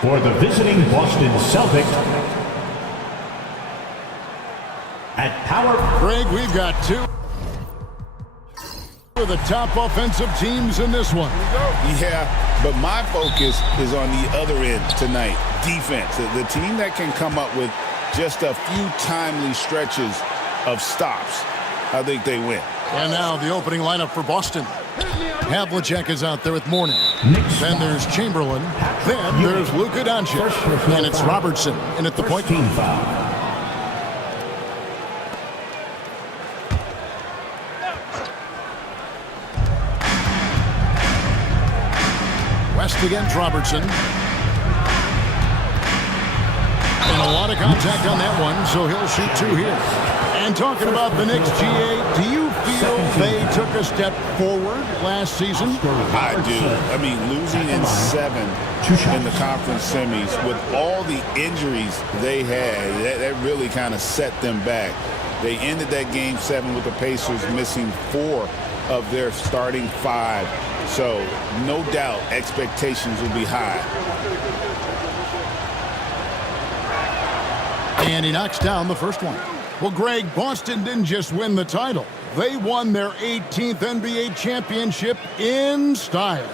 For the visiting Boston Celtics, at power. Greg, we've got two of the top offensive teams in this one. Yeah, but my focus is on the other end tonight. Defense. The team that can come up with just a few timely stretches of stops, I think they win. And now the opening lineup for Boston. Havlicek is out there with Mourning. Then there's Chamberlain. Then there's Luka Doncic. And it's Robertson in at the point. Team foul. West against Robertson. And a lot of contact on that one, so he'll shoot two here. And talking about the Knicks, GA, do you feel they took a step forward last season? I do. I mean, losing in 7 in the conference semis with all the injuries they had, that really kind of set them back. They ended that game 7 with the Pacers missing 4 of their starting 5. So, no doubt, expectations will be high. And he knocks down the first one. Well, Greg, Boston didn't just win the title. They won their 18th NBA championship in style.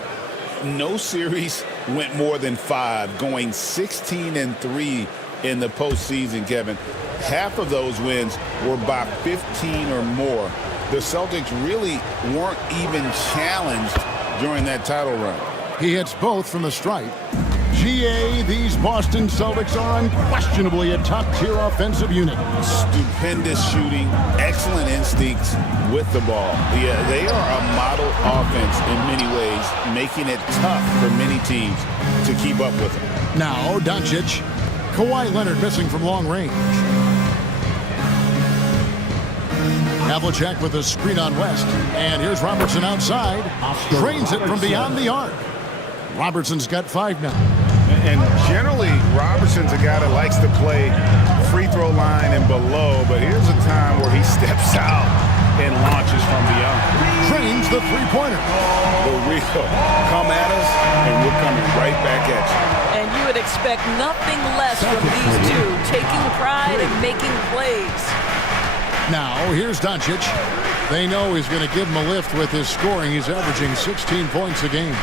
No series went more than 5, going 16-3 in the postseason, Kevin. Half of those wins were by 15 or more. The Celtics really weren't even challenged during that title run. He hits both from the stripe. GA, these Boston Celtics are unquestionably a top-tier offensive unit. Stupendous shooting, excellent instincts with the ball. Yeah, they are a model offense in many ways, making it tough for many teams to keep up with them. Now, Doncic. Kawhi Leonard missing from long range. Havlicek with a screen on West. And here's Robertson outside. Drains it from beyond the arc. Robertson's got 5 now. And generally, Robertson's a guy that likes to play free throw line and below, but here's a time where he steps out and launches from beyond. Drains the three-pointer. The real come at us, and we're coming right back at you. And you would expect nothing less from these two, taking pride in making plays. Now, here's Doncic. They know he's going to give him a lift with his scoring. He's averaging 16 points a game.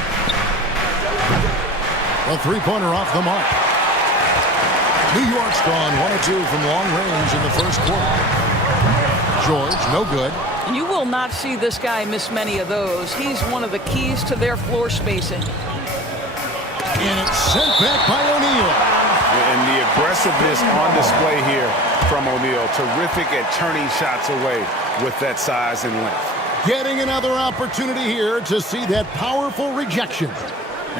A three-pointer off the mark. New York's gone 1 or 2 from long range in the first quarter. George, no good. You will not see this guy miss many of those. He's one of the keys to their floor spacing. And it's sent back by O'Neal. And the aggressiveness on display here from O'Neal. Terrific at turning shots away with that size and length. Getting another opportunity here to see that powerful rejection.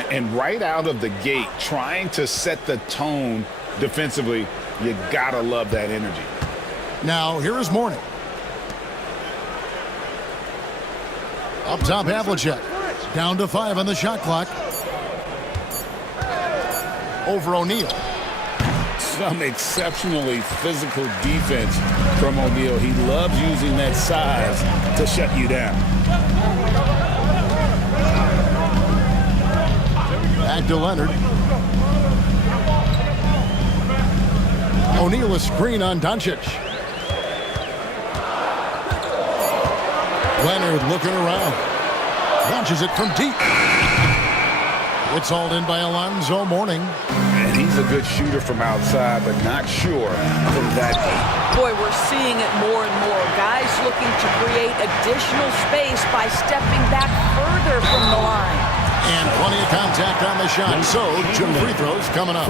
And right out of the gate, trying to set the tone defensively, you gotta love that energy. Now, here is Mourning. Up top, Havlicek. Down to 5 on the shot clock. Over O'Neal. Some exceptionally physical defense from O'Neal. He loves using that size to shut you down. Back to Leonard. O'Neal a screen on Doncic. Leonard looking around. Launches it from deep. It's hauled in by Alonzo Mourning. And he's a good shooter from outside, but not sure from that deep. Boy, we're seeing it more and more. Guys looking to create additional space by stepping back further from the line. And plenty of contact on the shot. So, 2 free throws coming up.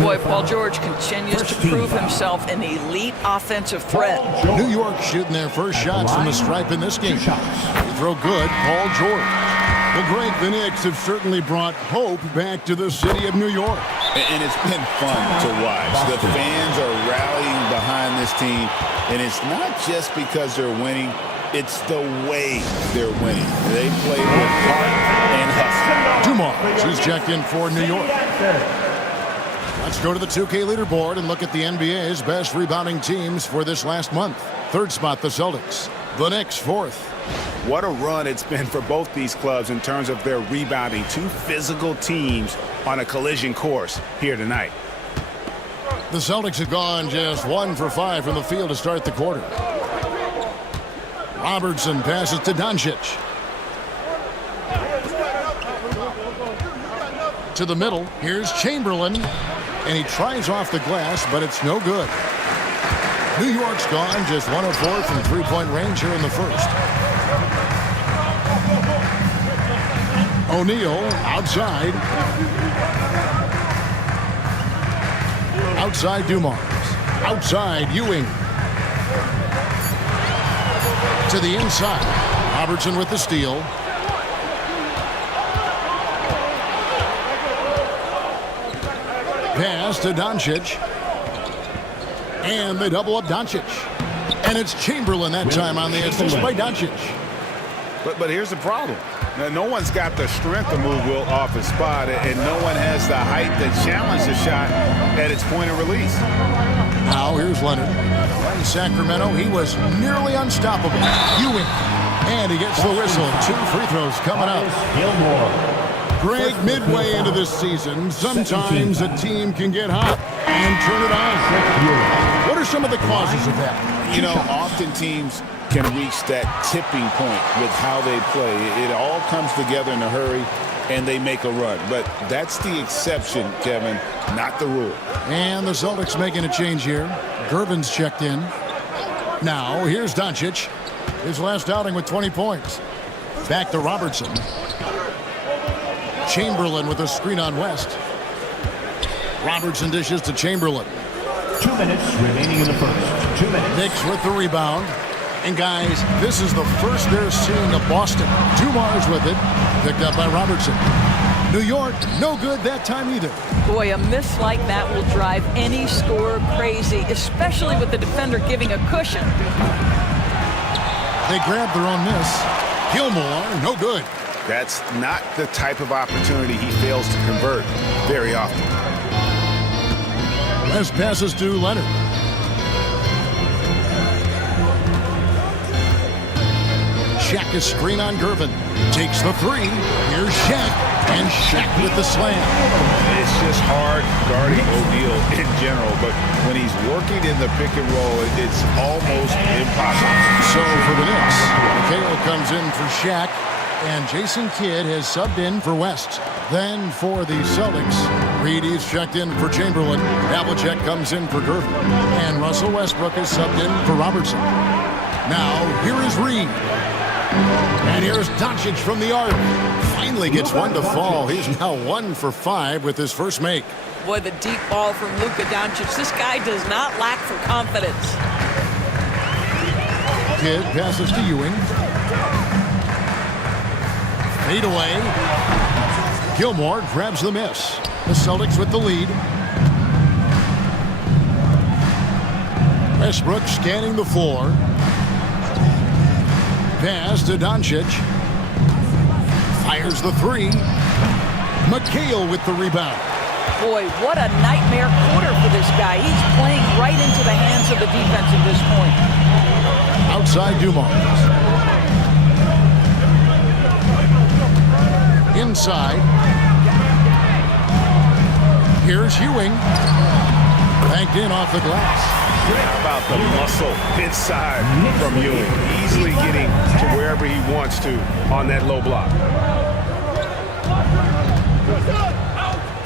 Boy, Paul George continues to prove himself an elite offensive threat. New York shooting their first shots from the stripe in this game. Free throw good, Paul George. Well, Greg, the Knicks have certainly brought hope back to the city of New York. And it's been fun to watch. The fans are rallying behind this team. And it's not just because they're winning. It's the way they're winning. They play with heart and hustle. Dumars, he's checked in for New York. Let's go to the 2K leaderboard and look at the NBA's best rebounding teams for this last month. 3rd spot, the Celtics. The Knicks, 4th. What a run it's been for both these clubs in terms of their rebounding. 2 physical teams on a collision course here tonight. The Celtics have gone just 1 for 5 from the field to start the quarter. Robertson passes to Doncic. To the middle. Here's Chamberlain. And he tries off the glass, but it's no good. New York's gone just 1 of 4 from three-point range here in the first. O'Neal outside. Outside Dumars. Outside Ewing. To the inside. Robertson with the steal. Pass to Doncic. And they double up Doncic. And it's Chamberlain that time on the assist by Doncic. But here's the problem. Now, no one's got the strength to move Wilt off his spot, and no one has the height to challenge the shot at its point of release. Now here's Leonard. In Sacramento, he was nearly unstoppable. Ewing. And he gets the whistle. 2 free throws coming up. Gilmore. Greg, midway into this season, sometimes a team can get hot and turn it on. What are some of the causes of that? You know, often teams can reach that tipping point with how they play. It all comes together in a hurry, and they make a run. But that's the exception, Kevin, not the rule. And the Celtics making a change here. Gervin's checked in. Now, here's Doncic. His last outing with 20 points. Back to Robertson. Chamberlain with a screen on West. Robertson dishes to Chamberlain. 2 minutes remaining in the first. 2 minutes. Knicks with the rebound. And guys, this is the first they're seeing of Boston. Dumars with it. Picked up by Robertson. New York, no good that time either. Boy, a miss like that will drive any scorer crazy, especially with the defender giving a cushion. They grabbed their own miss. Gilmore, no good. That's not the type of opportunity he fails to convert very often. West passes to Leonard. Shaq is screen on Gervin. Takes the 3. Here's Shaq. And Shaq with the slam. It's just hard guarding O'Neal in general, but when he's working in the pick and roll, it's almost impossible. So for the Knicks, McHale comes in for Shaq, and Jason Kidd has subbed in for West. Then for the Celtics, Reedy's checked in for Chamberlain. Havlicek comes in for Gervin. And Russell Westbrook is subbed in for Robertson. Now, here is Reed. And here's Doncic from the arc. Finally gets one to fall. He's now 1 for 5 with his first make. Boy, the deep ball from Luka Doncic. This guy does not lack for confidence. Kidd passes to Ewing. Fade away. Gilmore grabs the miss. The Celtics with the lead. Westbrook scanning the floor. Pass to Doncic. Fires the 3. McHale with the rebound. Boy, what a nightmare quarter for this guy. He's playing right into the hands of the defense at this point. Outside Dumars. Inside. Here's Ewing. Banked in off the glass. How about the muscle inside from Ewing? Easily getting to wherever he wants to on that low block.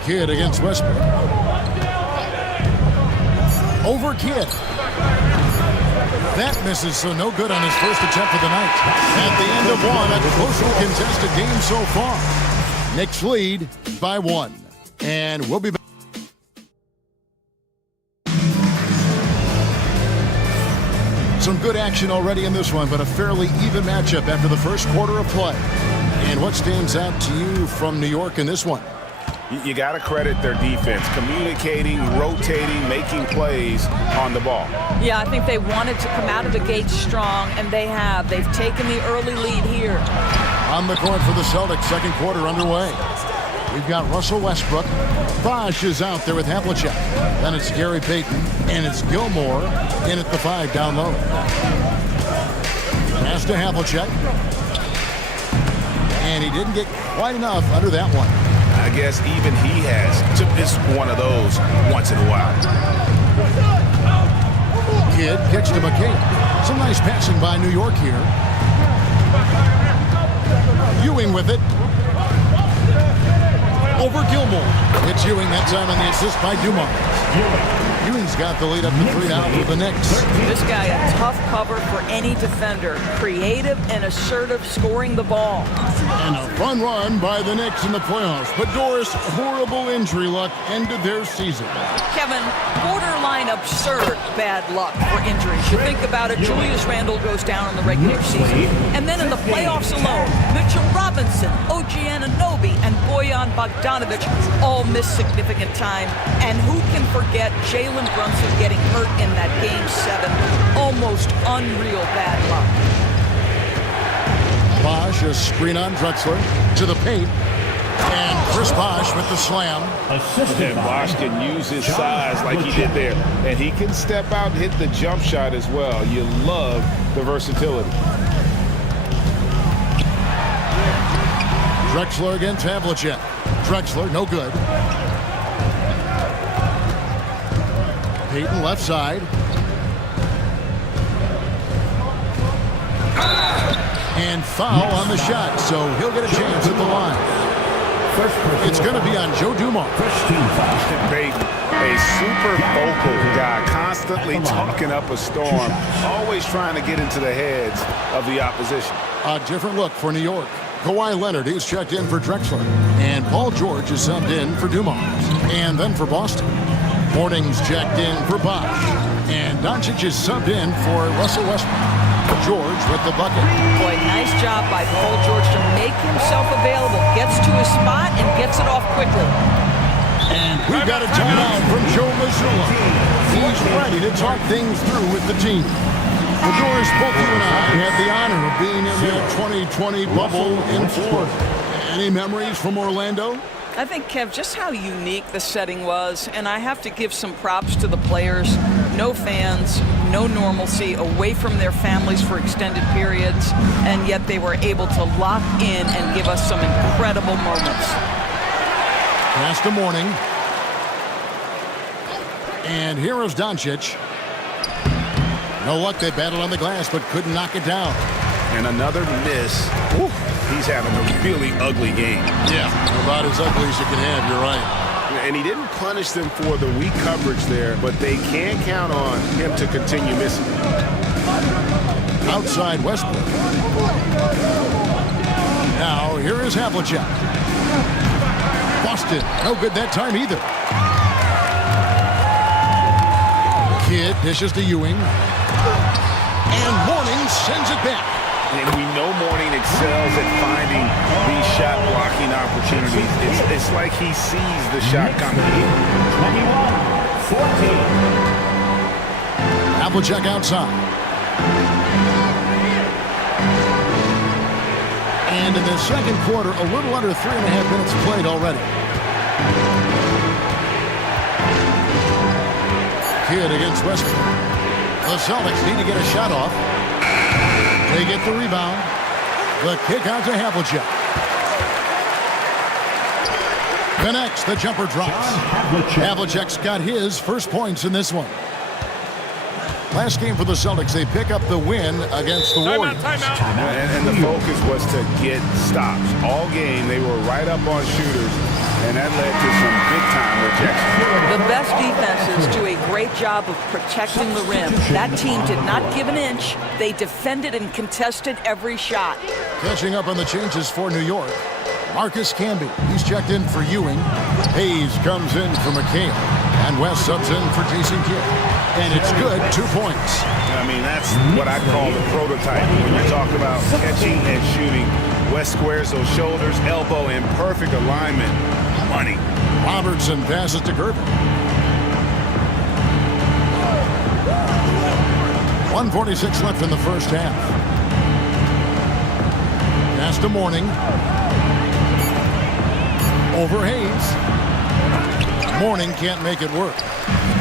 Kidd against Westbrook. Over Kidd. That misses, so no good on his first attempt of the night. At the end of one, a closely contested game so far. Knicks lead by 1. And we'll be back. Some good action already in this one, but a fairly even matchup after the first quarter of play. And what stands out to you from New York in this one? You got to credit their defense, communicating, rotating, making plays on the ball. Yeah, I think they wanted to come out of the gate strong, and they have. They've taken the early lead here. On the court for the Celtics, second quarter underway. We've got Russell Westbrook. Bosh is out there with Havlicek. Then it's Gary Payton, and it's Gilmore in at the 5 down low. Pass to Havlicek. And he didn't get quite enough under that one. I guess even he has to miss one of those once in a while. Kidd kicks to McCain. Some nice passing by New York here. Ewing with it. Over Gilmore. It's Ewing that time on the assist by Dumars. Ewing's got the lead up to 3 now for the Knicks. This guy, a tough cover for any defender. Creative and assertive scoring the ball. And a fun run by the Knicks in the playoffs. But Doris, horrible injury luck ended their season. Kevin, borderline absurd bad luck for injuries. You think about it, Julius Randle goes down in the regular season. And then in the playoffs alone, Mitchell Robinson, OG Anunoby, and Bojan Bogdanovic all missed significant time. And who can forget Jalen Brunson getting hurt in that Game 7? Almost unreal bad luck. Bosh, a screen on Drexler to the paint. And Chris Bosh with the slam. Assisted And by Bosh can use his size like he did there. And he can step out and hit the jump shot as well. You love the versatility. Drexler against Havlicek. Drexler, no good. Payton left side. And foul on the shot, so he'll get a chance at the line. It's going to be on Joe Dumars. Payton, a super vocal guy, constantly talking up a storm, always trying to get into the heads of the opposition. A different look for New York. Kawhi Leonard is checked in for Drexler. And Paul George is subbed in for Dumars. And then for Boston, Morning's checked in for Bosh. And Doncic is subbed in for Russell Westbrook. George with the bucket. Boy, nice job by Paul George to make himself available. Gets to his spot and gets it off quickly. And we've got a timeout from Joe Mazzulla. He's ready to talk things through with the team. Well, Doris, both you and I had the honor of being in the 2020 bubble in Florida. Any memories from Orlando? I think, Kev, just how unique the setting was, and I have to give some props to the players. No fans, no normalcy, away from their families for extended periods, and yet they were able to lock in and give us some incredible moments. Pass to Morning. And here is Doncic. No luck, they battled on the glass, but couldn't knock it down. And another miss. Whew, he's having a really ugly game. Yeah, about as ugly as you can have, you're right. And he didn't punish them for the weak coverage there, but they can count on him to continue missing. Outside Westbrook. Now, here is Havlicek. Boston, no good that time either. Kidd dishes to Ewing. And Morning sends it back. And we know Morning excels at finding these shot blocking opportunities. It's like he sees the shot coming. 21-14. Havlicek outside. And in the second quarter, a little under 3.5 minutes played already. Kidd against Westbrook. The Celtics need to get a shot off. They get the rebound. The kick out to Havlicek. Connects, the jumper drops. Havlicek's got his first points in this one. Last game for the Celtics, they pick up the win against the Warriors. And the focus was to get stops. All game, they were right up on shooters, and that led to some big-time rejection. The best defenses do a great job of protecting the rim. That team did not give an inch. They defended and contested every shot. Catching up on the changes for New York. Marcus Camby, he's checked in for Ewing. Hayes comes in for McHale. And West subs in for Jason Kidd. And it's good, 2 points. I mean, that's what I call the prototype. When you talk about catching and shooting, West squares those shoulders, elbow in perfect alignment. Money. Robertson passes to Gervin. 1:46 left in the first half. Pass to Morning. Over Hayes. Morning can't make it work.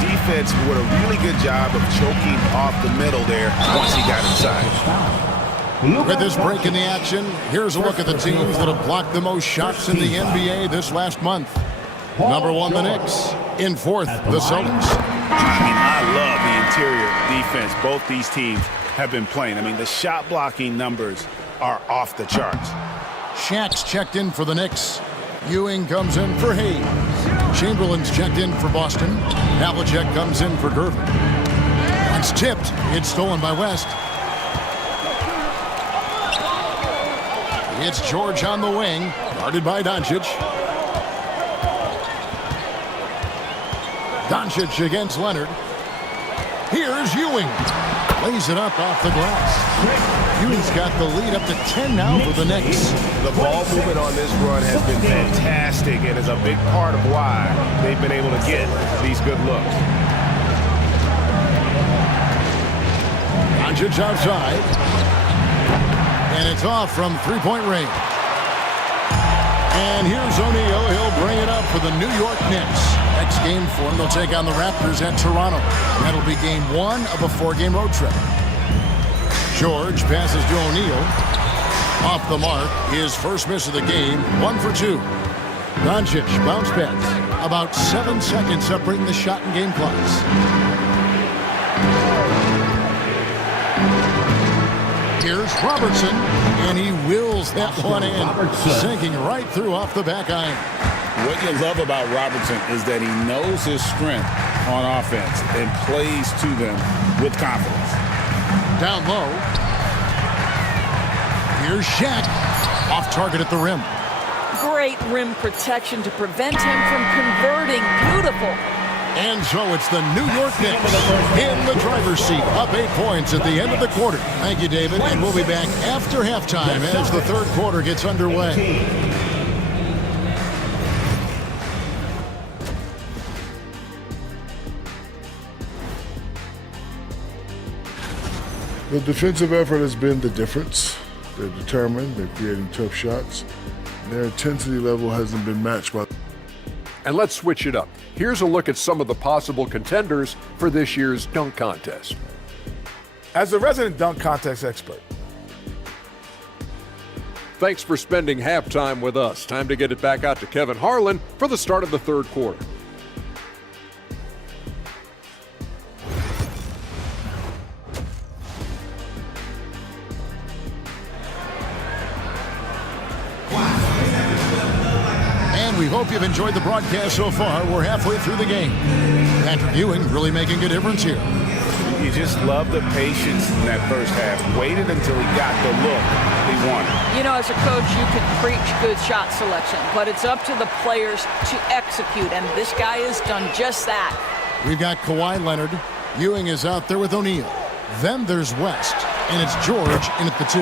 Defense did a really good job of choking off the middle there once he got inside. With this break in the action, here's a look at the teams that have blocked the most shots in the NBA this last month. Number 1, the Knicks. In 4th, the Celtics. I love the interior defense both these teams have been playing. I mean, the shot blocking numbers are off the charts. Shaq's checked in for the Knicks. Ewing comes in for Hayes. Chamberlain's checked in for Boston. Havlicek comes in for Gervin. It's tipped. It's stolen by West. It's George on the wing, guarded by Doncic. Doncic against Leonard. Here's Ewing. Lays it up off the glass. Ewing's got the lead up to 10 now for the Knicks. The ball movement on this run has been fantastic and is a big part of why they've been able to get these good looks. Doncic outside. And it's off from three-point range. And here's O'Neal. He'll bring it up for the New York Knicks. Next game for them, they'll take on the Raptors at Toronto. That'll be game 1 of a 4-game road trip. George passes to O'Neal. Off the mark, his first miss of the game, 1 for 2. Doncic bounce back. About 7 seconds separating the shot and game clocks. Here's Robertson, and he wills that one in, sinking right through off the back iron. What you love about Robertson is that he knows his strength on offense and plays to them with confidence. Down low. Here's Shaq, off target at the rim. Great rim protection to prevent him from converting. Beautiful. And so it's the New York Knicks in the driver's seat, up 8 points at the end of the quarter. Thank you, David, and we'll be back after halftime as the third quarter gets underway. The defensive effort has been the difference. They're determined, they're creating tough shots. Their intensity level hasn't been matched by... And let's switch it up. Here's a look at some of the possible contenders for this year's dunk contest. As a resident dunk contest expert, Thanks for spending halftime with us. Time to get it back out to Kevin Harlan for the start of the third quarter. We hope you've enjoyed the broadcast so far. We're halfway through the game. Patrick Ewing really making a difference here. You just love the patience in that first half. Waited until he got the look he wanted. You know, as a coach, you can preach good shot selection, but it's up to the players to execute, and this guy has done just that. We've got Kawhi Leonard. Ewing is out there with O'Neal. Then there's West, and it's George in at the 2.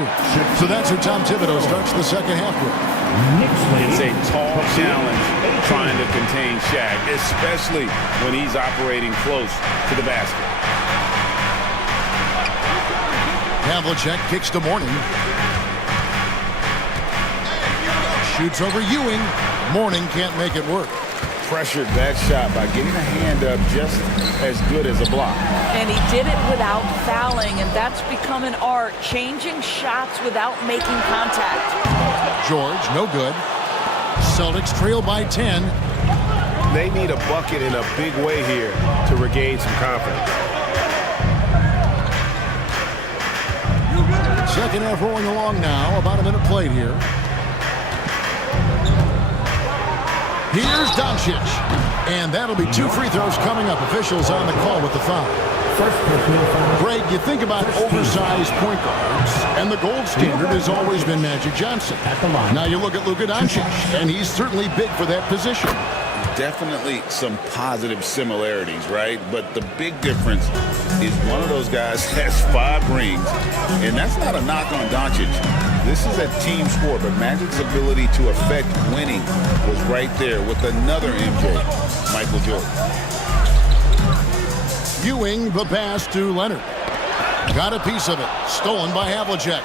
So that's who Tom Thibodeau starts the second half with. It's a tall challenge trying to contain Shaq, especially when he's operating close to the basket. Havlicek kicks to Mourning. Shoots over Ewing. Mourning can't make it work. Pressured that shot by getting a hand up just as good as a block. And he did it without fouling, and that's become an art, changing shots without making contact. George, no good. Celtics trail by 10. They need a bucket in a big way here to regain some confidence. Second half rolling along now. About a minute played here. Here's Doncic. And that'll be 2 free throws coming up. Officials on the call with the foul. Greg, you think about oversized point guards, and the gold standard has always been Magic Johnson. Now you look at Luka Doncic, and he's certainly big for that position. Definitely some positive similarities, right? But the big difference is one of those guys has 5 rings, and that's not a knock on Doncic. This is a team sport, but Magic's ability to affect winning was right there with another MJ, Michael Jordan. Ewing, the pass to Leonard. Got a piece of it. Stolen by Havlicek.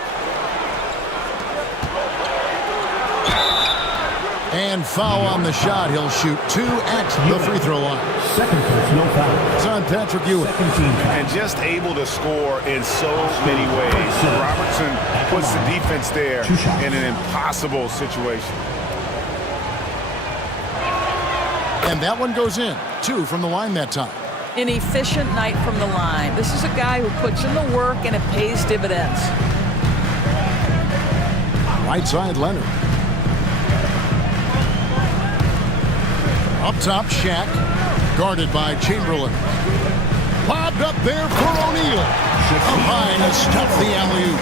And foul on the shot. He'll shoot 2 at the free throw line. Second personal foul. It's on Patrick Ewing. Second team foul. And just able to score in so many ways. Robertson puts the defense there in an impossible situation. And that one goes in. 2 from the line that time. An efficient night from the line. This is a guy who puts in the work and it pays dividends. Right side, Leonard. Up top, Shaq. Guarded by Chamberlain. Lobbed up there for O'Neal. Up high to stuff the alley-oop.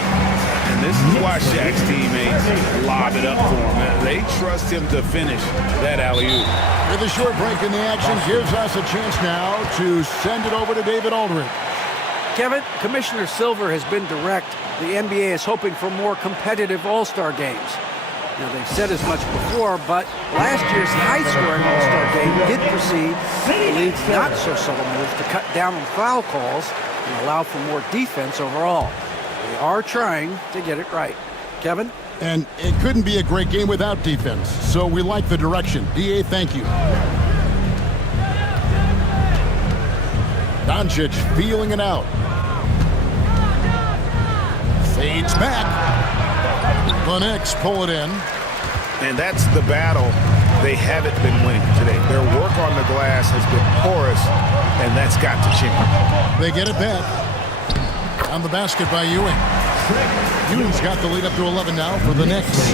And this is why Shaq's teammates lob it up for him. They trust him to finish that alley-oop. With a short break in the action, gives us a chance now to send it over to David Aldridge. Kevin, Commissioner Silver has been direct. The NBA is hoping for more competitive All-Star games. Now, they've said as much before, but last year's high-scoring All-Star game did precede the league's not-so-subtle move to cut down on foul calls and allow for more defense overall. They are trying to get it right. Kevin? And it couldn't be a great game without defense, so we like the direction. DA, thank you. Doncic feeling it out. Fades back. The Knicks pull it in. And that's the battle they haven't been winning today. Their work on the glass has been porous, and that's got to change. They get it back. On the basket by Ewing. Ewing's got the lead up to 11 now for the Knicks.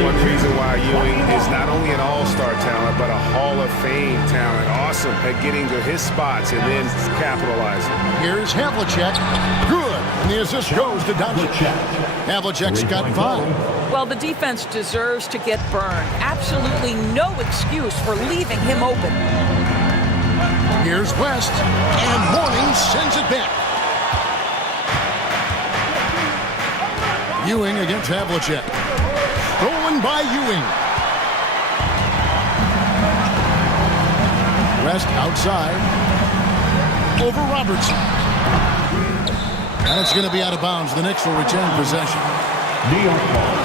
One reason why Ewing is not only an all-star talent, but a Hall of Fame talent. Awesome at getting to his spots and then capitalizing. Here's Havlicek. Good. And the assist goes to Doncic. Havlicek's got 5. Well, the defense deserves to get burned. Absolutely no excuse for leaving him open. Here's West. And Mourning sends it back. Ewing against Havlicek. Stolen by Ewing. West outside. Over Robertson. And it's going to be out of bounds. The Knicks will retain possession. We've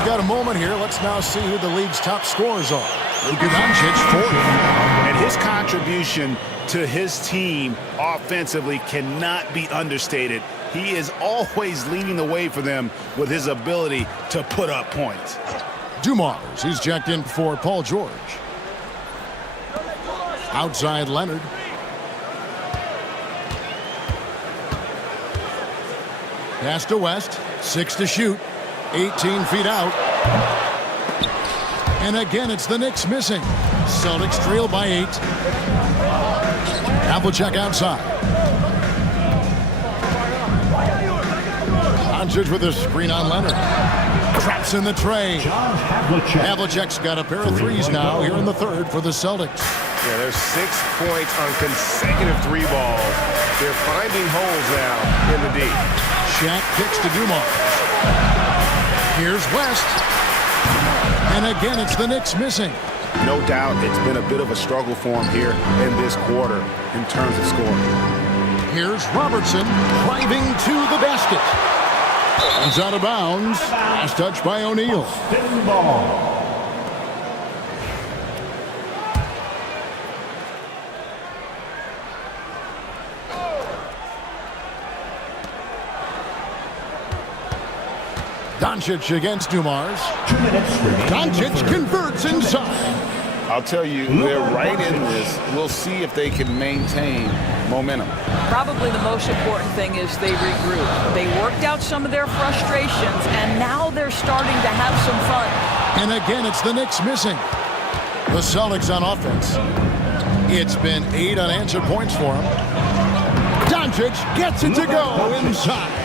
got a moment here. Let's now see who the league's top scorers are. Luka Doncic, 4th. And his contribution to his team offensively cannot be understated. He is always leading the way for them with his ability to put up points. Dumars, he's checked in for Paul George. Outside Leonard. Pass to West. 6 to shoot. 18 feet out. And again, it's the Knicks missing. Celtics trail by 8. Havlicek outside. Doncic with a screen on Leonard. Traps in the tray. Havlicek's got a pair of threes now here in the third for the Celtics. Yeah, there's 6 points on consecutive 3 balls. They're finding holes now in the D. Shaq kicks to Dumars. Here's West. And again, it's the Knicks missing. No doubt it's been a bit of a struggle for him here in this quarter in terms of scoring. Here's Robertson driving to the basket. It's out of bounds. Last touch by O'Neal. Spin ball. Doncic against Dumars. 2 minutes remaining. Doncic converts inside. I'll tell you, they're right in this. We'll see if they can maintain momentum. Probably the most important thing is they regroup. They worked out some of their frustrations, and now they're starting to have some fun. And again, it's the Knicks missing. The Celtics on offense. It's been 8 unanswered points for him. Doncic gets it to go inside.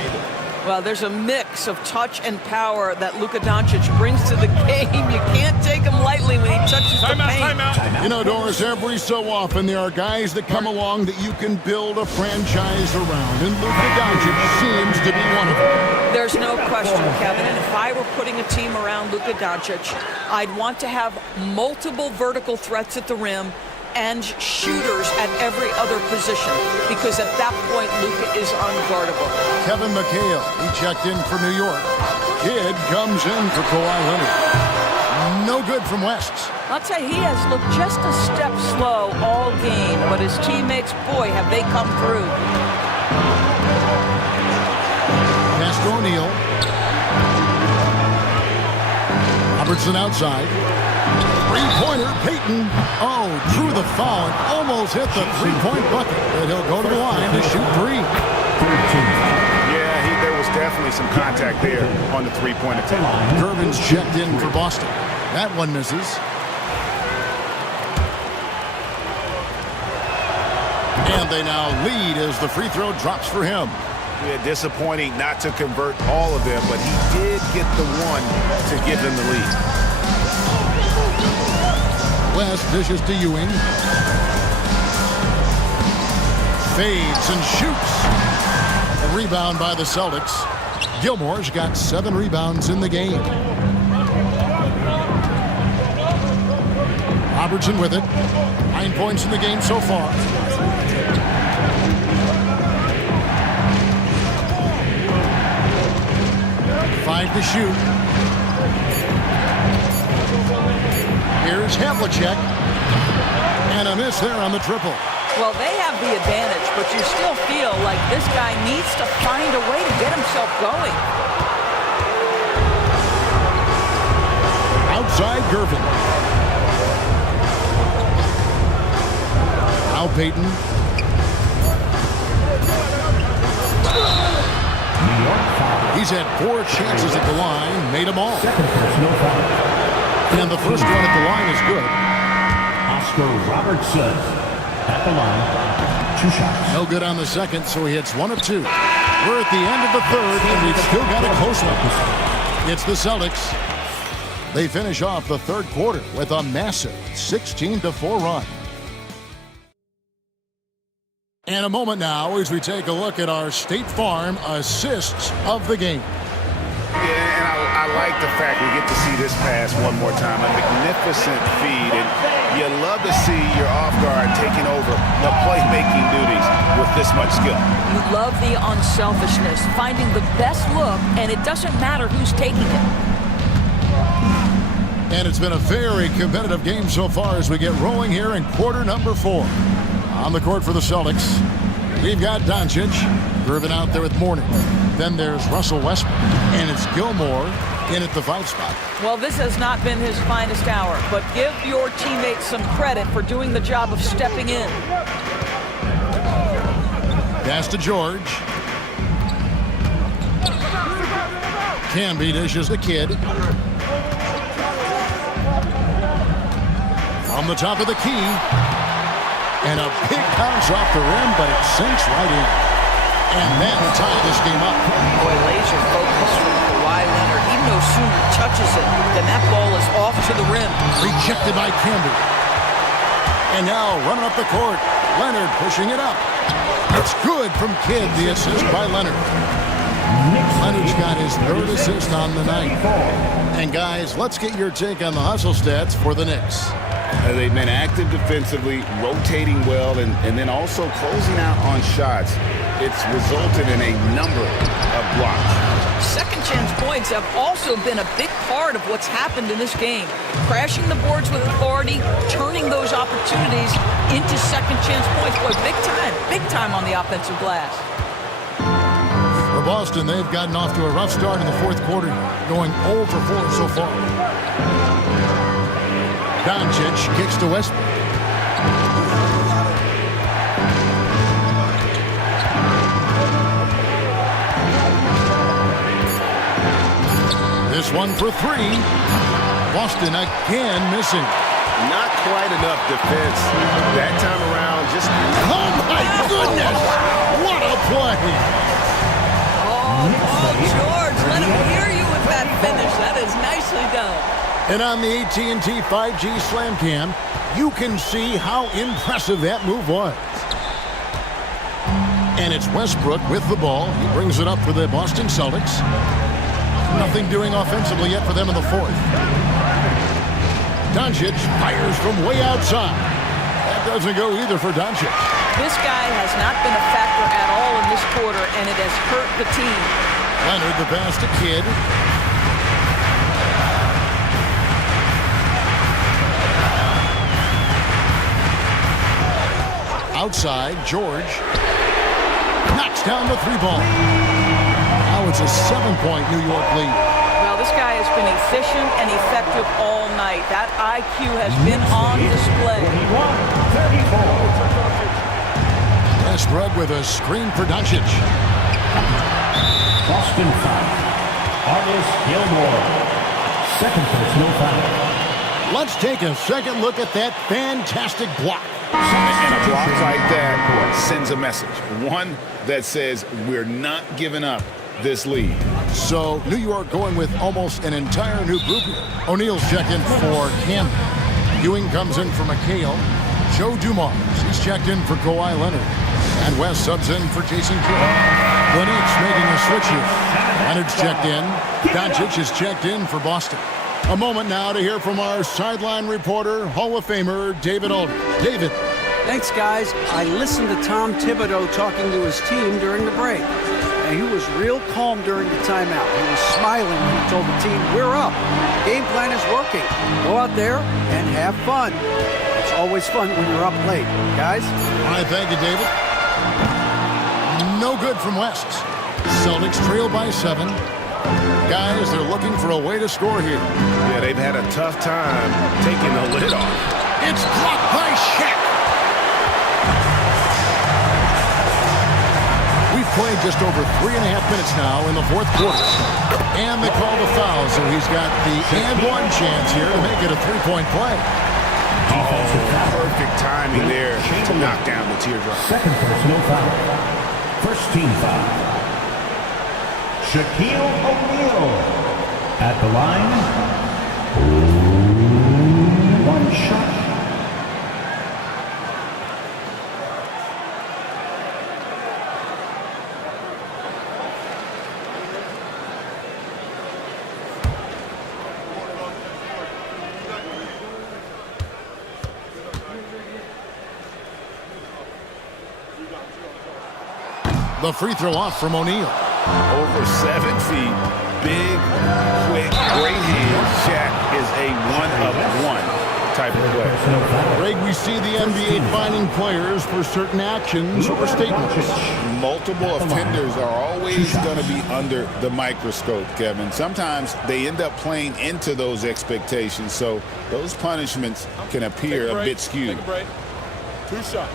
Well, there's a mix of touch and power that Luka Doncic brings to the game. You can't take him lightly when he touches the paint. You know, Doris, every so often there are guys that come along that you can build a franchise around, and Luka Doncic seems to be one of them. There's no question, Kevin. And if I were putting a team around Luka Doncic, I'd want to have multiple vertical threats at the rim and shooters at every other position, because at that point, Luka is unguardable. Kevin McHale, he checked in for New York. Kidd comes in for Kawhi Leonard. No good from West. I'll tell you, he has looked just a step slow all game, but his teammates, boy, have they come through. Pass to O'Neal. Robertson outside. Three-pointer, Payton. Oh, drew the foul and almost hit the three-point bucket. But he'll go to the line to shoot three. Yeah, there was definitely some contact there on the three-point attempt. Gervin's checked in for Boston. That one misses. And they now lead as the free throw drops for him. Yeah, disappointing not to convert all of them, but he did get the one to give them the lead. West dishes to Ewing. Fades and shoots. A rebound by the Celtics. Gilmore's got 7 rebounds in the game. Robertson with it. 9 points in the game so far. Five to shoot. Here's Havlicek. And a miss there on the triple. Well, they have the advantage, but you still feel like this guy needs to find a way to get himself going. Outside Gervin. Now Payton. He's had 4 chances at the line, made them all. And the first one at the line is good. Oscar Robertson at the line. 2 shots. No good on the second, so he hits 1 of 2. We're at the end of the third, and we've still got a close one. It's the Celtics. They finish off the third quarter with a massive 16-4 run. And a moment now as we take a look at our State Farm assists of the game. Yeah, and I like the fact we get to see this pass one more time. A magnificent feed, and you love to see your off guard taking over the playmaking duties with this much skill. You love the unselfishness, finding the best look, and it doesn't matter who's taking it. And it's been a very competitive game so far as we get rolling here in quarter number 4. On the court for the Celtics, we've got Doncic, Gervin out there with Mourning. Then there's Russell Westbrook, and it's Gilmore in at the 5 spot. Well, this has not been his finest hour, but give your teammates some credit for doing the job of stepping in. Pass to George. Camby dishes the Kid. From the top of the key. And a big bounce off the rim, but it sinks right in. And that tied this game up. Boy, laser focus from Kawhi Leonard. He no sooner touches it than that ball is off to the rim. Rejected by Camby. And now running up the court. Leonard pushing it up. It's good from Kidd, the assist by Leonard. Leonard's got his 3rd assist on the night. And guys, let's get your take on the hustle stats for the Knicks. They've been active defensively, rotating well, and then also closing out on shots. It's resulted in a number of blocks. Second chance points have also been a big part of what's happened in this game. Crashing the boards with authority, turning those opportunities into second chance points. Boy, big time on the offensive glass. For Boston, they've gotten off to a rough start in the 4th quarter, going 0 for 4 so far. Doncic kicks to Westbrook. This one for 3. Boston again missing. Not quite enough defense that time around. Just oh my goodness! What a play! Oh, George, let him hear you with that finish. That is nicely done. And on the AT&T 5G Slam Cam, you can see how impressive that move was. And it's Westbrook with the ball. He brings it up for the Boston Celtics. Nothing doing offensively yet for them in the 4th. Doncic fires from way outside. That doesn't go either for Doncic. This guy has not been a factor at all in this quarter, and it has hurt the team. Leonard, the pass to Kidd. Outside, George knocks down the 3-ball. Now it's a 7-point New York lead. Well, this guy has been efficient and effective all night. That IQ has been on display. 34. Westbrook with a screen for Doncic. Boston foul. Artis Gilmore. Second personal foul. Let's take a second look at that fantastic block. And a block like that sends a message. One that says we're not giving up this lead. So New York going with almost an entire new group here. O'Neal's checked in for Camden. Ewing comes in for McHale. Joe Dumars, he's checked in for Kawhi Leonard. And West subs in for Jason Kidd. The Knicks making a switch here. Leonard's checked in. Doncic is checked in for Boston. A moment now to hear from our sideline reporter, Hall of Famer David Aldridge. David. Thanks, guys. I listened to Tom Thibodeau talking to his team during the break. And he was real calm during the timeout. He was smiling when he told the team, we're up. Game plan is working. Go out there and have fun. It's always fun when you're up late. Guys? All right, thank you, David. No good from West. Celtics trail by 7. Guys, they're looking for a way to score here. Yeah, they've had a tough time taking the lid off. It's blocked by Shaq. We've played just over 3.5 minutes now in the fourth quarter. And they call the foul, so he's got the and-one chance here to make it a 3-point play. Perfect timing there to knock down the teardrop. Second personal foul. First team foul. Shaquille O'Neal at the line. One shot. The free throw off from O'Neal. Over 7 feet. Big, quick, great hands. Shaq is a one-of-one type of player. Greg, we see the NBA finding players for certain actions or statements. Multiple offenders are always going to be under the microscope, Kevin. Sometimes they end up playing into those expectations, so those punishments can appear a bit skewed. Take a break. 2 shots.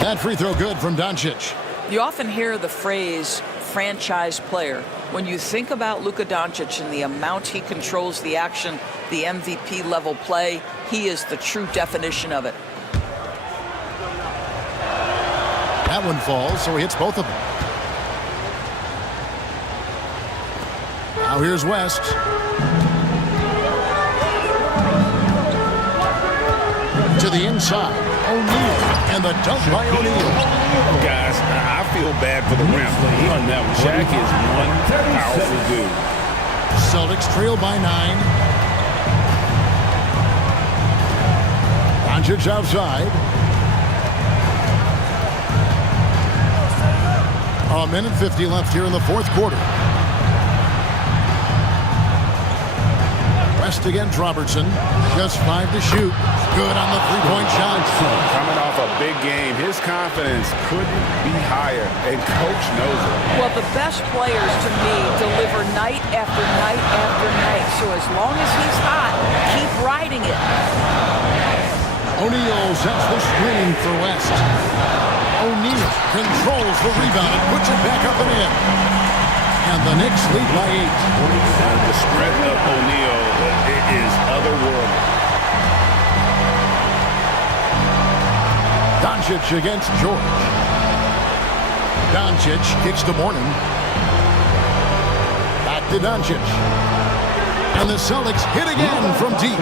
That free throw good from Doncic. You often hear the phrase franchise player. When you think about Luka Doncic and the amount he controls the action, the MVP level play, he is the true definition of it. That one falls, so he hits both of them. Now here's West. To the inside. O'Neal. And the dunk by O'Neal. Guys, I feel bad for the rim on that one. Shaq is one powerful dude. Celtics trail by 9. Doncic outside. A minute 50 left here in the fourth quarter. West against Robertson. Just 5 to shoot. Good on the three-point shot. Coming off a big game, his confidence couldn't be higher, and coach knows it. Well, the best players to me deliver night after night after night. So as long as he's hot, keep riding it. O'Neal sets the screen for West. O'Neal controls the rebound and puts it back up and in. And the Knicks lead by 8. The strength of O'Neal is otherworldly. Doncic against George. Doncic kicks to Mourning. Back to Doncic. And the Celtics hit again from deep.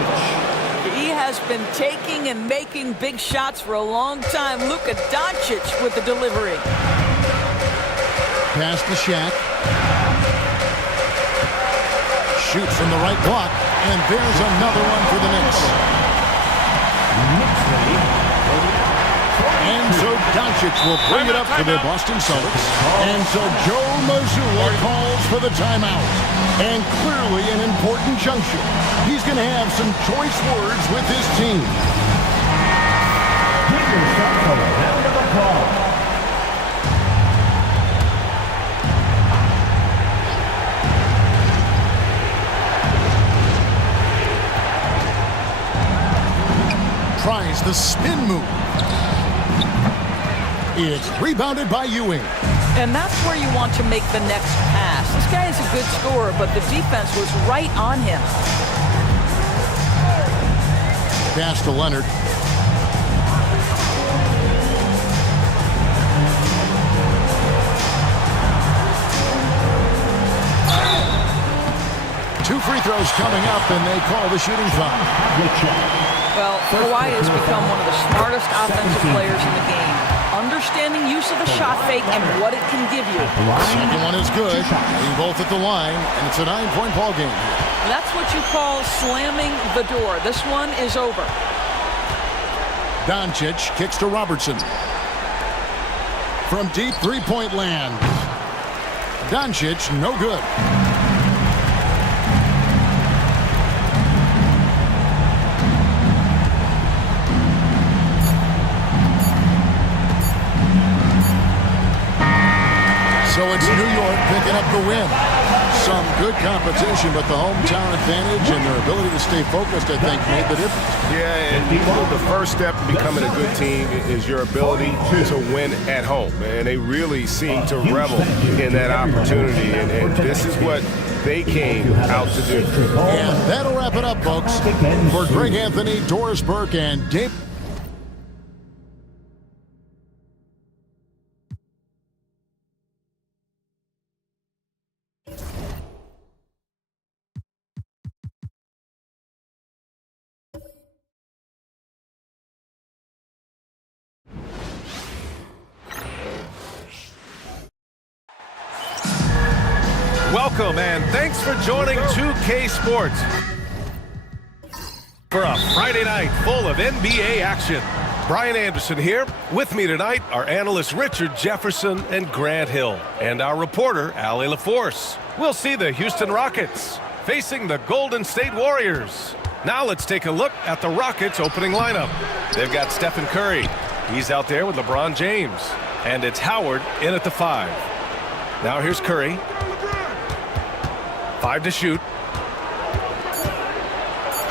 He has been taking and making big shots for a long time. Luka Doncic with the delivery. Pass to Shaq. Shoots from the right block. And there's another one for the Knicks. And so Doncic will bring it up for the Boston Celtics. And so Joe Mazzulla calls for the timeout. And clearly an important juncture. He's going to have some choice words with his team. Give yourself a round of applause. Tries the spin move. It's rebounded by Ewing. And that's where you want to make the next pass. This guy is a good scorer, but the defense was right on him. Pass to Leonard. Two free throws coming up, and they call the shooting foul. Well, Kawhi has become one of the smartest offensive players in the game. Understanding use of the shot fake and what it can give you. Second one is good. Being both at the line, and it's a 9-point ball game. That's what you call slamming the door. This one is over. Doncic kicks to Robertson. From deep three-point land. Doncic, no good. So it's New York picking up the win. Some good competition, but the hometown advantage and their ability to stay focused, I think, made the difference. Yeah, and the first step to becoming a good team is your ability to win at home. And they really seem to revel in that opportunity. And this is what they came out to do. And that'll wrap it up, folks. For Greg Anthony, Doris Burke, and Dave. Welcome and thanks for joining 2K Sports for a Friday night full of NBA action. Brian Anderson here. With me tonight are analysts Richard Jefferson and Grant Hill, and our reporter Allie LaForce. We'll see the Houston Rockets facing the Golden State Warriors. Now let's take a look at the Rockets opening lineup. They've got Stephen Curry. He's out there with LeBron James. And it's Howard in at the 5. Now here's Curry. 5 to shoot.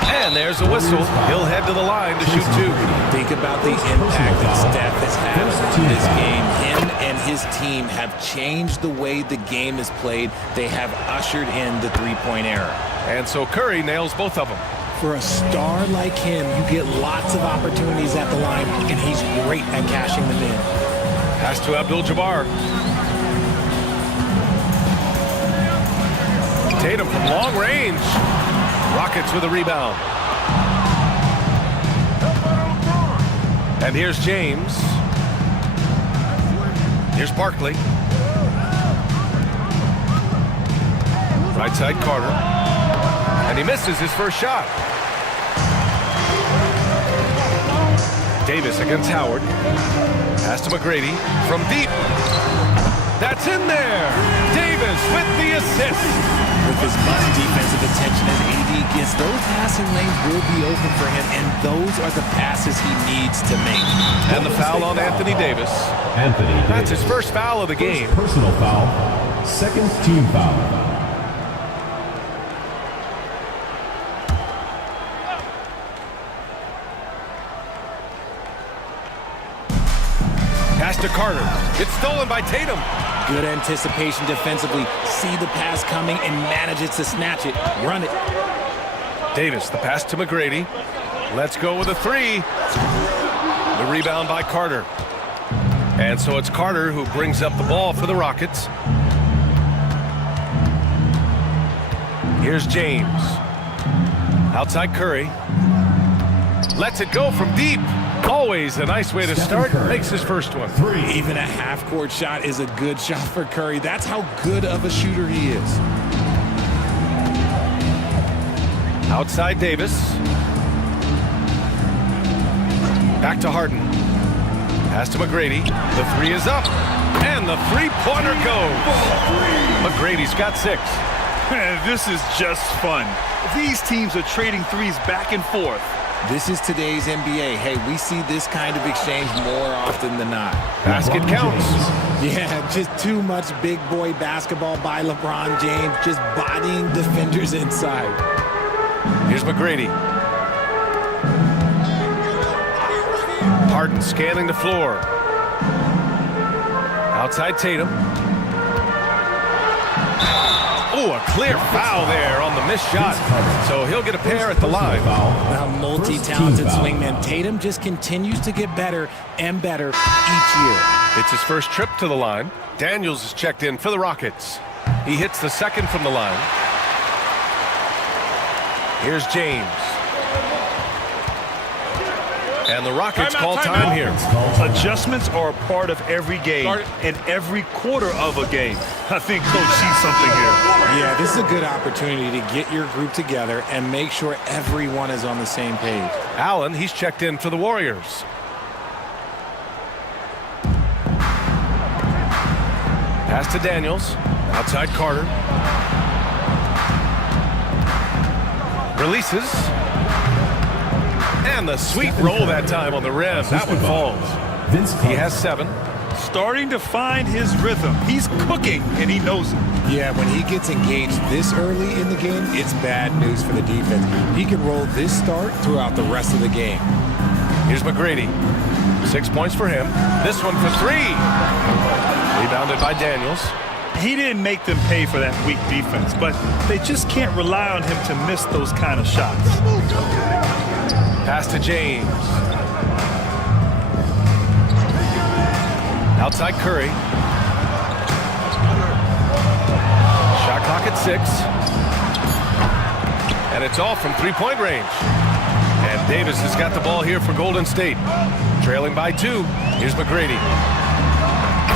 And there's a whistle. He'll head to the line to shoot 2. Think about the impact that Steph has had on this game. Him and his team have changed the way the game is played. They have ushered in the three-point era. And so Curry nails both of them. For a star like him, you get lots of opportunities at the line, and he's great at cashing them in. Pass to Abdul-Jabbar. Tatum from long range. Rockets with a rebound. And here's James. Here's Barkley. Right side Carter. And he misses his first shot. Davis against Howard. Pass to McGrady from deep. That's in there. Davis with the assist. With as much defensive attention as AD gets, those passing lanes will be open for him, and those are the passes he needs to make. And the foul on Anthony Davis. That's his first foul of the game. Personal foul. Second team foul. Pass to Carter. It's stolen by Tatum. Good anticipation defensively. See the pass coming and manages to snatch it. Run it. Davis, the pass to McGrady. Let's go with a 3. The rebound by Carter. And so it's Carter who brings up the ball for the Rockets. Here's James. Outside Curry. Lets it go from deep. Always a nice way to start. Makes his first one. Even a half-court shot is a good shot for Curry. That's how good of a shooter he is. Outside Davis. Back to Harden. Pass to McGrady. The three is up. And the three-pointer goes. McGrady's got 6. This is just fun. These teams are trading threes back and forth. This is today's NBA. Hey, we see this kind of exchange more often than not. Basket counts. Yeah, just too much big boy basketball by LeBron James, just bodying defenders inside. Here's McGrady. Harden scanning the floor. Outside Tatum. Oh, a clear foul there on the missed shot. So he'll get a pair at the line. A multi-talented swingman. Tatum just continues to get better and better each year. It's his first trip to the line. Daniels is checked in for the Rockets. He hits the second from the line. Here's James. And the Rockets call time here. Adjustments are a part of every game and every quarter of a game. I think Coach sees something here. Yeah, this is a good opportunity to get your group together and make sure everyone is on the same page. Allen, he's checked in for the Warriors. Pass to Daniels. Outside Carter. Releases. And the sweet roll that time on the rim. That one falls. He has 7. Starting to find his rhythm. He's cooking, and he knows it. Yeah, when he gets engaged this early in the game, it's bad news for the defense. He can roll this start throughout the rest of the game. Here's McGrady. 6 points for him. This one for 3. Rebounded by Daniels. He didn't make them pay for that weak defense, but they just can't rely on him to miss those kind of shots. Pass to James. Outside Curry. Shot clock at 6. And it's all from three-point range. And Davis has got the ball here for Golden State. Trailing by 2. Here's McGrady.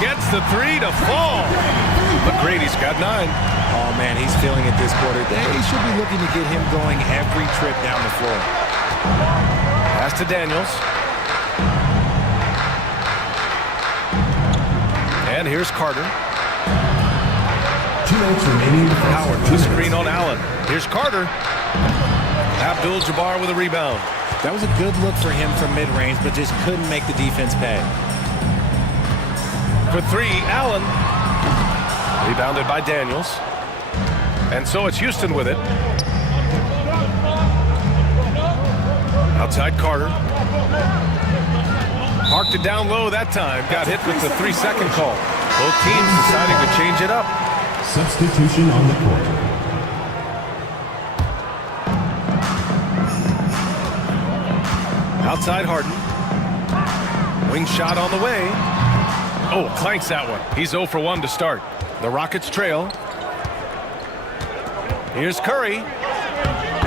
Gets the 3 to fall. McGrady's got 9. Oh, man, he's feeling it this quarter. They should be looking to get him going every trip down the floor. Pass to Daniels. And here's Carter. 2 minutes remaining. Howard with a screen on Allen. Here's Carter. Abdul-Jabbar with a rebound. That was a good look for him from mid-range, but just couldn't make the defense pay. For 3, Allen. Rebounded by Daniels. And so it's Houston with it. Outside Carter. Parked it down low that time. Got hit with the 3-second call. Both teams deciding to change it up. Substitution on the court. Outside Harden. Wing shot on the way. Oh, clanks that one. He's 0 for 1 to start. The Rockets trail. Here's Curry.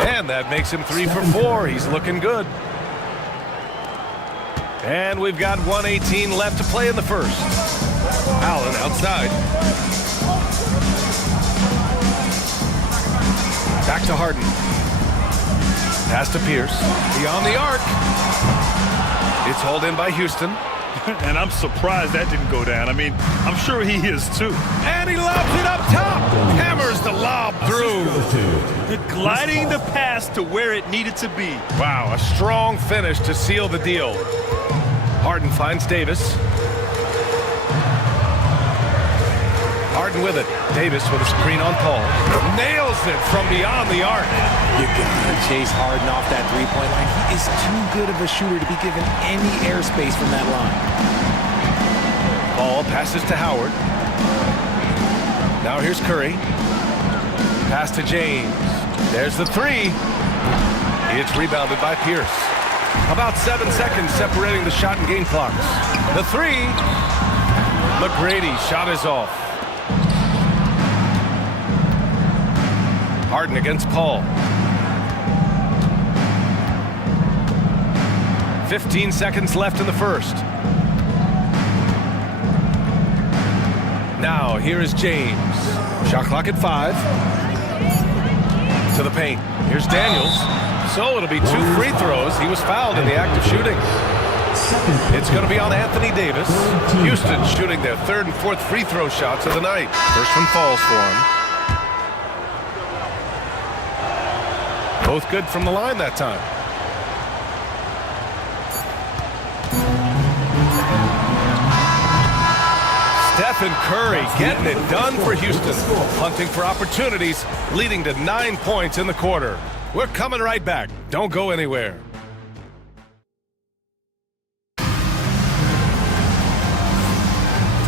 And that makes him 3 for 4. He's looking good. And we've got 1:18 left to play in the first. Allen outside. Back to Harden. Pass to Pierce. Beyond the arc. It's hauled in by Houston. And I'm surprised that didn't go down. I mean, I'm sure he is too. And he lobs it up top. Hammers the lob through. Gliding the pass to where it needed to be. Wow, a strong finish to seal the deal. Harden finds Davis. Harden with it. Davis with a screen on Paul. Nails it from beyond the arc. You gotta chase Harden off that three-point line. He is too good of a shooter to be given any airspace from that line. Paul passes to Howard. Now here's Curry. Pass to James. There's the 3. It's rebounded by Pierce. About 7 seconds separating the shot and game clocks. The 3. McGrady shot is off. Harden against Paul. 15 seconds left in the first. Now here is James. Shot clock at 5. To the paint. Here's Daniels. So it'll be 2 free throws. He was fouled in the act of shooting. It's going to be on Anthony Davis. Houston shooting their third and fourth free throw shots of the night. First one falls for him. Both good from the line that time. Stephen Curry getting it done for Houston. Hunting for opportunities, leading to 9 points in the quarter. We're coming right back. Don't go anywhere.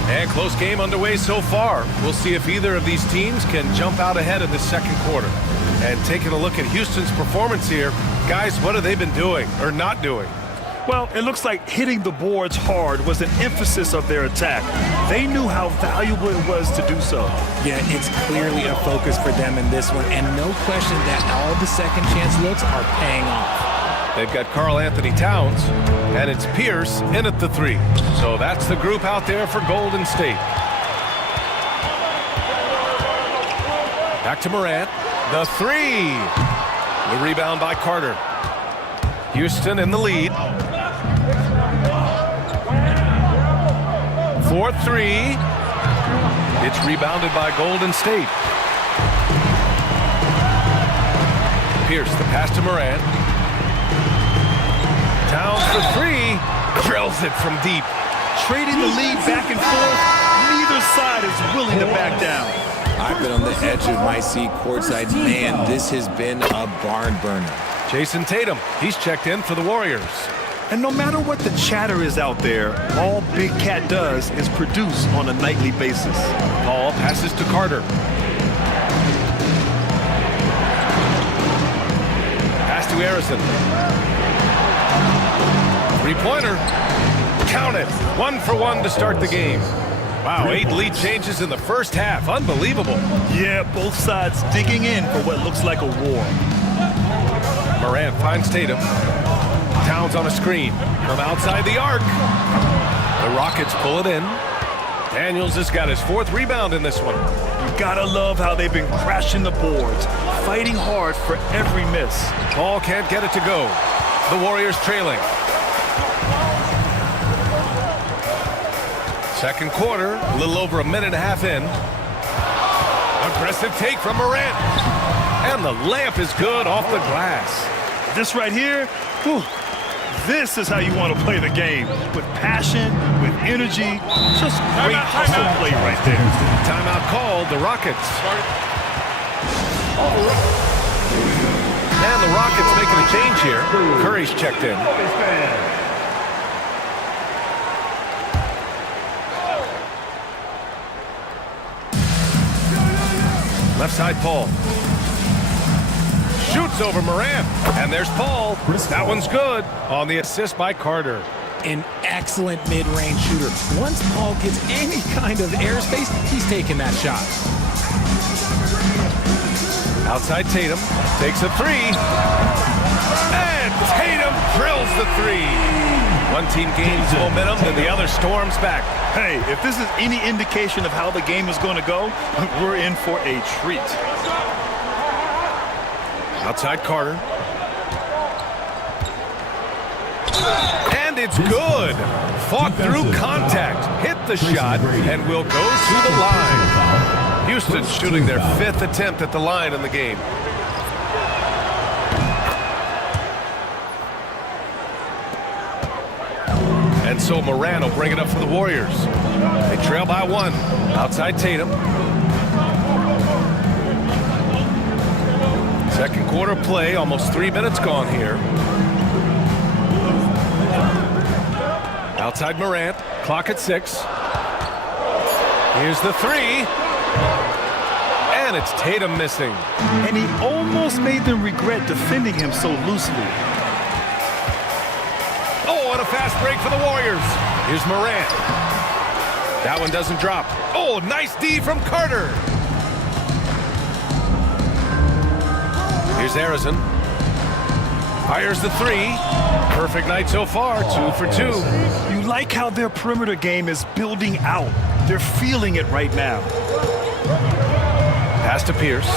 And close game underway so far. We'll see if either of these teams can jump out ahead in the second quarter. And taking a look at Houston's performance here, guys, what have they been doing or not doing? Well, it looks like hitting the boards hard was an emphasis of their attack. They knew how valuable it was to do so. Yeah, it's clearly a focus for them in this one, and no question that all the second chance looks are paying off. They've got Karl Anthony Towns, and it's Pierce in at the three. So that's the group out there for Golden State. Back to Morant. The three. The rebound by Carter. Houston in the lead. 4-3. It's rebounded by Golden State. Pierce, the pass to Morant. Towns for three. Drills it from deep. Trading the lead back and forth, neither side is willing to back down. I've been on the edge of my seat courtside. Man, this has been a barn burner. Jason Tatum, he's checked in for the Warriors. And no matter what the chatter is out there, all Big Cat does is produce on a nightly basis. Paul passes to Carter. Pass to Harrison. Three-pointer. Count it. 1 for 1 to start the game. Wow, 8 lead changes in the first half. Unbelievable. Yeah, both sides digging in for what looks like a war. Morant finds Tatum. Towns on a screen from outside the arc. The Rockets pull it in. Daniels has got his 4th rebound in this one. You gotta love how they've been crashing the boards, fighting hard for every miss. Paul can't get it to go. The Warriors trailing. Second quarter, a little over a minute and a half in. Aggressive take from Morant. And the layup is good off the glass. This right here, whew, this is how you want to play the game. With passion, with energy, just great hustle play right there. Timeout called, the Rockets. And the Rockets making a change here. Curry's checked in. Left side, Paul. Shoots over Morant. And there's Paul. That one's good on the assist by Carter. An excellent mid-range shooter. Once Paul gets any kind of airspace, he's taking that shot. Outside Tatum. Takes a three. And Tatum drills the three. One team gains momentum, and the other storms back. Hey, if this is any indication of how the game is going to go, we're in for a treat. Outside Carter. And it's good. Fought through contact. Hit the shot and will go to the line. Houston shooting their 5th attempt at the line in the game. And so Morant will bring it up for the Warriors. They trail by 1. Outside Tatum. Second quarter play, almost 3 minutes gone here. Outside Morant, clock at 6. Here's the three. And it's Tatum missing. And he almost made them regret defending him so loosely. Oh, and a fast break for the Warriors. Here's Morant. That one doesn't drop. Oh, nice D from Carter. Here's Harrison. Fires the three. Perfect night so far, 2 for 2. You like how their perimeter game is building out. They're feeling it right now. Pass to Pierce.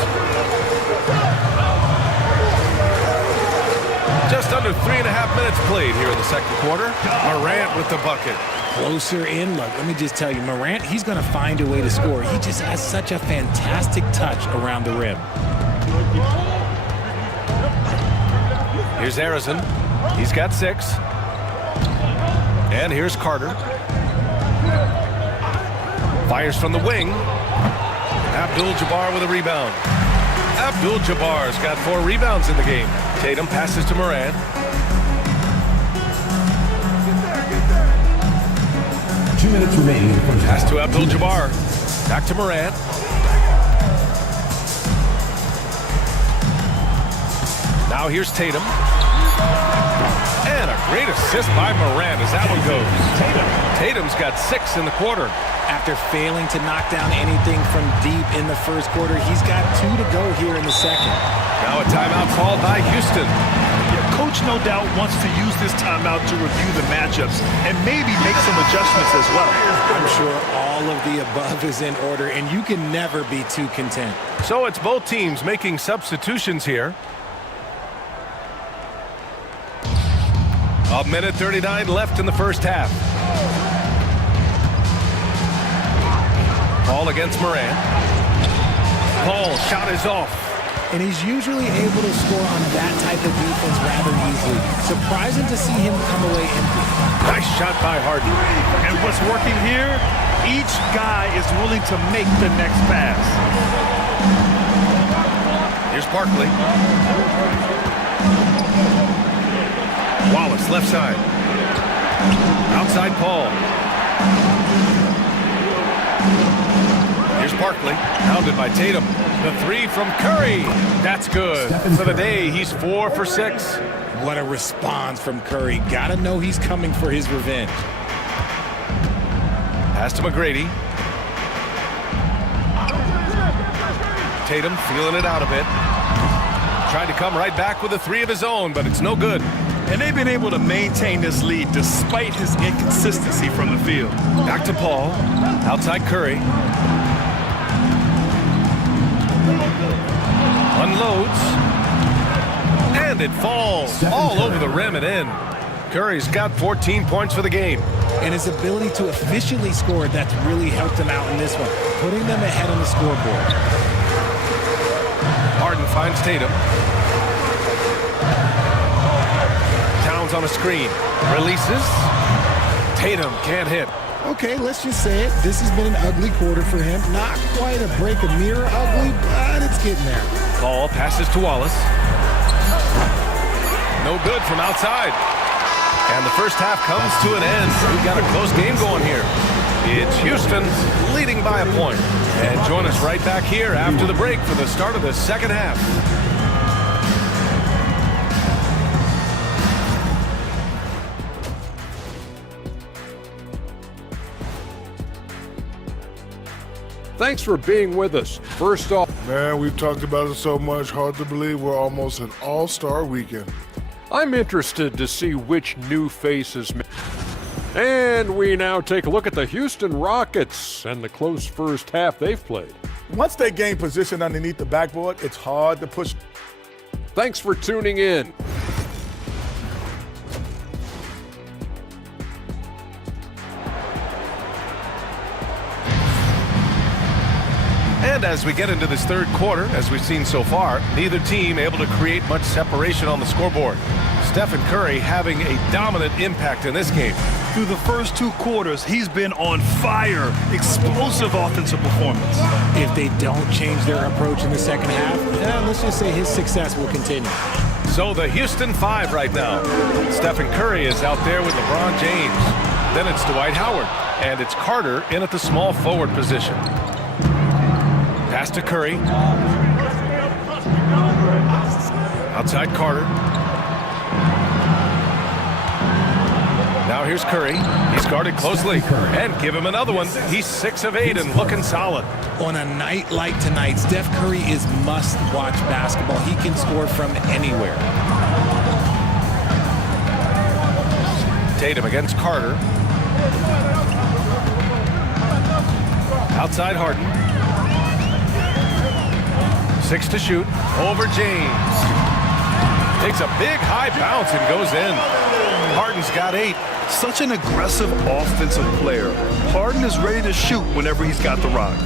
Just Just under 3.5 minutes played here in the second quarter. Morant with the bucket. Closer in. Look, let me just tell you, Morant, he's going to find a way to score. He just has such a fantastic touch around the rim. Here's Arizon. He's got 6. And here's Carter. Fires from the wing. Abdul-Jabbar with a rebound. Abdul-Jabbar's got 4 rebounds in the game. Tatum passes to Morant. Two minutes remaining in the first half. Pass to Abdul-Jabbar. Back to Morant. Now here's Tatum. And a great assist by Morant as that one goes. Tatum's got 6 in the quarter. After failing to knock down anything from deep in the first quarter, he's got 2 to go here in the second. Now a timeout called by Houston. Yeah, coach no doubt wants to use this timeout to review the matchups and maybe make some adjustments as well. I'm sure all of the above is in order, and you can never be too content. So it's both teams making substitutions here. A minute 39 left in the first half. Paul against Morant. Paul, shot is off. And he's usually able to score on that type of defense rather easily. Surprising to see him come away empty. Nice shot by Harden. And what's working here, each guy is willing to make the next pass. Here's Barkley. Wallace, left side. Outside Paul. Here's Barkley, pounded by Tatum. The 3 from Curry. That's good. For the day, he's 4 for 6. What a response from Curry. Gotta know he's coming for his revenge. Pass to McGrady. Tatum feeling it out a bit. Tried to come right back with a 3 of his own, but it's no good. And they've been able to maintain this lead despite his inconsistency from the field. Back to Paul. Outside Curry. Unloads. And it falls all over the rim and in. Curry's got 14 points for the game. And his ability to efficiently score, that's really helped him out in this one, putting them ahead on the scoreboard. Harden finds Tatum. Towns on a screen. Releases. Tatum can't hit. Okay, let's just say it. This has been an ugly quarter for him. Not quite a break a mirror ugly, but it's getting there. Paul passes to Wallace. No good from outside. And the first half comes to an end. We've got a close game going here. It's Houston leading by a point. And join us right back here after the break for the start of the second half. Thanks for being with us. First off, Man, we've talked about it so much, hard to believe we're almost an all-star weekend. I'm interested to see which new faces. And we now take a look at the Houston Rockets and the close first half they've played. Once they gain position underneath the backboard, it's hard to push. Thanks for tuning in. And as we get into this third quarter, as we've seen so far, neither team able to create much separation on the scoreboard. Stephen Curry having a dominant impact in this game. Through the first 2 quarters, he's been on fire. Explosive offensive performance. If they don't change their approach in the second half, let's just say his success will continue. So the Houston 5 right now. Stephen Curry is out there with LeBron James. Then it's Dwight Howard. And it's Carter in at the small forward position. Pass to Curry. Outside Carter. Now here's Curry. He's guarded closely. And give him another one. He's 6 of 8 and looking solid. On a night like tonight, Steph Curry is must-watch basketball. He can score from anywhere. Tatum against Carter. Outside Harden. 6 to shoot. Over James. Takes a big high bounce and goes in. Harden's got 8. Such an aggressive offensive player. Harden is ready to shoot whenever he's got the rock.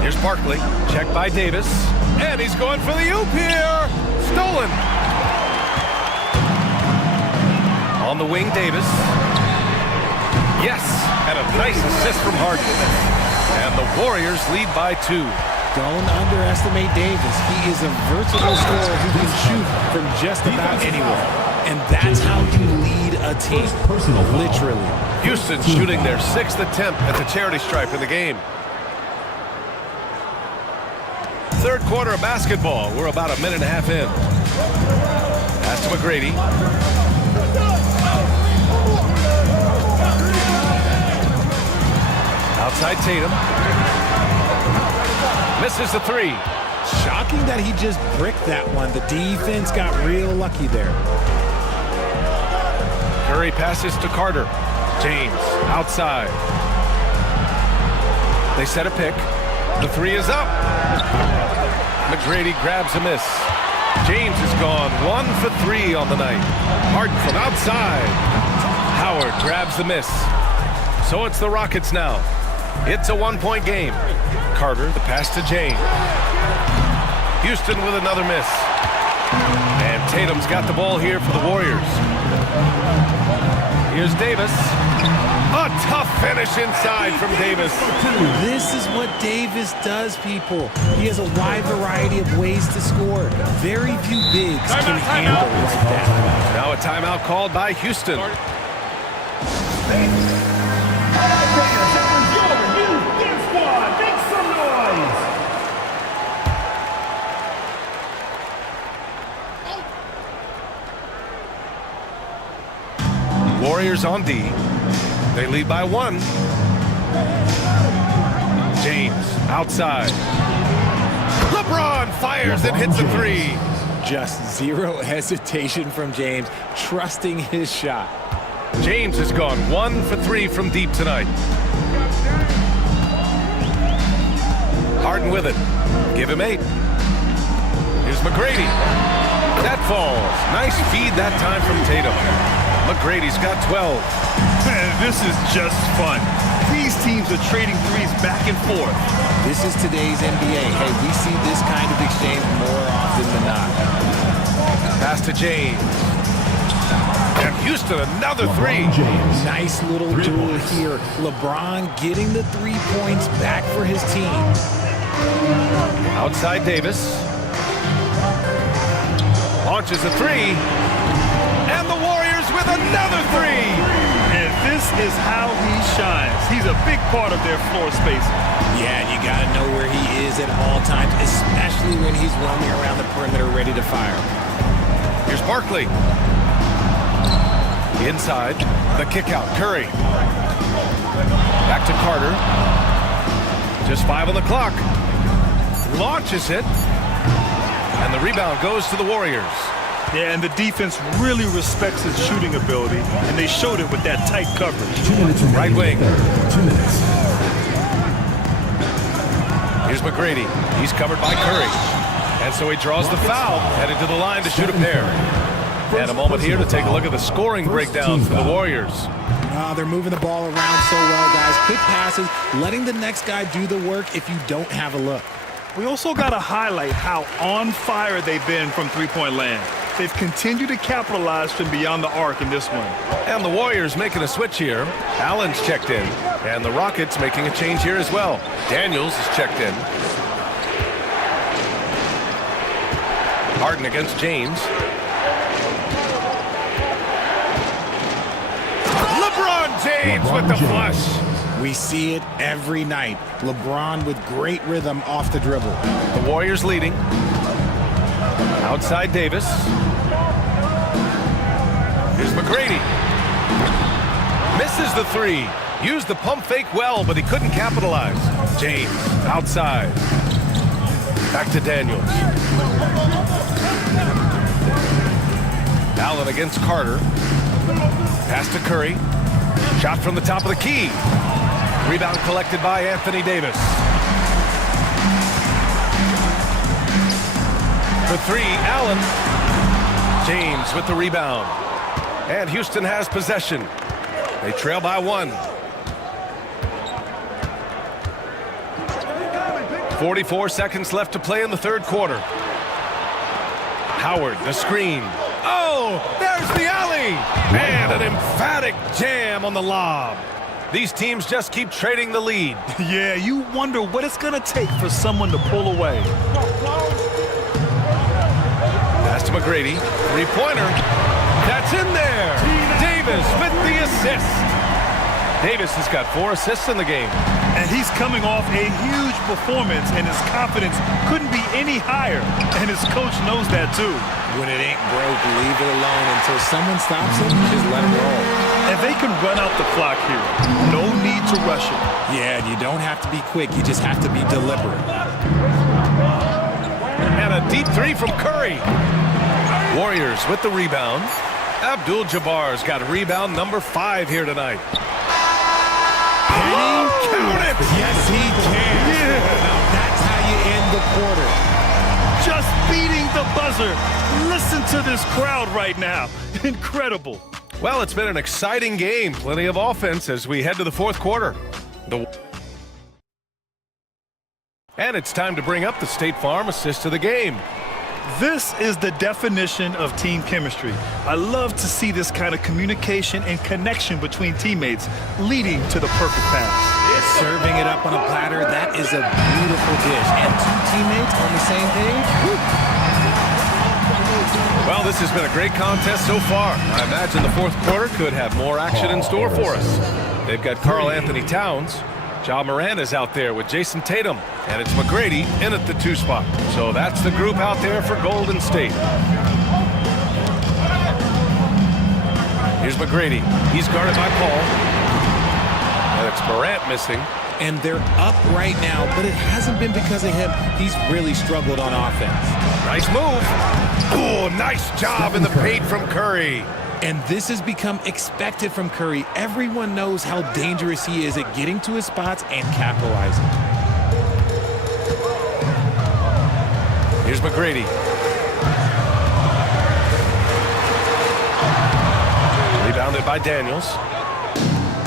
Here's Barkley. Check by Davis. And he's going for the oop here. Stolen. On the wing, Davis. Yes. And a nice assist from Harden. And the Warriors lead by 2. Don't underestimate Davis. He is a versatile scorer who can shoot from just about anywhere. And that's how you lead a team. Literally. Houston shooting their 6th attempt at the charity stripe in the game. Third quarter of basketball. We're about a minute and a half in. Pass to McGrady. Outside Tatum. Misses the 3. Shocking that he just bricked that one. The defense got real lucky there. Curry passes to Carter. James outside. They set a pick. The 3 is up. McGrady grabs a miss. James is gone 1 for 3 on the night. Harden from outside. Howard grabs the miss. So it's the Rockets now. It's a 1-point game. Carter, the pass to James. Houston with another miss. And Tatum's got the ball here for the Warriors. Here's Davis. A tough finish inside from Davis. This is what Davis does, people. He has a wide variety of ways to score. Very few bigs can handle like that. Now a timeout called by Houston. Warriors on D. They lead by 1. James outside. LeBron fires and hits a 3. Just zero hesitation from James, trusting his shot. James has gone 1 for 3 from deep tonight. Harden with it. Give him 8. Here's McGrady. That falls. Nice feed that time from Tatum. McGrady's got 12. Man, this is just fun. These teams are trading threes back and forth. This is today's NBA. Hey, we see this kind of exchange more often than not. Pass to James. And Houston, another 3. Nice little duel here. LeBron getting the 3 points back for his team. Outside Davis. Launches a 3. And the Warriors with another 3. And this is how he shines. He's a big part of their floor spacing. Yeah, and you got to know where he is at all times, especially when he's roaming around the perimeter ready to fire. Here's Barkley. Inside, the kick out. Curry. Back to Carter. Just 5 on the clock. Launches it. And the rebound goes to the Warriors. Yeah, and the defense really respects his shooting ability, and they showed it with that tight coverage. 2 minutes. Right wing. 2 minutes. Here's McGrady. He's covered by Curry. And so he draws the foul, headed to the line to shoot a pair. And a moment here to take a look at the scoring breakdown for the Warriors. They're moving the ball around so well, guys. Quick passes, letting the next guy do the work if you don't have a look. We also got to highlight how on fire they've been from three-point land. They've continued to capitalize from beyond the arc in this one. And the Warriors making a switch here. Allen's checked in. And the Rockets making a change here as well. Daniels is checked in. Harden against James. LeBron James with the flush. We see it every night. LeBron with great rhythm off the dribble. The Warriors leading. Outside Davis. Here's McGrady. Misses the 3. Used the pump fake well, but he couldn't capitalize. James outside. Back to Daniels. Allen against Carter. Pass to Curry. Shot from the top of the key. Rebound collected by Anthony Davis. For three, Allen. James with the rebound. And Houston has possession. They trail by 1. 44 seconds left to play in the third quarter. Howard, the screen. Oh, there's the alley! And an emphatic jam on the lob. These teams just keep trading the lead. Yeah, you wonder what it's going to take for someone to pull away. Pass to McGrady. Three-pointer. That's in there. Davis with the assist. Davis has got 4 assists in the game. And he's coming off a huge performance, and his confidence couldn't be any higher. And his coach knows that, too. When it ain't broke, leave it alone until someone stops it. Just let it roll. And they can run out the clock here. No need to rush it. Yeah, and you don't have to be quick. You just have to be deliberate. And a deep three from Curry. Warriors with the rebound. Abdul-Jabbar's got rebound number 5 here tonight. Can he count it? Yes, he can. Yeah. Now that's how you end the quarter. Just beating the buzzer. Listen to this crowd right now. Incredible. Well, it's been an exciting game. Plenty of offense as we head to the fourth quarter. And it's time to bring up the State Farm assist of the game. This is the definition of team chemistry. I love to see this kind of communication and connection between teammates leading to the perfect pass. Serving it up on a platter, that is a beautiful dish. And 2 teammates on the same page. Woo. Well, this has been a great contest so far. I imagine the fourth quarter could have more action in store for us. They've got Karl Anthony Towns. Ja Morant is out there with Jason Tatum, and it's McGrady in at the 2 spot. So that's the group out there for Golden State. Here's McGrady. He's guarded by Paul. And it's Morant missing. And they're up right now, but it hasn't been because of him. He's really struggled on offense. Nice move. Oh, nice job in the paint from Curry. And this has become expected from Curry. Everyone knows how dangerous he is at getting to his spots and capitalizing. Here's McGrady. Rebounded by Daniels.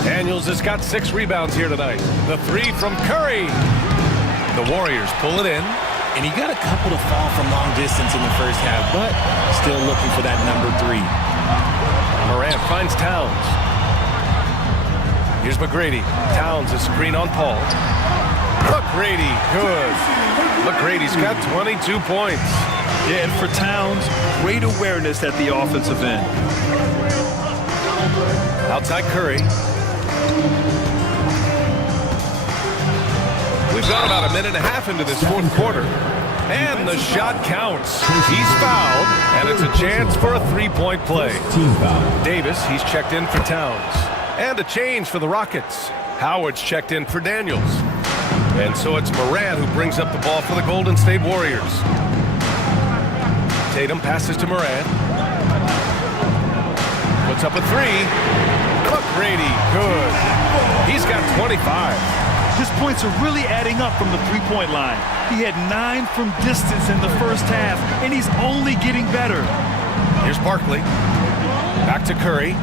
Daniels has got 6 rebounds here tonight. The 3 from Curry. The Warriors pull it in. And he got a couple to fall from long distance in the first half, but still looking for that number 3. Morant finds Towns. Here's McGrady. Towns a screen on Paul. McGrady, good. McGrady's got 22 points. Yeah, and for Towns, great awareness at the offensive end. Outside Curry. We've gone about a minute and a half into this fourth quarter. And the shot counts. He's fouled, and it's a chance for a 3-point play. Davis, he's checked in for Towns. And a change for the Rockets. Howard's checked in for Daniels. And so it's Morant who brings up the ball for the Golden State Warriors. Tatum passes to Morant. Puts up a 3. McGrady, good. He's got 25. His points are really adding up from the 3-point line. He had 9 from distance in the first half, and he's only getting better. Here's Barkley. Back to Curry.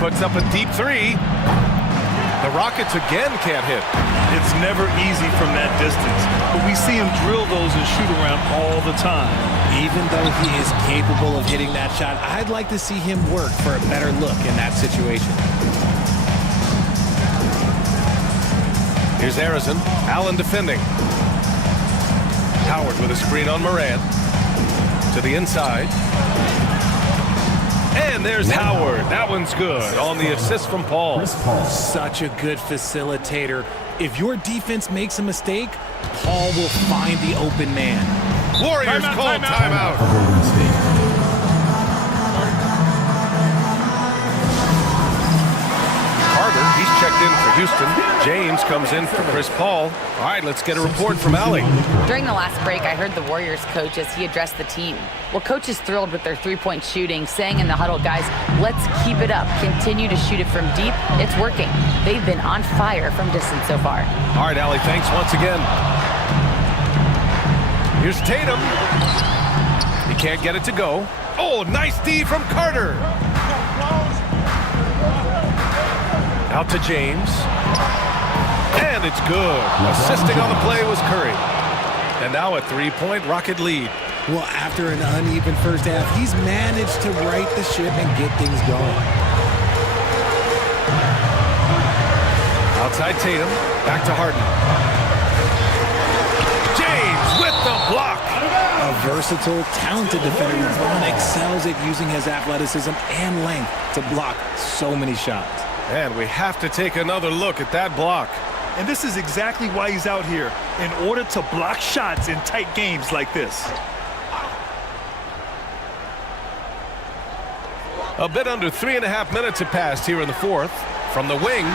Puts up a deep 3. The Rockets again can't hit. It's never easy from that distance, but we see him drill those and shoot around all the time. Even though he is capable of hitting that shot, I'd like to see him work for a better look in that situation. Here's Arizon. Allen defending. Howard with a screen on Morant. To the inside. And there's Howard. That one's good on the assist from Paul. Such a good facilitator. If your defense makes a mistake, Paul will find the open man. Warriors call timeout. Carter, he's checked checked in for Houston. James comes in for Chris Paul. All right, let's get a report from Allie. During the last break, I heard the Warriors coach as he addressed the team. Well, coach is thrilled with their three-point shooting, saying in the huddle, guys, let's keep it up. Continue to shoot it from deep. It's working. They've been on fire from distance so far. All right, Allie, thanks once again. Here's Tatum. He can't get it to go. Oh, nice D from Carter. Out to James. And it's good. Assisting on the play was Curry. And now a three-point Rocket lead. Well, after an uneven first half, he's managed to right the ship and get things going. Outside Tatum. Back to Harden. James with the block. A versatile, talented defender. LeBron excels at using his athleticism and length to block so many shots. And we have to take another look at that block. And this is exactly why he's out here, in order to block shots in tight games like this. A bit under 3.5 minutes have passed here in the fourth. From the wing.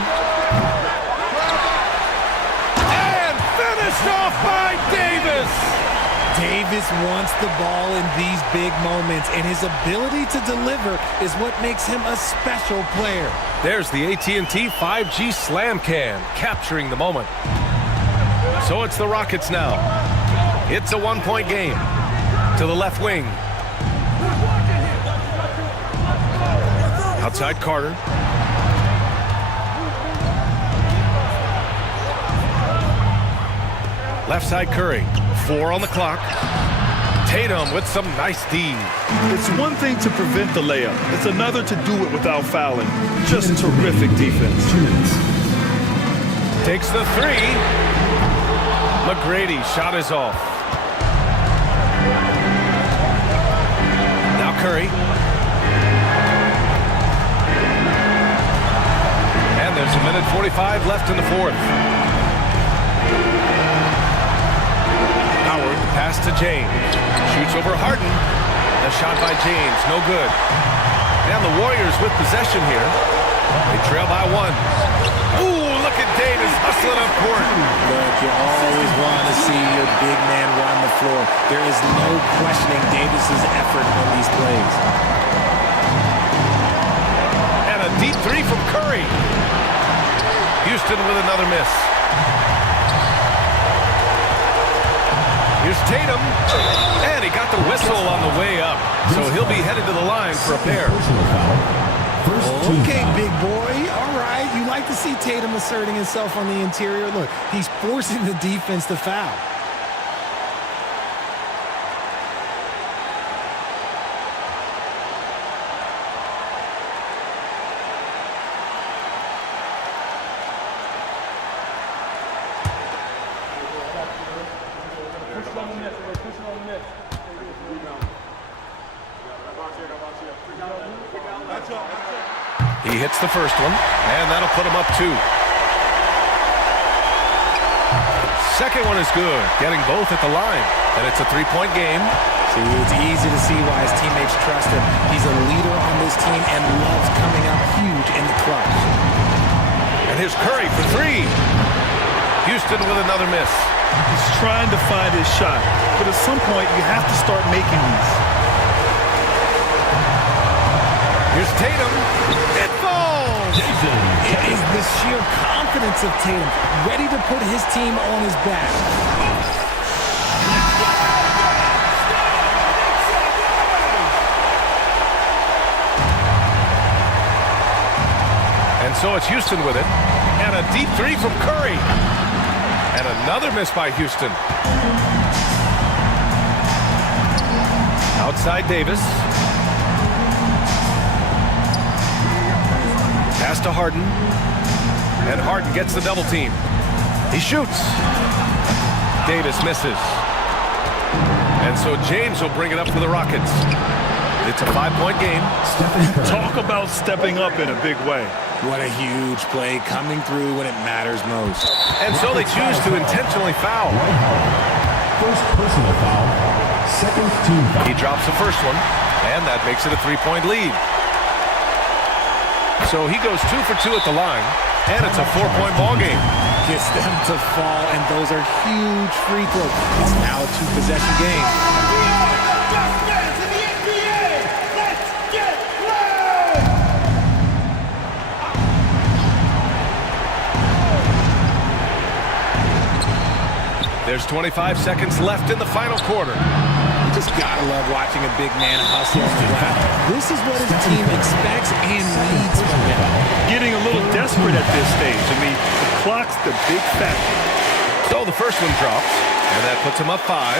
And finished off by Davis. Davis wants the ball in these big moments, and his ability to deliver is what makes him a special player. There's the AT&T 5G Slam Cam, capturing the moment. So it's the Rockets now. It's a one-point game. To the left wing. Outside Carter. Left side Curry. 4 on the clock. Tatum with some nice D. It's one thing to prevent the layup. It's another to do it without fouling. Just terrific defense. Takes the three. McGrady shot is off. Now Curry. And there's a minute 45 left in the fourth. Howard, pass to James. Shoots over Harden. A shot by James, no good. And the Warriors with possession here. They trail by 1. Ooh, look at Davis hustling up court. Look, you always want to see your big man run the floor. There is no questioning Davis's effort on these plays. And a deep three from Curry. Houston with another miss. Here's Tatum, and he got the whistle on the way up, so he'll be headed to the line for a pair. Okay, big boy. All right. You like to see Tatum asserting himself on the interior. Look, he's forcing the defense to foul. He hits the first one, and that'll put him up 2. Second one is good, getting both at the line. And it's a three-point game. See, it's easy to see why his teammates trust him. He's a leader on this team and loves coming up huge in the clutch. And here's Curry for 3. Houston with another miss. He's trying to find his shot, but at some point you have to start making these. Here's Tatum. It falls! It is the sheer confidence of Tatum, ready to put his team on his back. And so it's Houston with it. And a deep 3 from Curry. And another miss by Houston. Outside Davis. Pass to Harden. And Harden gets the double team. He shoots. Davis misses. And so James will bring it up for the Rockets. It's a 5-point game. Talk about stepping up in a big way. What a huge play coming through when it matters most. And so they choose to intentionally foul. First personal foul. Second team foul. He drops the first one, and that makes it a 3-point lead. So he goes 2 for 2 at the line. And it's a 4-point ball game. Gets them to fall, and those are huge free throws. It's now a 2-possession game. There's 25 seconds left in the final quarter. You just gotta love watching a big man hustle on the ground. This is what his team expects and needs from him. Getting a little desperate at this stage. I mean, the clock's the big factor. So the first one drops, and that puts him up 5.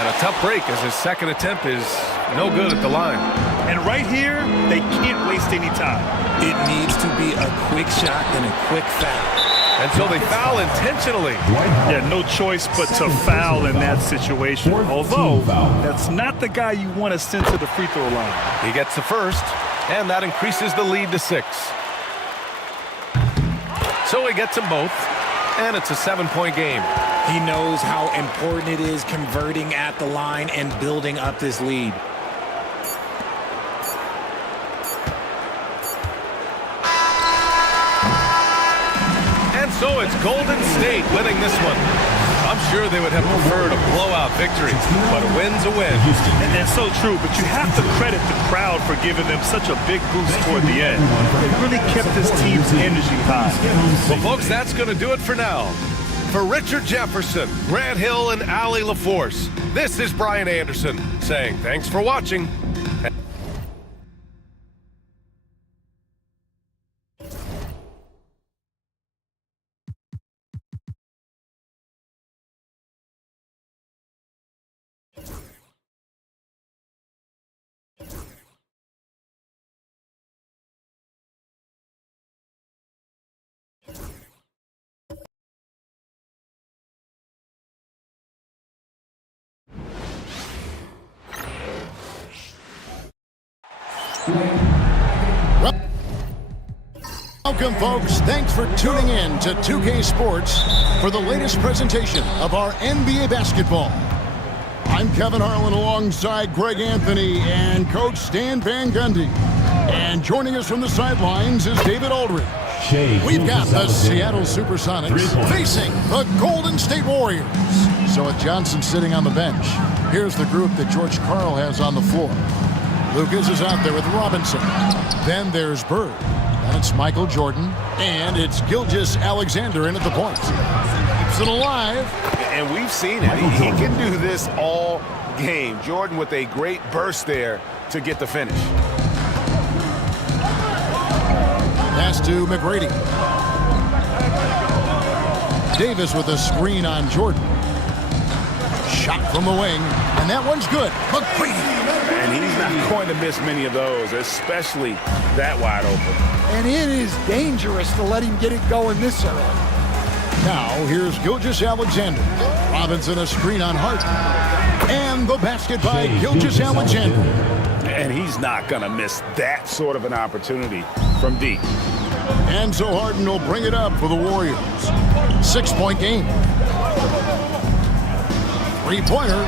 And a tough break as his second attempt is no good at the line. And right here, they can't waste any time. It needs to be a quick shot and a quick foul. Until they foul intentionally. Yeah, no choice but to foul in that situation. Although, that's not the guy you want to send to the free throw line. He gets the first, and that increases the lead to 6. So he gets them both, and it's a 7-point game. He knows how important it is converting at the line and building up this lead. So it's Golden State winning this one. I'm sure they would have preferred a blowout victory, but a win's a win. And that's so true, but you have to credit the crowd for giving them such a big boost toward the end. They really kept this team's energy high. Well, folks, that's going to do it for now. For Richard Jefferson, Grant Hill, and Allie LaForce, this is Brian Anderson saying thanks for watching. Welcome, folks. Thanks for tuning in to 2K Sports for the latest presentation of our NBA basketball. I'm Kevin Harlan alongside Greg Anthony and Coach Stan Van Gundy. And joining us from the sidelines is David Aldridge. We've got the Seattle Supersonics facing the Golden State Warriors. So with Johnson sitting on the bench, here's the group that George Karl has on the floor. Lucas is out there with Robinson. Then there's Bird. Then it's Michael Jordan. And it's Gilgeous-Alexander in at the point. Keeps it alive. And we've seen it. He can do this all game. Jordan with a great burst there to get the finish. Pass to McGrady. Davis with a screen on Jordan. Shot from the wing. And that one's good. McGrady. And he's not going to miss many of those, especially that wide open. And it is dangerous to let him get it going this early. Now, here's Gilgeous-Alexander. Robinson a screen on Hart. And the basket by Gilgeous-Alexander. And he's not going to miss that sort of an opportunity from deep. And so Harden will bring it up for the Warriors. 6-point game. Three-pointer.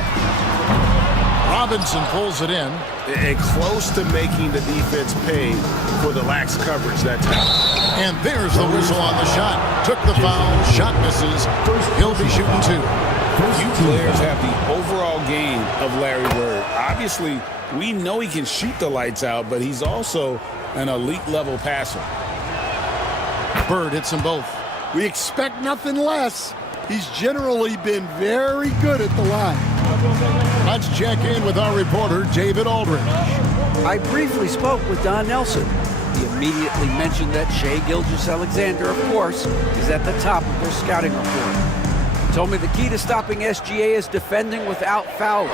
Robinson pulls it in. And close to making the defense pay for the lax coverage that time. And there's the whistle on the shot. Took the foul. Shot misses. He'll be shooting 2. Few players have the overall game of Larry Bird. Obviously, we know he can shoot the lights out, but he's also an elite-level passer. Bird hits them both. We expect nothing less. He's generally been very good at the line. Let's check in with our reporter, David Aldridge. I briefly spoke with Don Nelson. He immediately mentioned that Shai Gilgeous-Alexander, of course, is at the top of their scouting report. He told me the key to stopping SGA is defending without fouling.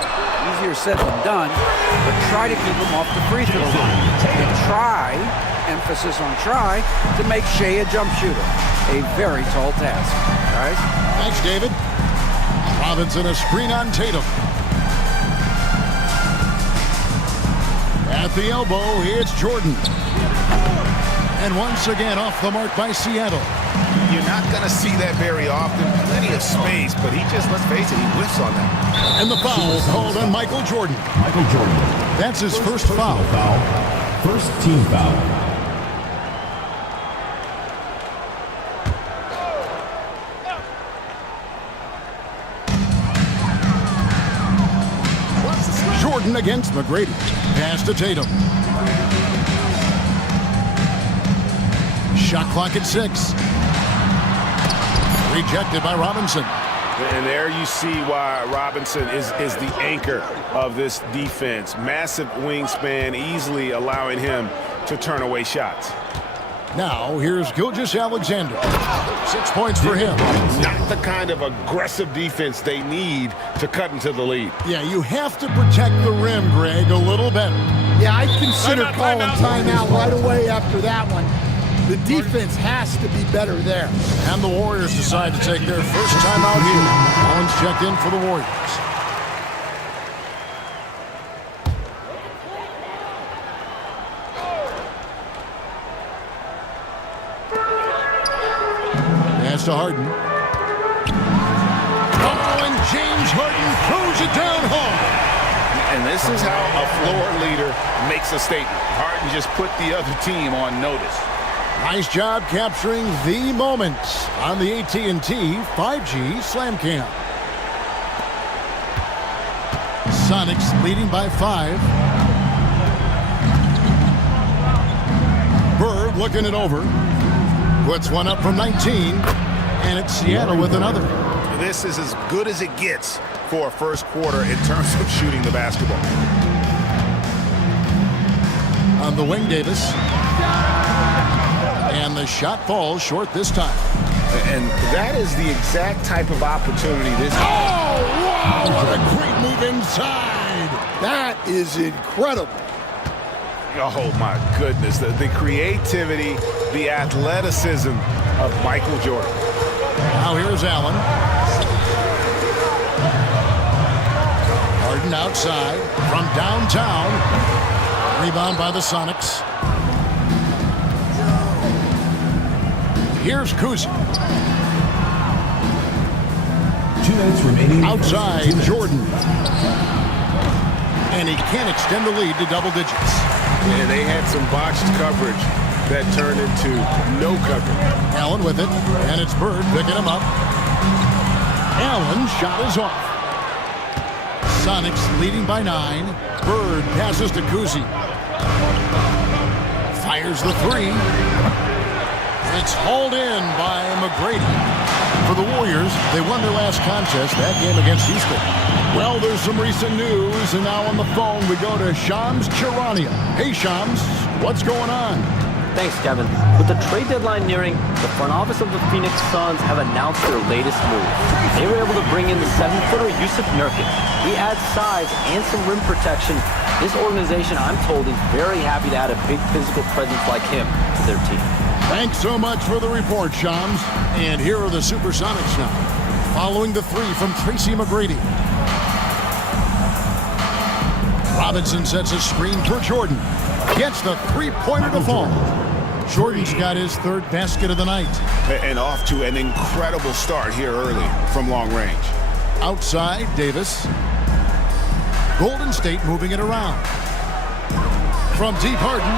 Easier said than done, but try to keep him off the free throw line. And try, emphasis on try, to make Shai a jump shooter. A very tall task. Guys? Thanks, David. Robinson a screen on Tatum. At the elbow, it's Jordan. And once again off the mark by Seattle. You're not going to see that very often. Plenty of space, but he just, let's face it, he whiffs on that. And the foul called on Michael Jordan. Michael Jordan. That's his first foul. First team foul. Jordan against McGrady. Pass to Tatum. Shot clock at 6. Rejected by Robinson. And there you see why Robinson is the anchor of this defense. Massive wingspan, easily allowing him to turn away shots. Now, here's Gilgeous-Alexander. 6 points for him. Not the kind of aggressive defense they need to cut into the lead. Yeah, you have to protect the rim, Greg, a little better. Yeah, I'd consider calling timeout right away after that one. The defense has to be better there. And the Warriors decide to take their first timeout here. Allen's checked in for the Warriors. Pass to Harden. Oh, and James Harden throws it down hard. And this is how a floor leader makes a statement. Harden just put the other team on notice. Nice job capturing the moments on the AT&T 5G Slam Cam. Sonics leading by 5. Bird looking it over. Puts one up from 19. And it's Seattle with another. This is as good as it gets for a first quarter in terms of shooting the basketball. On the wing, Davis. And the shot falls short this time. And that is the exact type of opportunity this... Oh, wow! What a great move inside. That is incredible. Oh, my goodness. The creativity, the athleticism of Michael Jordan. Now here's Allen. Harden outside from downtown. Rebound by the Sonics. Here's Kuzi. 2 minutes remaining. Outside, Jordan. And he can't extend the lead to double digits. And they had some botched coverage that turned into no coverage. Allen with it, and it's Bird picking him up. Allen shot is off. Sonics leading by 9. Bird passes to Kuzi. Fires the 3. It's hauled in by McGrady. For the Warriors, they won their last contest, that game against Houston. Well, there's some recent news, and now on the phone we go to Shams Charania. Hey, Shams, what's going on? Thanks, Kevin. With the trade deadline nearing, the front office of the Phoenix Suns have announced their latest move. They were able to bring in the 7-footer Yusuf Nurkic. He adds size and some rim protection. This organization, I'm told, is very happy to add a big physical presence like him to their team. Thanks so much for the report, Shams. And here are the Supersonics now. Following the 3 from Tracy McGrady. Robinson sets a screen for Jordan. Gets the 3-pointer to fall. Jordan's got his 3rd basket of the night. And off to an incredible start here early from long range. Outside, Davis. Golden State moving it around. From deep, Harden.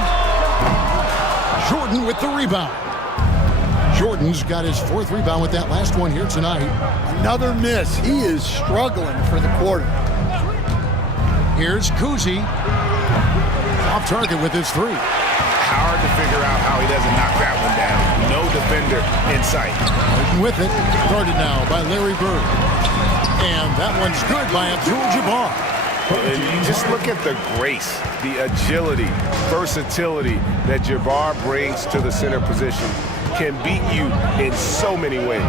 Jordan with the rebound. Jordan's got his 4th rebound with that last one here tonight. Another miss. He is struggling for the quarter. Here's Kuzi. Off target with his 3. Hard to figure out how he doesn't knock that one down. No defender in sight. Harden with it. Guarded now by Larry Bird. And that one's good by Abdul-Jabbar. And you just look at the grace, the agility, versatility that Jabbar brings to the center position. Can beat you in so many ways.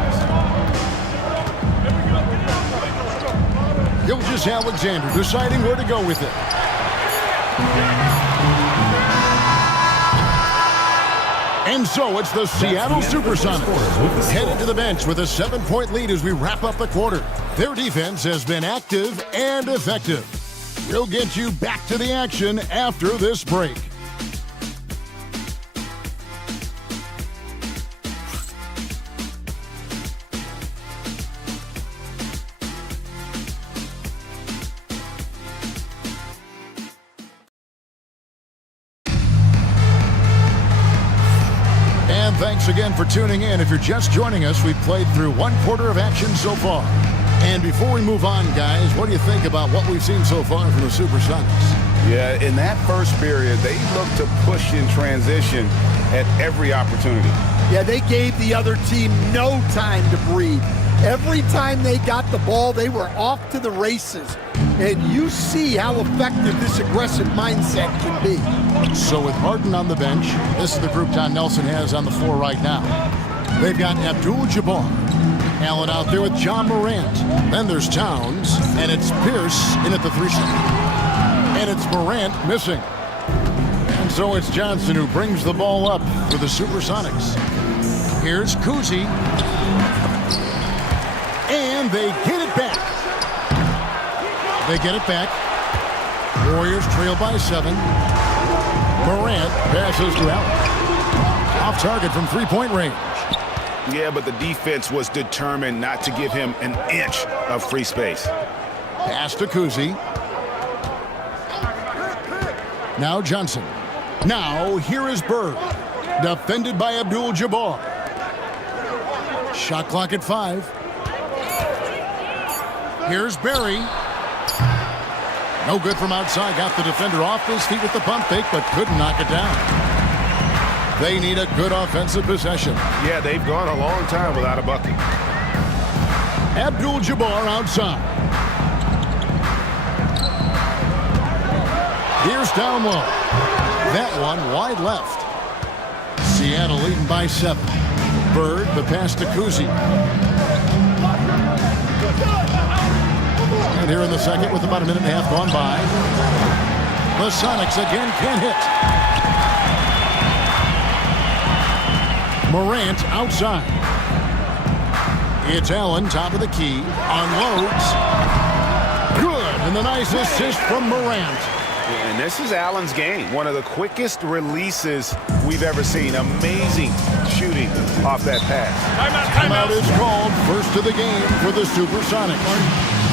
Gilgeous-Alexander deciding where to go with it. And so it's the Seattle Supersonics headed to the bench with a 7-point lead as we wrap up the quarter. Their defense has been active and effective. We'll get you back to the action after this break. And thanks again for tuning in. If you're just joining us, we've played through one quarter of action so far. And before we move on, guys, what do you think about what we've seen so far from the Supersonics? Yeah, in that first period, they looked to push in transition at every opportunity. Yeah, they gave the other team no time to breathe. Every time they got the ball, they were off to the races. And you see how effective this aggressive mindset can be. So with Harden on the bench, this is the group Don Nelson has on the floor right now. They've got Abdul-Jabbar. Allen out there with John Morant. Then there's Towns, and it's Pierce in at the 3-shot. And it's Morant missing. And so it's Johnson who brings the ball up for the Supersonics. Here's Cousy. And they get it back. They get it back. Warriors trail by 7. Morant passes to Allen. Off target from three-point range. Yeah, but the defense was determined not to give him an inch of free space. Pass to Cousy. Now Johnson. Now here is Bird. Defended by Abdul-Jabbar. Shot clock at 5. Here's Barry. No good from outside. Got the defender off his feet with the pump fake, but couldn't knock it down. They need a good offensive possession. Yeah, they've gone a long time without a bucket. Abdul-Jabbar outside. Here's down low. That one wide left. Seattle leading by 7. Bird, the pass to Cousy. And here in the second with about a minute and a half gone by. The Sonics again can't hit. Morant outside. It's Allen, top of the key. Unloads. Good. And the nice assist from Morant. And this is Allen's game. One of the quickest releases we've ever seen. Amazing shooting off that pass. Timeout is called. First of the game for the Supersonics.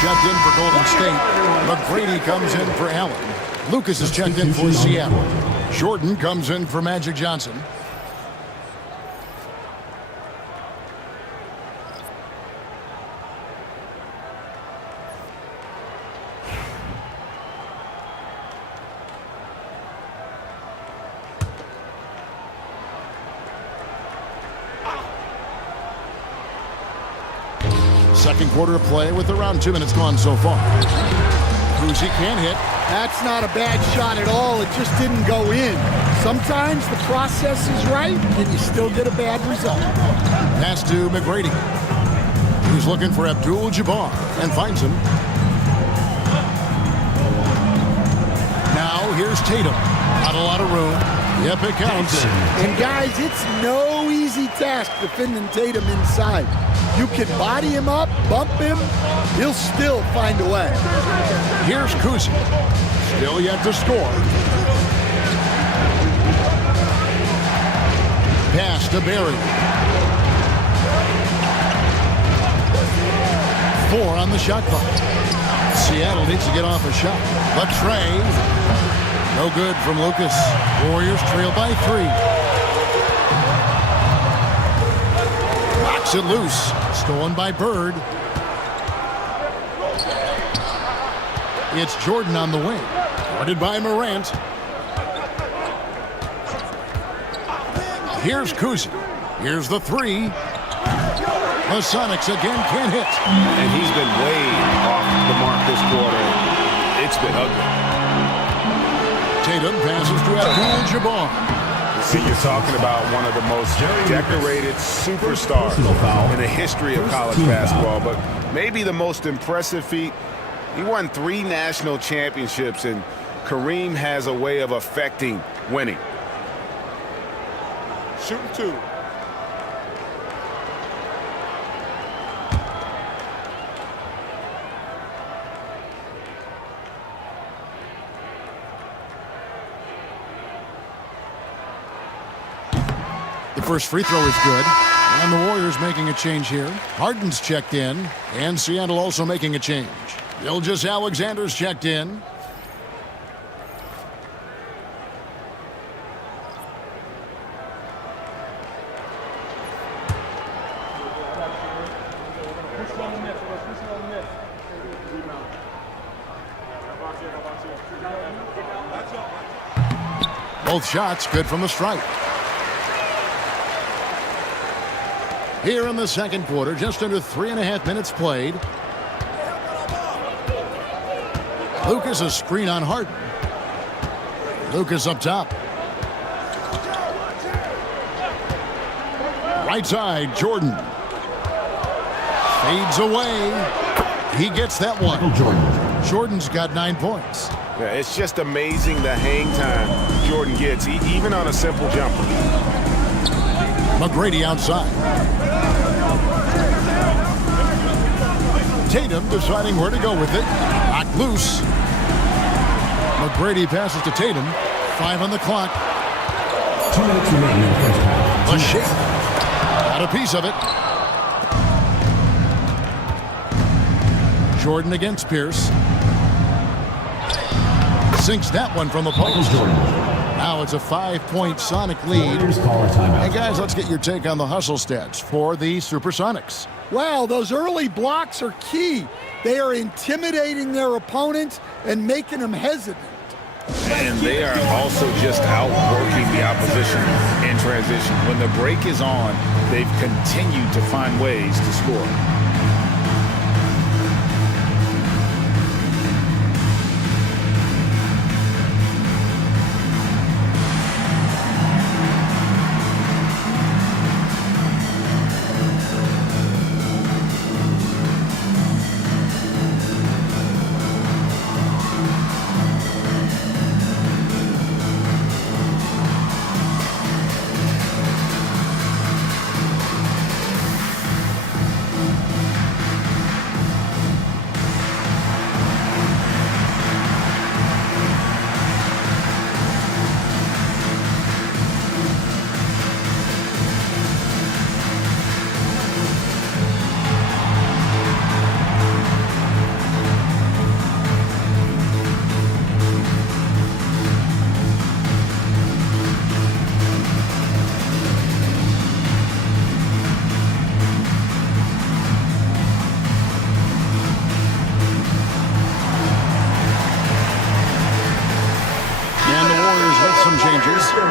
Checked in for Golden State. McGrady comes in for Allen. Lucas is checked in for Seattle. Jordan comes in for Magic Johnson. Second quarter of play with around 2 minutes gone so far. Cousy can't hit. That's not a bad shot at all. It just didn't go in. Sometimes the process is right and you still get a bad result. Pass to McGrady. He's looking for Abdul-Jabbar and finds him. Now here's Tatum. Not a lot of room. Yep, it counts. And guys, it's no easy task defending Tatum inside. You can body him up, bump him, he'll still find a way. Here's Cousy. Still yet to score. Pass to Barry. 4 on the shot clock. Seattle needs to get off a shot. But Trey, no good from Lucas. Warriors trail by 3. Knocks it loose. Stolen by Bird. It's Jordan on the wing. Guarded by Morant. Here's Kuzi. Here's the 3. The Sonics again can't hit. And he's been way off the mark this quarter. It's been ugly. Tatum passes to Abdul-Jabbar. See, you're talking about one of the most decorated superstars in the history of college basketball, but maybe the most impressive feat. He won 3 national championships, and Kareem has a way of affecting winning. Shooting 2. The first free throw is good. And the Warriors making a change here. Harden's checked in. And Seattle also making a change. Gilgeous-Alexander's checked in. Both shots good from the stripe. Here in the second quarter, just under 3.5 minutes played. Lucas a screen on Harden. Lucas up top. Right side, Jordan. Fades away. He gets that one. Jordan's got 9 points. Yeah, it's just amazing the hang time Jordan gets, even on a simple jumper. McGrady outside. Tatum deciding where to go with it. Knocked loose. McGrady passes to Tatum. 5 on the clock. 2 minutes remaining in the first half. A shake. Got a piece of it. Jordan against Pierce. Sinks that one from the post. Now it's a 5-point Sonic lead. And guys, let's get your take on the hustle stats for the Supersonics. Wow, those early blocks are key. They are intimidating their opponents and making them hesitant. And they are also just outworking the opposition in transition. When the break is on, they've continued to find ways to score.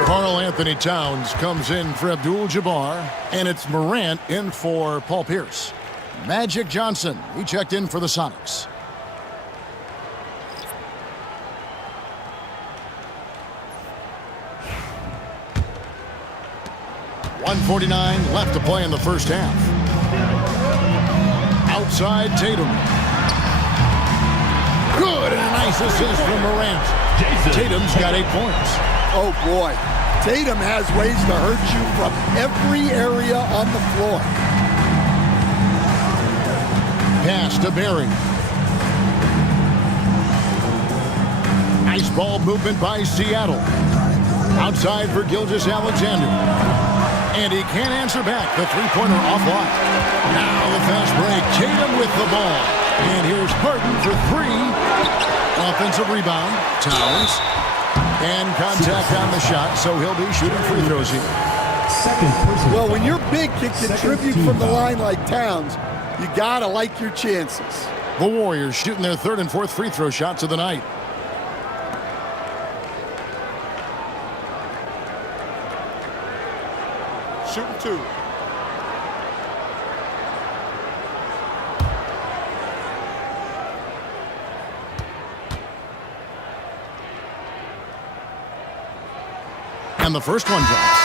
Karl-Anthony Towns comes in for Abdul-Jabbar, and it's Morant in for Paul Pierce. Magic Johnson, he checked in for the Sonics. .149 left to play in the first half. Outside Tatum. Good, and a nice assist from Morant. Tatum's got 8 points. Oh, boy. Tatum has ways to hurt you from every area on the floor. Pass to Barry. Nice ball movement by Seattle. Outside for Gilgeous-Alexander. And he can't answer back. The three-pointer offline. Now the fast break. Tatum with the ball. And here's Harden for three. Offensive rebound. Towns. And contact on the shot, so he'll be shooting free throws here. Well, when you're big, can contribute from the line like Towns, you got to like your chances. The Warriors shooting their third and fourth free throw shots of the night. Shooting two. And the first one drops.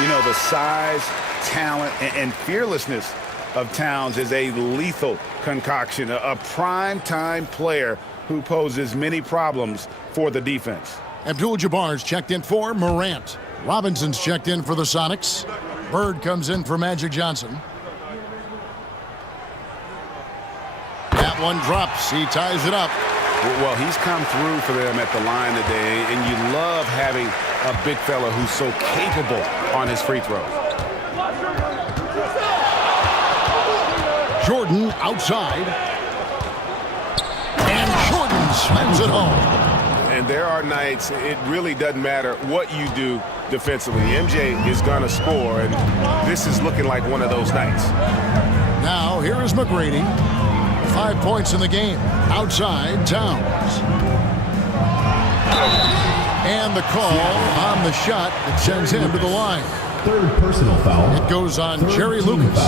You know, the size, talent, and fearlessness of Towns is a lethal concoction, a prime-time player who poses many problems for the defense. Abdul-Jabbar's checked in for Morant. Robinson's checked in for the Sonics. Bird comes in for Magic Johnson. That one drops. He ties it up. Well, he's come through for them at the line today, and you love having a big fella who's so capable on his free throws. Jordan outside. And Jordan slams it home. And there are nights, it really doesn't matter what you do defensively. MJ is going to score, and this is looking like one of those nights. Now, here is McGrady. 5 points in the game. Outside, Towns. And the call on the shot that sends him to the line. Third personal foul. It goes on Jerry Lucas.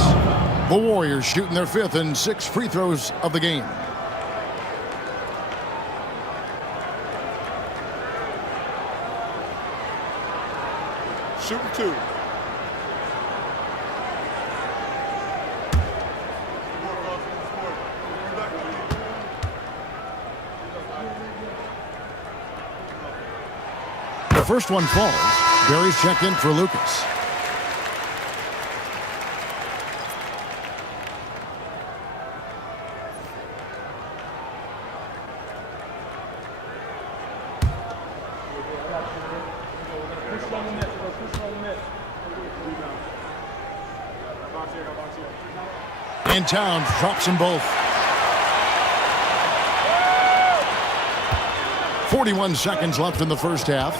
The Warriors shooting their fifth and sixth free throws of the game. Shooting two. The first one falls. Barry's checked in for Lucas. And Towns drops them both. 41 seconds left in the first half.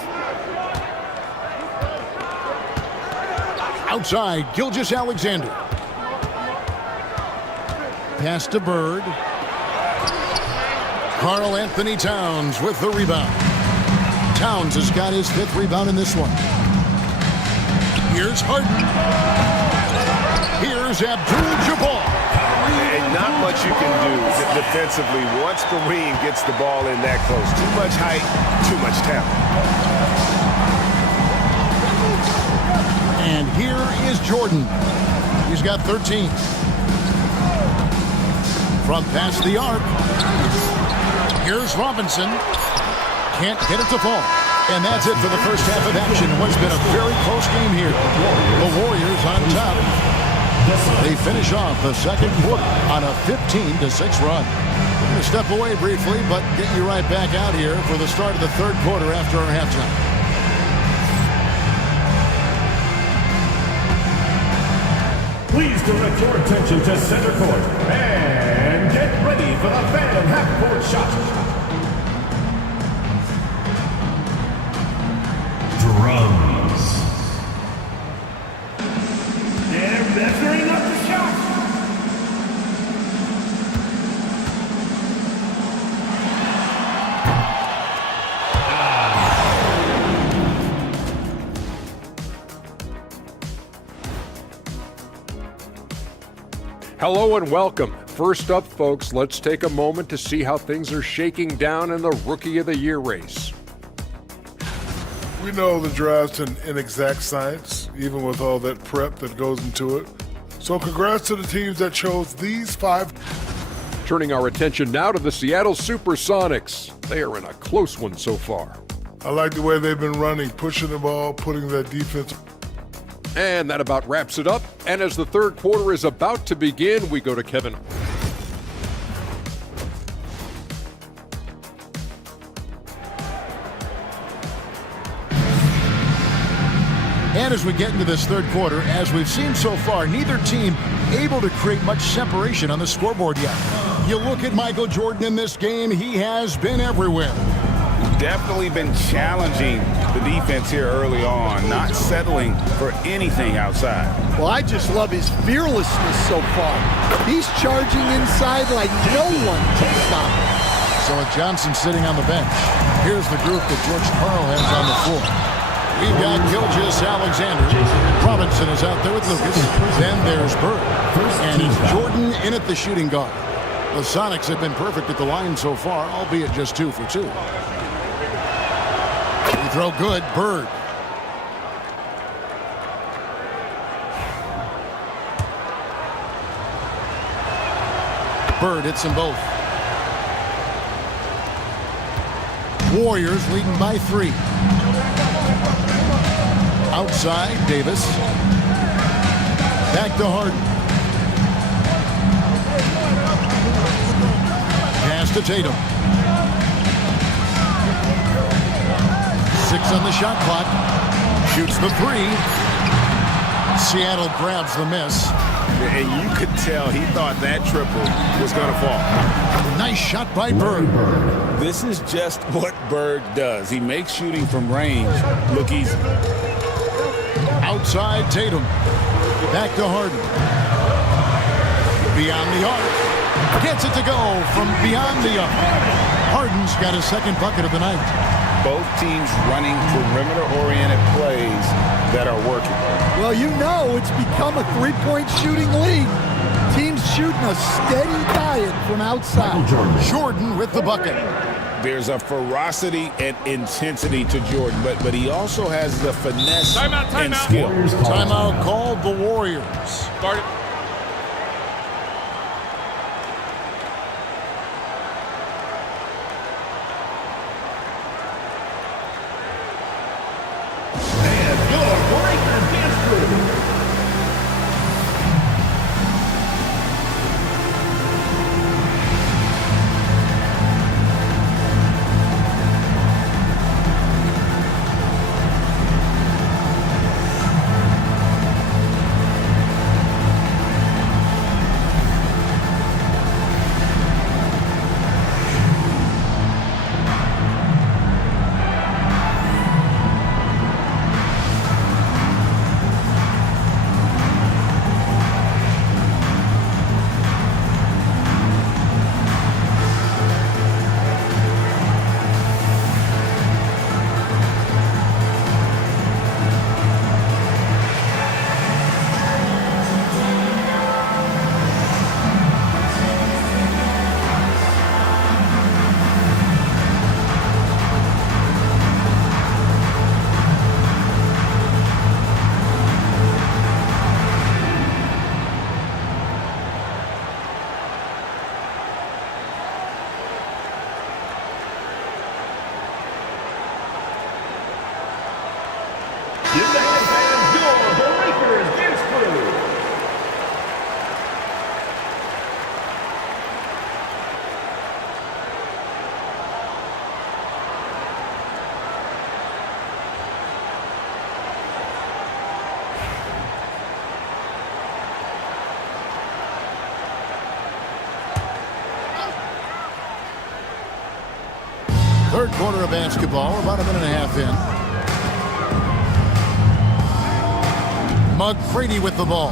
Outside, Gilgeous-Alexander. Pass to Bird. Karl Anthony Towns with the rebound. Towns has got his fifth rebound in this one. Here's Harden. Here's Abdul-Jabbar. And not much you can do defensively once Kareem gets the ball in that close. Too much height, too much talent. And here is Jordan. He's got 13. From past the arc. Here's Robinson. Can't get it to fall. And that's it for the first half of action. What's been a very close game here. The Warriors on top. They finish off the second quarter on a 15-6 run. We're going to step away briefly, but get you right back out here for the start of the third quarter after our halftime. Please direct your attention to center court and get ready for the fan half-court shot. Drums. They're measuring up the shot. Hello and welcome. First up, folks, let's take a moment to see how things are shaking down in the Rookie of the Year race. We know the draft's an inexact science, even with all that prep that goes into it. So congrats to the teams that chose these 5. Turning our attention now to the Seattle Supersonics. They are in a close one so far. I like the way they've been running, pushing the ball, putting that defense. And that about wraps it up. And as the third quarter is about to begin, we go to Kevin. And as we get into this third quarter, as we've seen so far, neither team able to create much separation on the scoreboard yet. You look at Michael Jordan in this game, he has been everywhere. Definitely been challenging the defense here early on, not settling for anything outside. Well, I just love his fearlessness so far. He's charging inside like no one can stop him. So with Johnson sitting on the bench, here's the group that George Karl has on the floor. We've got Gilgeous-Alexander. Robinson is out there with Lucas. Then there's Bird. And it's Jordan in at the shooting guard. The Sonics have been perfect at the line so far, albeit just 2 for 2. Free throw good, Bird. Bird hits them both. Warriors leading by 3. Outside, Davis. Back to Harden. Pass to Tatum. 6 on the shot clock. Shoots the 3. Seattle grabs the miss. And you could tell he thought that triple was going to fall. Nice shot by Bird. This is just what Bird does. He makes shooting from range look easy. Outside Tatum. Back to Harden. Beyond the arc. Gets it to go from beyond the arc. Harden's got his second bucket of the night. Both teams running perimeter-oriented plays that are working. Well, you know it's become a three-point shooting league. Teams shooting a steady diet from outside. Jordan with the bucket. There's a ferocity and intensity to Jordan, but he also has the finesse and skill. Timeout called the Warriors. Start it. Third quarter of basketball, about a minute and a half in. McGrady with the ball.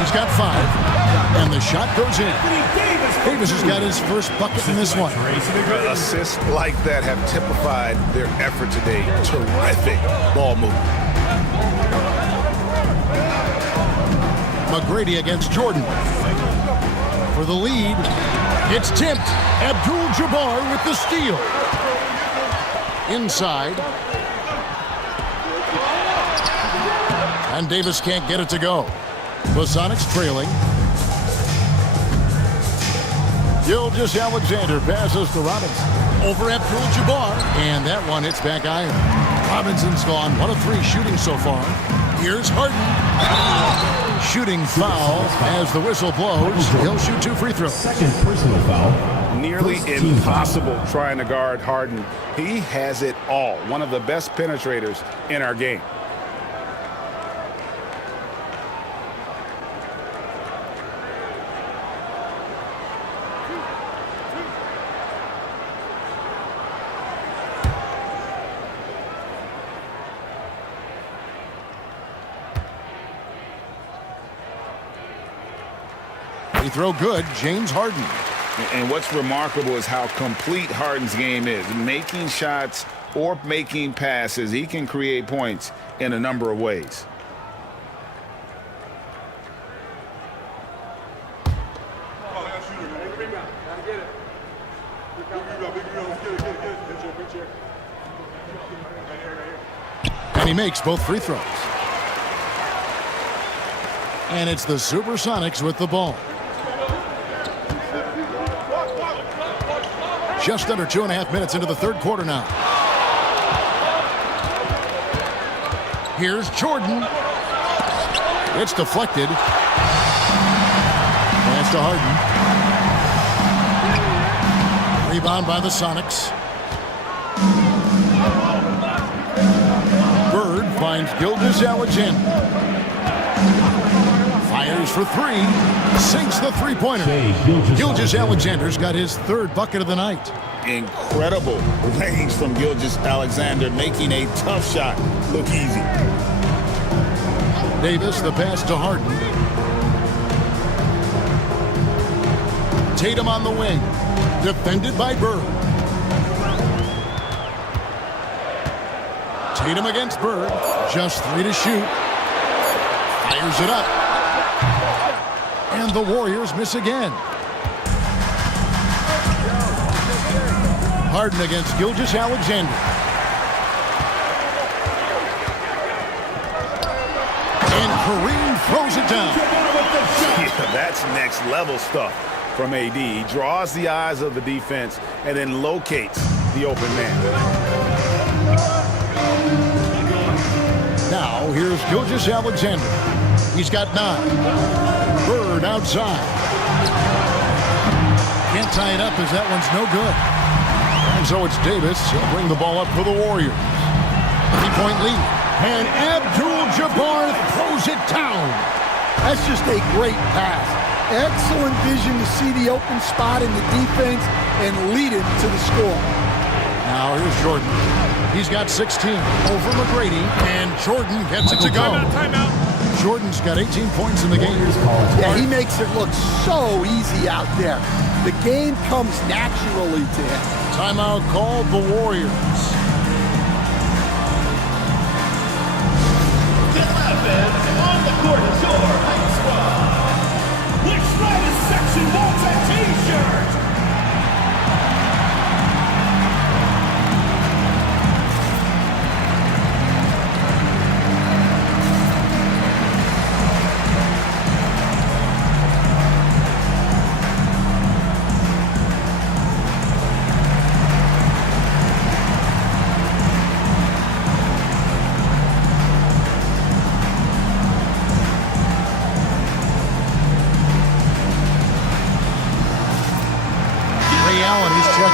He's got 5, and the shot goes in. Davis has got his first bucket in this one. Assists like that have typified their effort today. Terrific ball movement. McGrady against Jordan. For the lead, it's tipped. Abdul-Jabbar with the steal. Inside. And Davis can't get it to go. The Sonics trailing. Gilgeous-Alexander passes to Robinson. Over Abdul-Jabbar. And that one hits back iron. Robinson's gone 1 of 3 shooting so far. Here's Harden. Shooting foul as the whistle blows. He'll shoot 2 free throws. Second personal foul. Nearly impossible trying to guard Harden. He has it all. One of the best penetrators in our game. Free throw good, James Harden. And what's remarkable is how complete Harden's game is. Making shots or making passes, he can create points in a number of ways. And he makes both free throws. And it's the Supersonics with the ball. Just under 2.5 minutes into the third quarter now. Here's Jordan. It's deflected. Pass to Harden. Rebound by the Sonics. Bird finds Gilgeous-Alexander. Fires for three. Sinks the three-pointer. Gilgeous-Alexander's got his third bucket of the night. Incredible range from Gilgeous-Alexander, making a tough shot look easy. Davis, the pass to Harden. Tatum on the wing. Defended by Bird. Tatum against Bird. Just 3 to shoot. Fires it up. And the Warriors miss again. Harden against Gilgeous-Alexander. And Kareem throws it down. Yeah, that's next level stuff from AD. He draws the eyes of the defense and then locates the open man. Now here's Gilgeous-Alexander. He's got 9. Bird outside. Can't tie it up as that one's no good. And so it's Davis. He'll bring the ball up for the Warriors. 3-point lead. And Abdul-Jabbar throws it down. That's just a great pass. Excellent vision to see the open spot in the defense and lead it to the score. Now here's Jordan. He's got 16 over McGrady, and Jordan gets it to go. Timeout. Jordan's got 18 points in the game. Yeah, he makes it look so easy out there. The game comes naturally to him. Timeout called the Warriors. 11 on the court, your Heights squad. Which Riders section wants a t-shirt?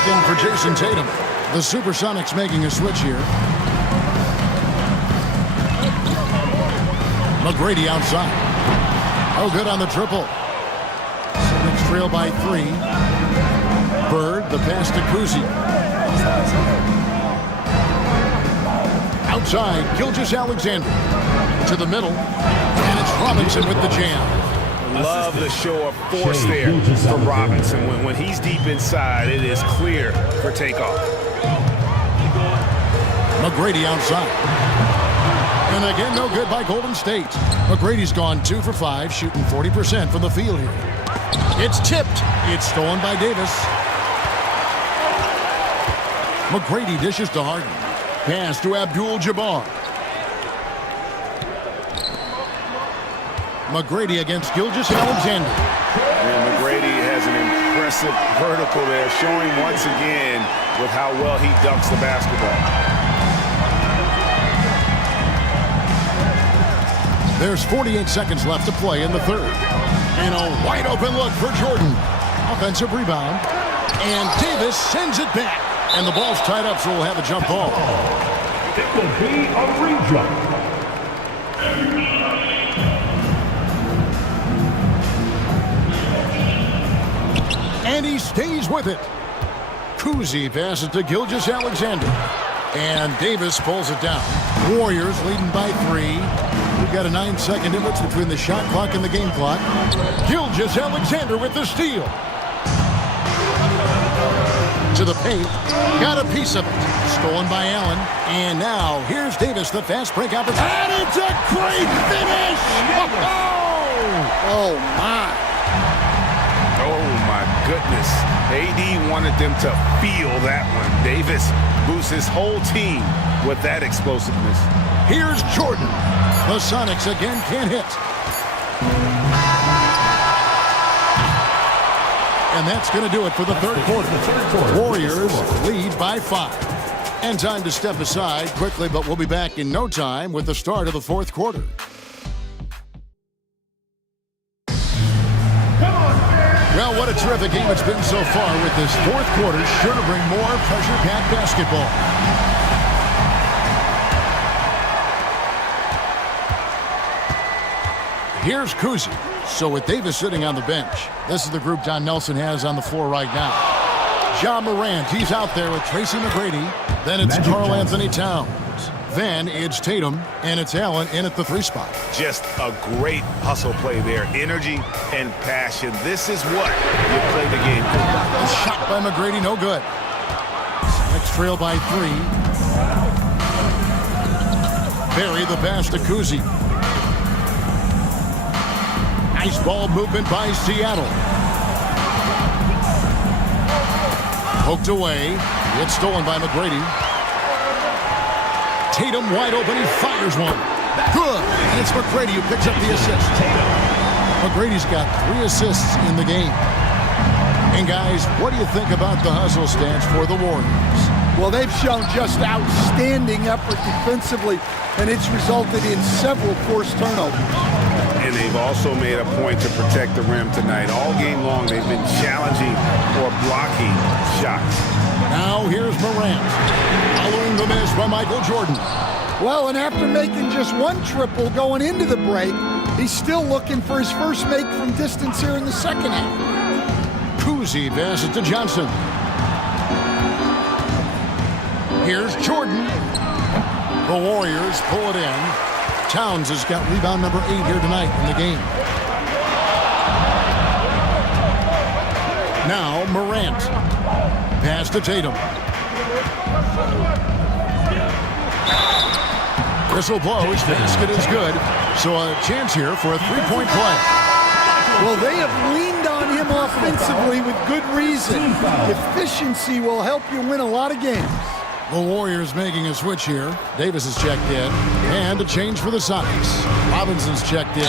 In for Jason Tatum. The Supersonics making a switch here. McGrady outside. Oh, good on the triple. Sonics trail by 3. Bird, the pass to Kuzi. Outside, Gilgeous-Alexander. To the middle. And it's Robinson with the jam. Love the show of force there for Robinson. When he's deep inside, it is clear for takeoff. McGrady outside. And again, no good by Golden State. McGrady's gone 2 for 5, shooting 40% from the field here. It's tipped. It's stolen by Davis. McGrady dishes to Harden. Pass to Abdul-Jabbar. McGrady against Gilgeous-Alexander. And McGrady has an impressive vertical there, showing once again with how well he dunks the basketball. There's 48 seconds left to play in the third. And a wide open look for Jordan. Offensive rebound. And Davis sends it back. And the ball's tied up, so we'll have a jump ball. It will be a ring jump. And he stays with it. Kuzi passes to Gilgeous-Alexander. And Davis pulls it down. Warriors leading by 3. we've got a 9-second difference between the shot clock and the game clock. Gilgeous-Alexander with the steal. To the paint. Got a piece of it. Stolen by Allen. And now, here's Davis, the fast break opportunity. And it's a great finish! Oh, my. Oh, my goodness. AD wanted them to feel that one. Davis boosts his whole team with that explosiveness. Here's Jordan. The Sonics again can't hit. And that's going to do it for the third quarter. Warriors lead by 5. And time to step aside quickly, but we'll be back in no time with the start of the fourth quarter. Well, what a terrific game it's been so far with this fourth quarter. Sure to bring more pressure-packed basketball. Here's Cousy. So with Davis sitting on the bench, this is the group Don Nelson has on the floor right now. Ja Morant, he's out there with Tracy McGrady. Then it's Karl Anthony Towns. Then it's Tatum, and it's Allen in at the 3 spot. Just a great hustle play there. Energy and passion. This is what you play the game for. A shot by McGrady, no good. Sonics trail by 3. Barry the pass to Cousy. Nice ball movement by Seattle. Poked away. It's stolen by McGrady. Tatum wide open. He fires one. Good. And it's McGrady who picks up the assist. McGrady's got 3 assists in the game. And guys, what do you think about the hustle stance for the Warriors? Well, they've shown just outstanding effort defensively, and it's resulted in several forced turnovers. And they've also made a point to protect the rim tonight. All game long, they've been challenging or blocking shots. Now here's Morant, following the miss by Michael Jordan. Well, and after making just 1 triple going into the break, he's still looking for his first make from distance here in the second half. Cousy passes to Johnson. Here's Jordan. The Warriors pull it in. Towns has got rebound number 8 here tonight in the game. Now Morant. Pass to Tatum. Whistle blows. Basket is good. So a chance here for a 3-point play. Well, they have leaned on him offensively with good reason. Efficiency will help you win a lot of games. The Warriors making a switch here. Davis is checked in. And a change for the Sonics. Robinson's checked in.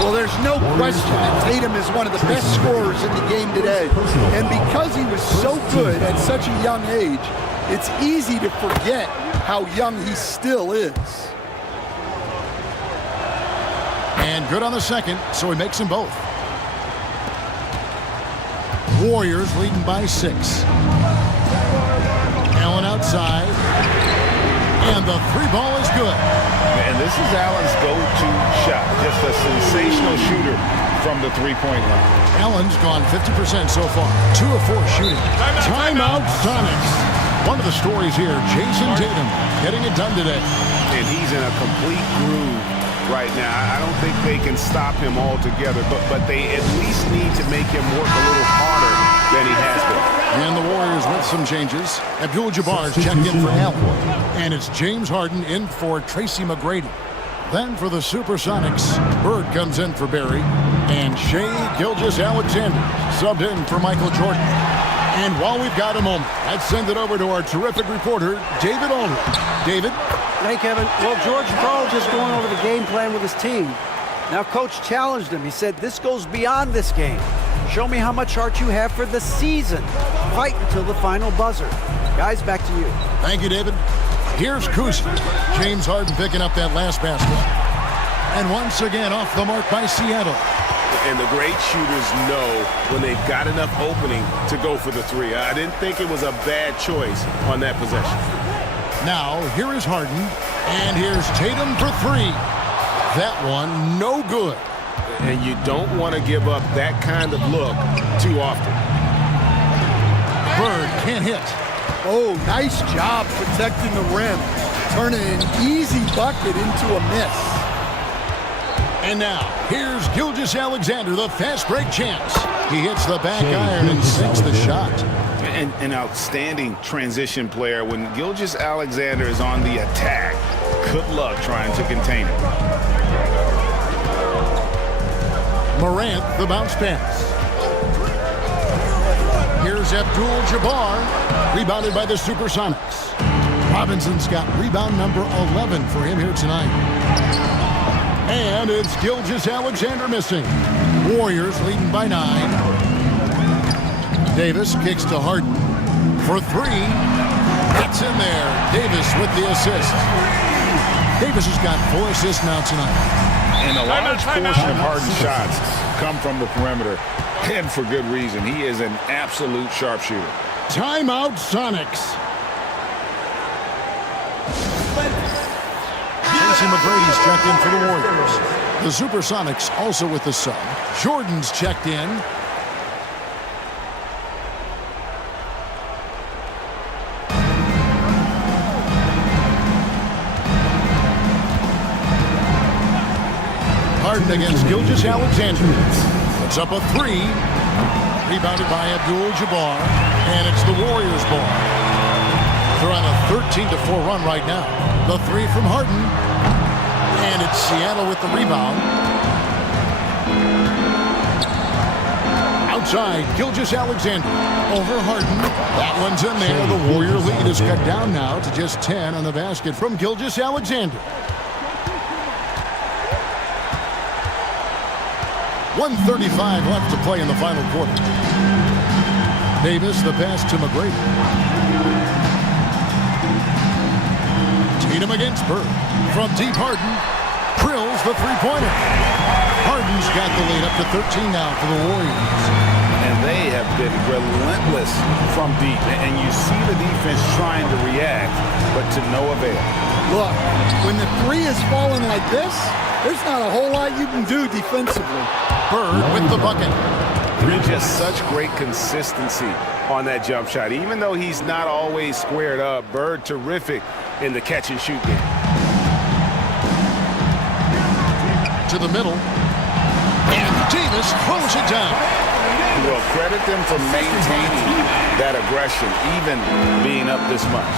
Well, there's no question that Tatum is one of the best scorers in the game today. And because he was so good at such a young age, it's easy to forget how young he still is. And good on the second, so he makes them both. Warriors leading by 6. Allen outside. And the 3 ball is good. And this is Allen's go-to shot. Just a sensational shooter from the 3-point line. Allen's gone 50% so far. 2 of 4 shooting. Timeout Sonics. One of the stories here, Jason Tatum getting it done today. And he's in a complete groove right now. I don't think they can stop him altogether, but they at least need to make him work a little harder than he has been. And the Warriors with some changes. Abdul-Jabbar's checked in for Allen. And it's James Harden in for Tracy McGrady. Then for the Supersonics, Bird comes in for Barry. And Shai Gilgeous-Alexander subbed in for Michael Jordan. And while we've got a moment, let's send it over to our terrific reporter, David Aldridge. David? Hey, Kevin. Well, George Karl just going over the game plan with his team. Now, Coach challenged him. He said, this goes beyond this game. Show me how much heart you have for the season. Fight until the final buzzer. Guys, back to you. Thank you, David. Here's Cousy. James Harden picking up that last basket. And once again, off the mark by Seattle. And the great shooters know when they've got enough opening to go for the 3. I didn't think it was a bad choice on that possession. Now, here is Harden. And here's Tatum for 3. That one, no good. And you don't want to give up that kind of look too often. Bird can't hit. Oh, nice job protecting the rim. Turning an easy bucket into a miss. And now, here's Gilgeous-Alexander, the fast break champs. He hits the back iron and sinks the shot. An outstanding transition player. When Gilgeous-Alexander is on the attack, good luck trying to contain it. Morant, the bounce pass. Here's Abdul-Jabbar, rebounded by the Supersonics. Robinson's got rebound number 11 for him here tonight. And it's Gilgeous-Alexander missing. Warriors leading by 9. Davis kicks to Harden for 3. It's in there. Davis with the assist. Davis has got 4 assists now tonight. And a large portion of Harden's shots come from the perimeter, and for good reason. He is an absolute sharpshooter. Timeout, Sonics. Tracy McGrady's checked in for the Warriors. The Supersonics also with the sub. Jordan's checked in. Harden against Gilgeous-Alexander. Puts up a 3. Rebounded by Abdul-Jabbar. And it's the Warriors' ball. They're on a 13-4 run right now. The 3 from Harden. And it's Seattle with the rebound. Outside, Gilgeous-Alexander over Harden. That one's in there. The Warrior lead is cut down now to just 10 on the basket from Gilgeous-Alexander. 1:35 left to play in the final quarter. Davis, the pass to McGrady. Tatum against Bird. From deep, Harden drills the three-pointer. Harden's got the lead up to 13 now for the Warriors. And they have been relentless from deep. And you see the defense trying to react, but to no avail. Look, when the 3 is falling like this, there's not a whole lot you can do defensively. Bird with the bucket. Just such great consistency on that jump shot. Even though he's not always squared up, Bird terrific in the catch and shoot game. To the middle. And Davis throws it down. Well, credit them for maintaining that aggression, even being up this much.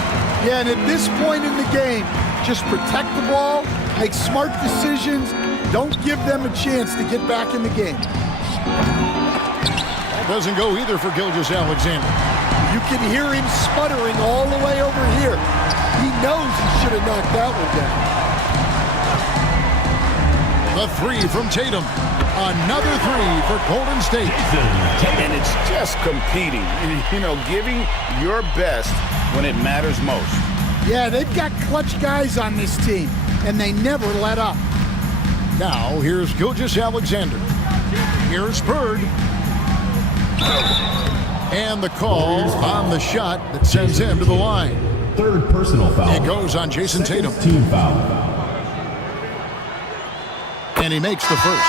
Yeah, and at this point in the game, just protect the ball, make smart decisions, don't give them a chance to get back in the game. That doesn't go either for Gilgeous-Alexander. You can hear him sputtering all the way over here. He knows he should have knocked that one down. The 3 from Tatum. Another 3 for Golden State. And it's just competing, you know, giving your best when it matters most. Yeah, they've got clutch guys on this team, and they never let up. Now, here's Gilgeous-Alexander. Here's Bird. And the call on the shot that sends him to the line. Third personal foul. It goes on Jason Tatum. Team foul. And he makes the first.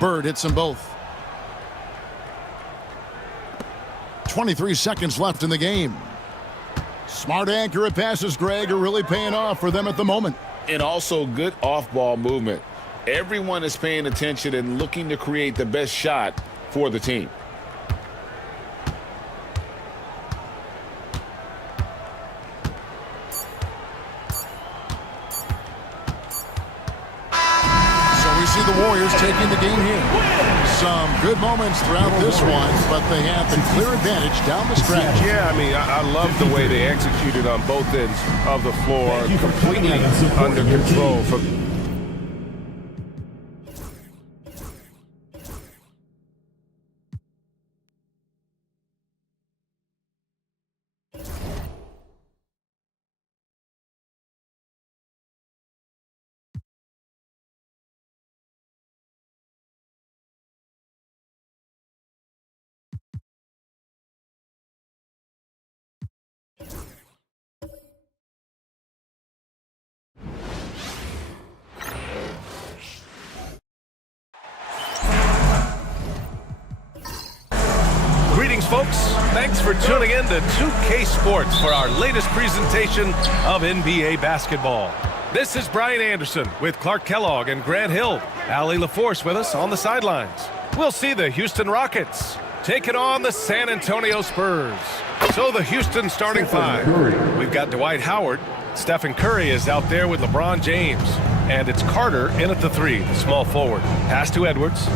Bird hits them both. 23 seconds left in the game. Smart, accurate passes, Greg, are really paying off for them at the moment. And also good off-ball movement. Everyone is paying attention and looking to create the best shot for the team. We see the Warriors taking the game here. Some good moments throughout this one, but they have the clear advantage down the stretch. Yeah, I mean, I love the way they executed on both ends of the floor, completely under control. folks. Thanks for tuning in to 2K Sports for our latest presentation of NBA basketball. This is Brian Anderson with Clark Kellogg and Grant Hill. Allie LaForce with us on the sidelines. We'll see the Houston Rockets taking on the San Antonio Spurs. So the Houston starting five. We've got Dwight Howard. Stephen Curry is out there with LeBron James. And it's Carter in at the three, the small forward. Pass to Edwards.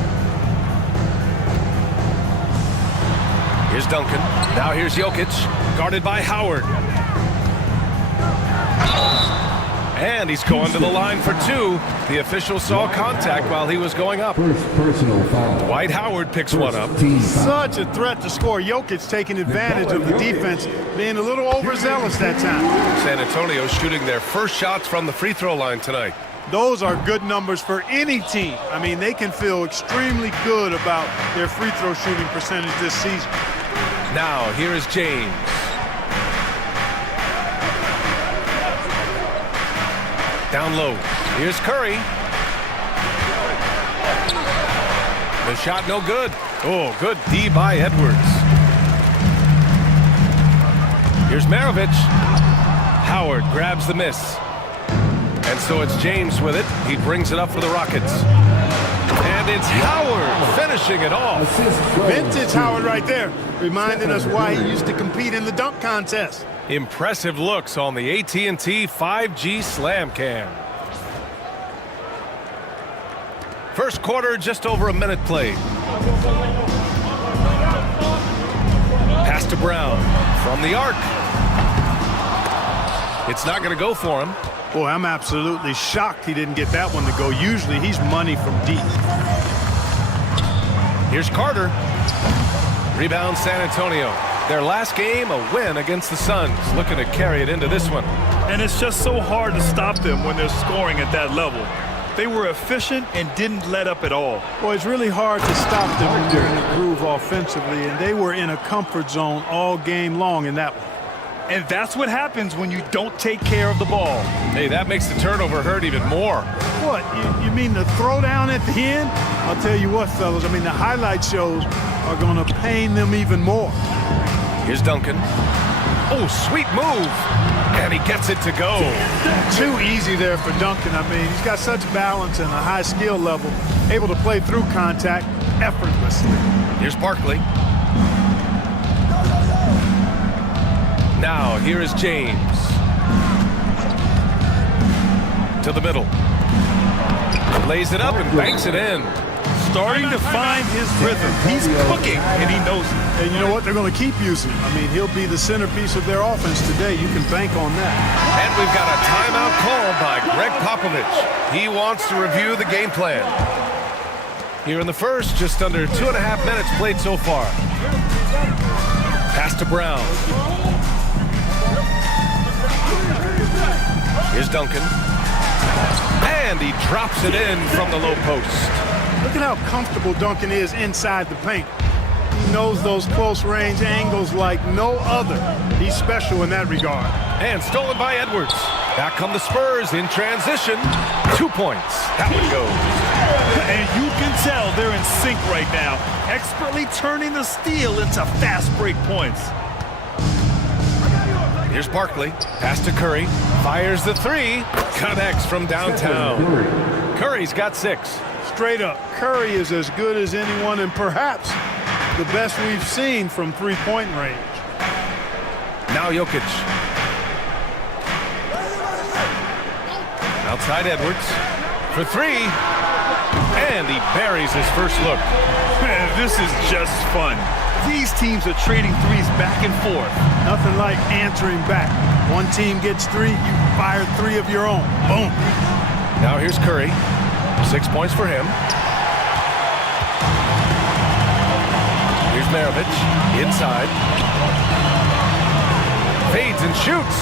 Here's Duncan. Now here's Jokic, guarded by Howard. And he's going to the line for two. The official saw contact while he was going up. First personal foul. Dwight Howard picks one up. Such a threat to score. Jokic taking advantage of the defense, being a little overzealous that time. San Antonio shooting their first shots from the free throw line tonight. Those are good numbers for any team. I mean, they can feel extremely good about their free throw shooting percentage this season. Now, here is James. Down low. Here's Curry. The shot no good. Oh, good D by Edwards. Here's Maravich. Howard grabs the miss. And so it's James with it. He brings it up for the Rockets. And it's Howard finishing it off. Vintage Howard right there, reminding us why he used to compete in the dunk contest. Impressive looks on the AT&T 5G Slam Cam. First quarter, just over a minute played. Pass to Brown from the arc. It's not going to go for him. Boy, I'm absolutely shocked he didn't get that one to go. Usually he's money from deep. Here's Carter. Rebound San Antonio. Their last game, a win against the Suns. Looking to carry it into this one. And it's just so hard to stop them when they're scoring at that level. They were efficient and didn't let up at all. Boy, it's really hard to stop them when they're in the groove offensively, and they were in a comfort zone all game long in that one. And that's what happens when you don't take care of the ball. Hey, that makes the turnover hurt even more. What, you mean the throwdown at the end? I'll tell you what, fellas, I mean, the highlight shows are going to pain them even more. Here's Duncan. Oh, sweet move. And he gets it to go. Too easy there for Duncan. I mean, he's got such balance and a high skill level, able to play through contact effortlessly. Here's Barkley. Now, here is James. To the middle. Lays it up and banks it in. Starting to find his rhythm. He's cooking, and he knows it. And you know what? They're going to keep using him. I mean, he'll be the centerpiece of their offense today. You can bank on that. And we've got a timeout called by Greg Popovich. He wants to review the game plan. Here in the first, just under 2.5 minutes played so far. Pass to Brown. Here's Duncan. And he drops it in from the low post. Look at how comfortable Duncan is inside the paint. He knows those close-range angles like no other. He's special in that regard. And stolen by Edwards. Back come the Spurs in transition. 2 points. That one goes. And you can tell they're in sync right now, expertly turning the steal into fast break points. Here's Barkley. Pass to Curry. Fires the three. Connects from downtown. Curry's got 6. Straight up, Curry is as good as anyone and perhaps the best we've seen from three-point range. Now Jokic. Outside Edwards. For 3. And he buries his first look. Man, this is just fun. These teams are trading threes back and forth. Nothing like answering back. One team gets 3, you fire 3 of your own. Boom. Now here's Curry. 6 points for him. Here's Maravich. Inside. Fades and shoots.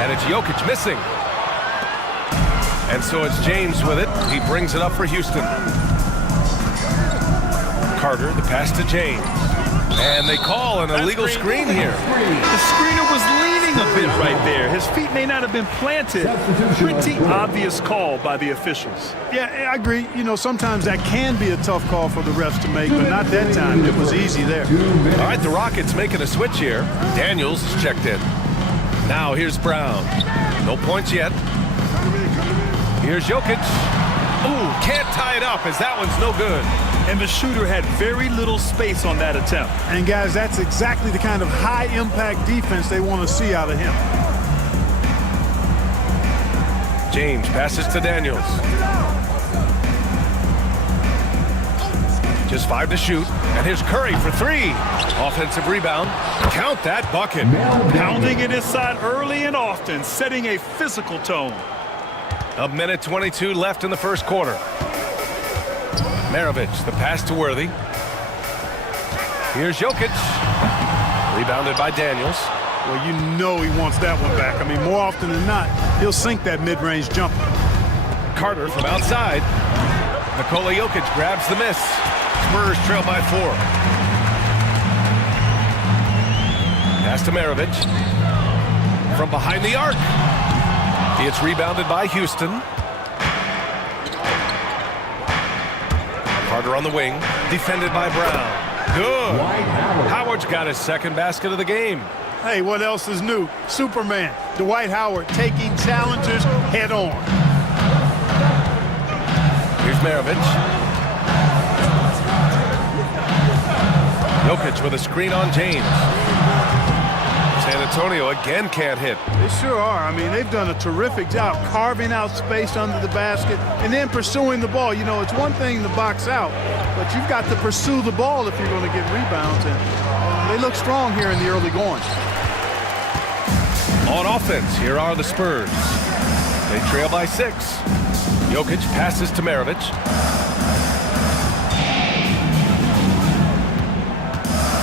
And it's Jokic missing. And so it's James with it. He brings it up for Houston. Carter, the pass to James. And they call an illegal screen here. The screener was leaning a bit right there. His feet may not have been planted. Pretty obvious call by the officials. Yeah, I agree. You know, sometimes that can be a tough call for the refs to make, but not that time. It was easy there. All right, the Rockets making a switch here. Daniels is checked in. Now here's Brown. No points yet. Here's Jokic. Ooh, can't tie it up as that one's no good. And the shooter had very little space on that attempt. And guys, that's exactly the kind of high-impact defense they want to see out of him. James passes to Daniels. Just 5 to shoot. And here's Curry for 3. Offensive rebound. Count that bucket. Pounding it inside early and often, setting a physical tone. A minute 22 left in the first quarter. Maravich, the pass to Worthy. Here's Jokic. Rebounded by Daniels. Well, you know he wants that one back. I mean, more often than not, he'll sink that mid-range jumper. Carter from outside. Nikola Jokic grabs the miss. Spurs trail by 4. Pass to Maravich. From behind the arc. It's rebounded by Houston. Carter on the wing. Defended by Brown. Good. Howard's got his second basket of the game. Hey, what else is new? Superman, Dwight Howard, taking challengers head on. Here's Maravich. Jokic with a screen on James. San Antonio again can't hit. They sure are. I mean, they've done a terrific job carving out space under the basket and then pursuing the ball. You know, it's one thing to box out, but you've got to pursue the ball if you're going to get rebounds. And they look strong here in the early going. On offense, here are the Spurs. They trail by 6. Jokic passes to Maravich.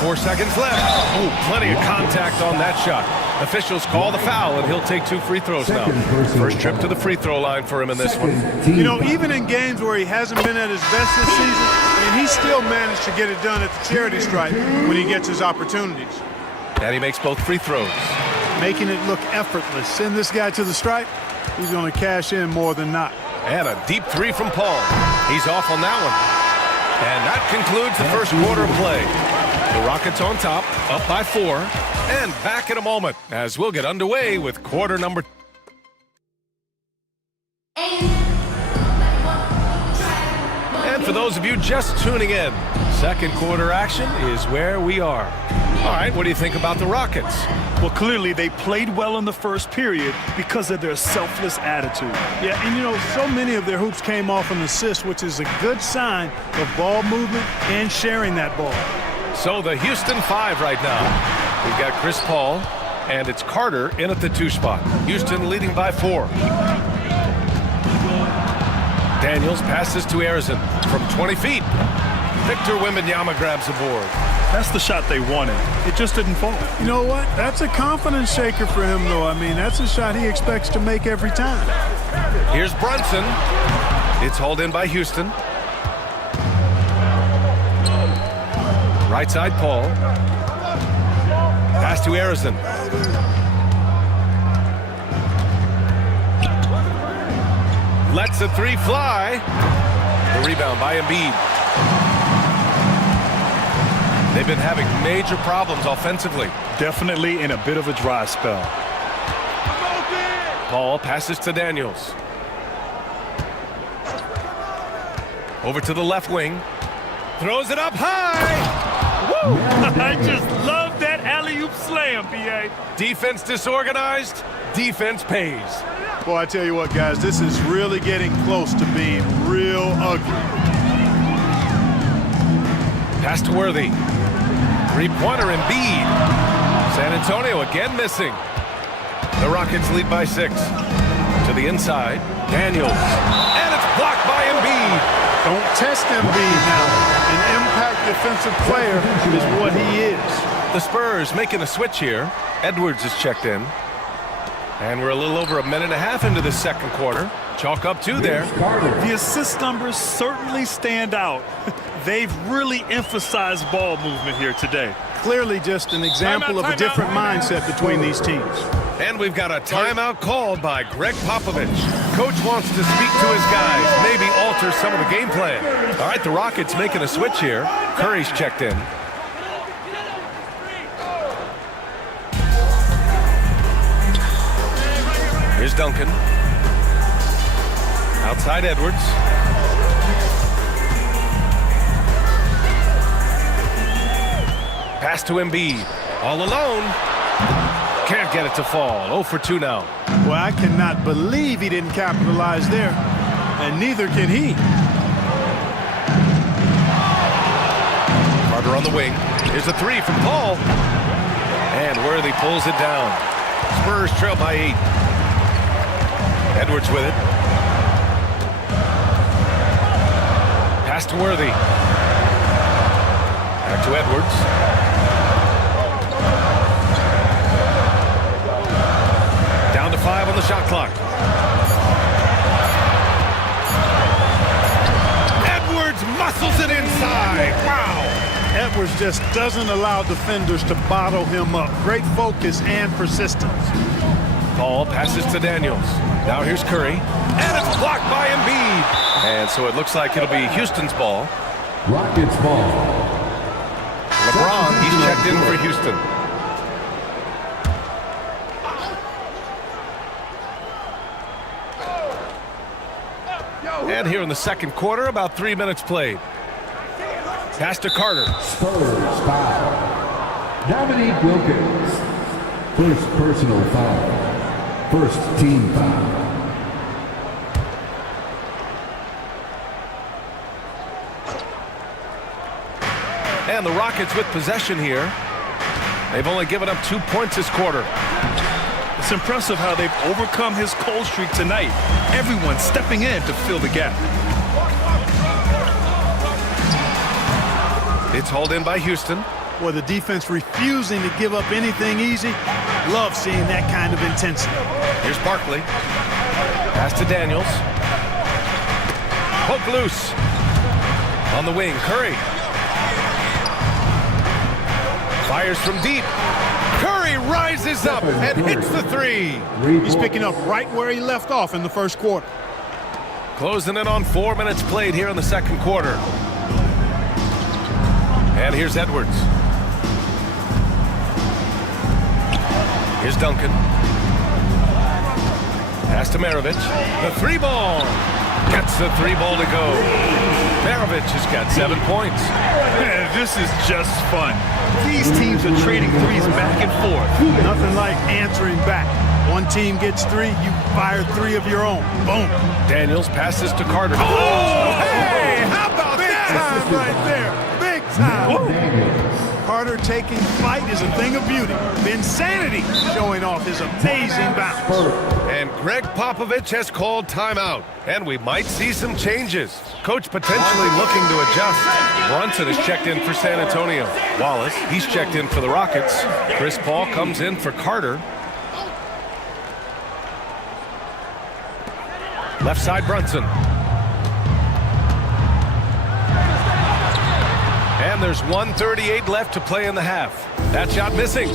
4 seconds left. Oh, plenty of contact on that shot. Officials call the foul, and he'll take 2 free throws now. First trip to the free throw line for him in this one. You know, even in games where he hasn't been at his best this season, and he still managed to get it done at the charity stripe when he gets his opportunities. And he makes both free throws. Making it look effortless. Send this guy to the stripe, he's going to cash in more than not. And a deep 3 from Paul. He's off on that one. And that concludes the first quarter of play. The Rockets on top, up by 4, and back in a moment as we'll get underway with quarter number 2. And for those of you just tuning in, second quarter action is where we are. All right, what do you think about the Rockets? Well, clearly they played well in the first period because of their selfless attitude. Yeah, and you know, so many of their hoops came off an assist, which is a good sign of ball movement and sharing that ball. So the Houston 5 right now. We've got Chris Paul, and it's Carter in at the 2 spot. Houston leading by 4. Daniels passes to Arizin from 20 feet. Victor Wembanyama grabs the board. That's the shot they wanted. It just didn't fall. You know what? That's a confidence shaker for him, though. I mean, that's a shot he expects to make every time. Here's Brunson. It's hauled in by Houston. Right side, Paul. Pass to Arizin. Lets a 3 fly. The rebound by Embiid. They've been having major problems offensively. Definitely in a bit of a dry spell. Paul passes to Daniels. Over to the left wing. Throws it up high. Woo! I just love that alley-oop slam, B.A. Defense disorganized. Defense pays. Boy, I tell you what, guys, this is really getting close to being real ugly. Pass to Worthy. 3-pointer Embiid. San Antonio again missing. The Rockets lead by 6. To the inside, Daniels. And it's blocked by Embiid. Don't test Embiid now. An impact defensive player is what he is. The Spurs making a switch here. Edwards is checked in. And we're a little over a minute and a half into the second quarter. Chalk up 2 there. The assist numbers certainly stand out. They've really emphasized ball movement here today. Clearly just an example of a different mindset between these teams. And we've got a timeout called by Greg Popovich. Coach wants to speak to his guys, maybe alter some of the game plan. All right, the Rockets making a switch here. Curry's checked in. Here's Duncan. Outside Edwards. Pass to Embiid. All alone. Can't get it to fall. 0 for 2 now. Well, I cannot believe he didn't capitalize there. And neither can he. Carter on the wing. Here's a 3 from Paul. And Worthy pulls it down. Spurs trail by 8. Edwards with it. Pass to Worthy. Back to Edwards. Down to 5 on the shot clock. Edwards muscles it inside. Wow. Edwards just doesn't allow defenders to bottle him up. Great focus and persistence. Paul passes to Daniels. Now here's Curry. And it's blocked by Embiid. And so it looks like it'll be Houston's ball. Rockets ball. LeBron, he's checked in for Houston. And here in the second quarter, about 3 minutes played. Pass to Carter. Spurs foul. Dominique Wilkins. First personal foul. First team foul. And the Rockets with possession here. They've only given up 2 points this quarter. It's impressive how they've overcome his cold streak tonight. Everyone stepping in to fill the gap. It's hauled in by Houston. Well, the defense refusing to give up anything easy. Love seeing that kind of intensity. Here's Barkley. Pass to Daniels. Poke loose. On the wing, Curry. Fires from deep. Curry rises up and hits the 3. He's picking up right where he left off in the first quarter. Closing in on 4 minutes played here in the second quarter. And here's Edwards. Here's Duncan. Pass to Maravich. The 3 ball. Gets the 3 ball to go. Maravich has got 7 points. Man, this is just fun. These teams are trading threes back and forth. Nothing like answering back. One team gets 3, you fire 3 of your own. Boom. Daniels passes to Carter. Oh, hey, how about that? Big time right there. Big time. Carter taking flight is a thing of beauty. Insanity showing off his amazing bounce. And Greg Popovich has called timeout. And we might see some changes. Coach potentially looking to adjust. Brunson is checked in for San Antonio. Wallace, he's checked in for the Rockets. Chris Paul comes in for Carter. Left side, Brunson. And there's 1:38 left to play in the half. That shot missing.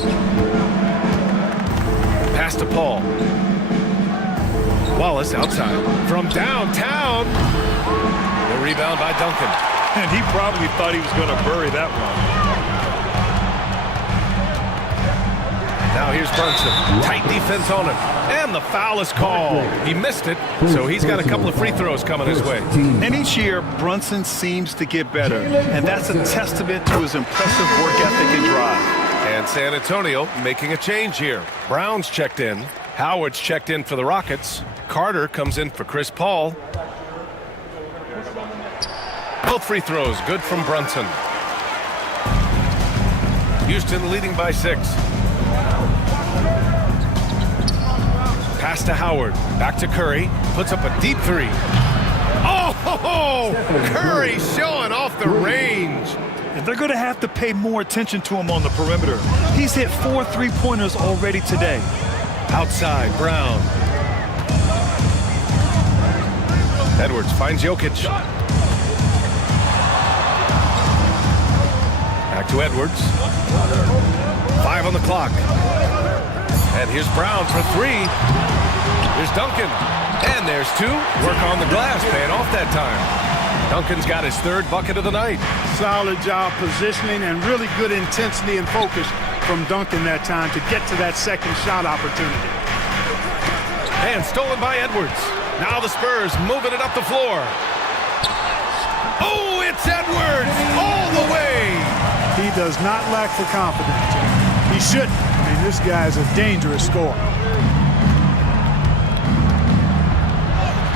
Pass to Paul. Wallace outside. From downtown. The rebound by Duncan. And he probably thought he was going to bury that one. Now here's Brunson. Tight defense on him. And the foul is called. He missed it, so he's got a couple of free throws coming his way. And each year, Brunson seems to get better. And that's a testament to his impressive work ethic and drive. And San Antonio making a change here. Brown's checked in. Howard's checked in for the Rockets. Carter comes in for Chris Paul. Both free throws good from Brunson. Houston leading by 6. Pass to Howard. Back to Curry. Puts up a deep 3. Oh, Curry showing off the range. And they're going to have to pay more attention to him on the perimeter. He's hit 4 3-pointers already today. Outside, Brown. Edwards finds Jokic. Back to Edwards. 5 on the clock. And here's Brown for three. Here's Duncan. And there's two. Work on the glass, paying off that time. Duncan's got his third bucket of the night. Solid job positioning and really good intensity and focus from Duncan that time to get to that second shot opportunity. And stolen by Edwards. Now the Spurs moving it up the floor. Oh, it's Edwards all the way. He does not lack for confidence. He shouldn't. I mean, this guy's a dangerous scorer.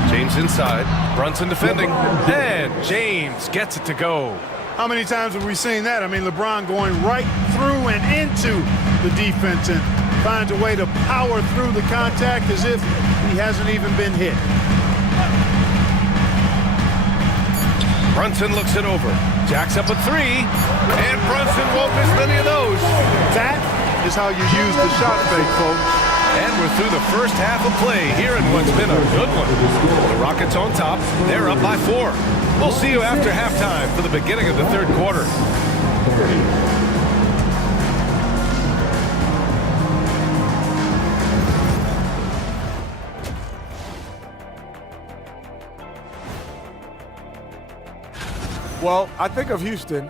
James inside. Brunson defending. And James gets it to go. How many times have we seen that? I mean, LeBron going right through and into the defense and finds a way to power through the contact as if he hasn't even been hit. Brunson looks it over. Jacks up a three. And Brunson won't miss many of those. That is how you use the shot fake, folks. And we're through the first half of play here in what's been a good one. The Rockets on top. They're up by 4. We'll see you after halftime for the beginning of the third quarter. Well, I think of Houston.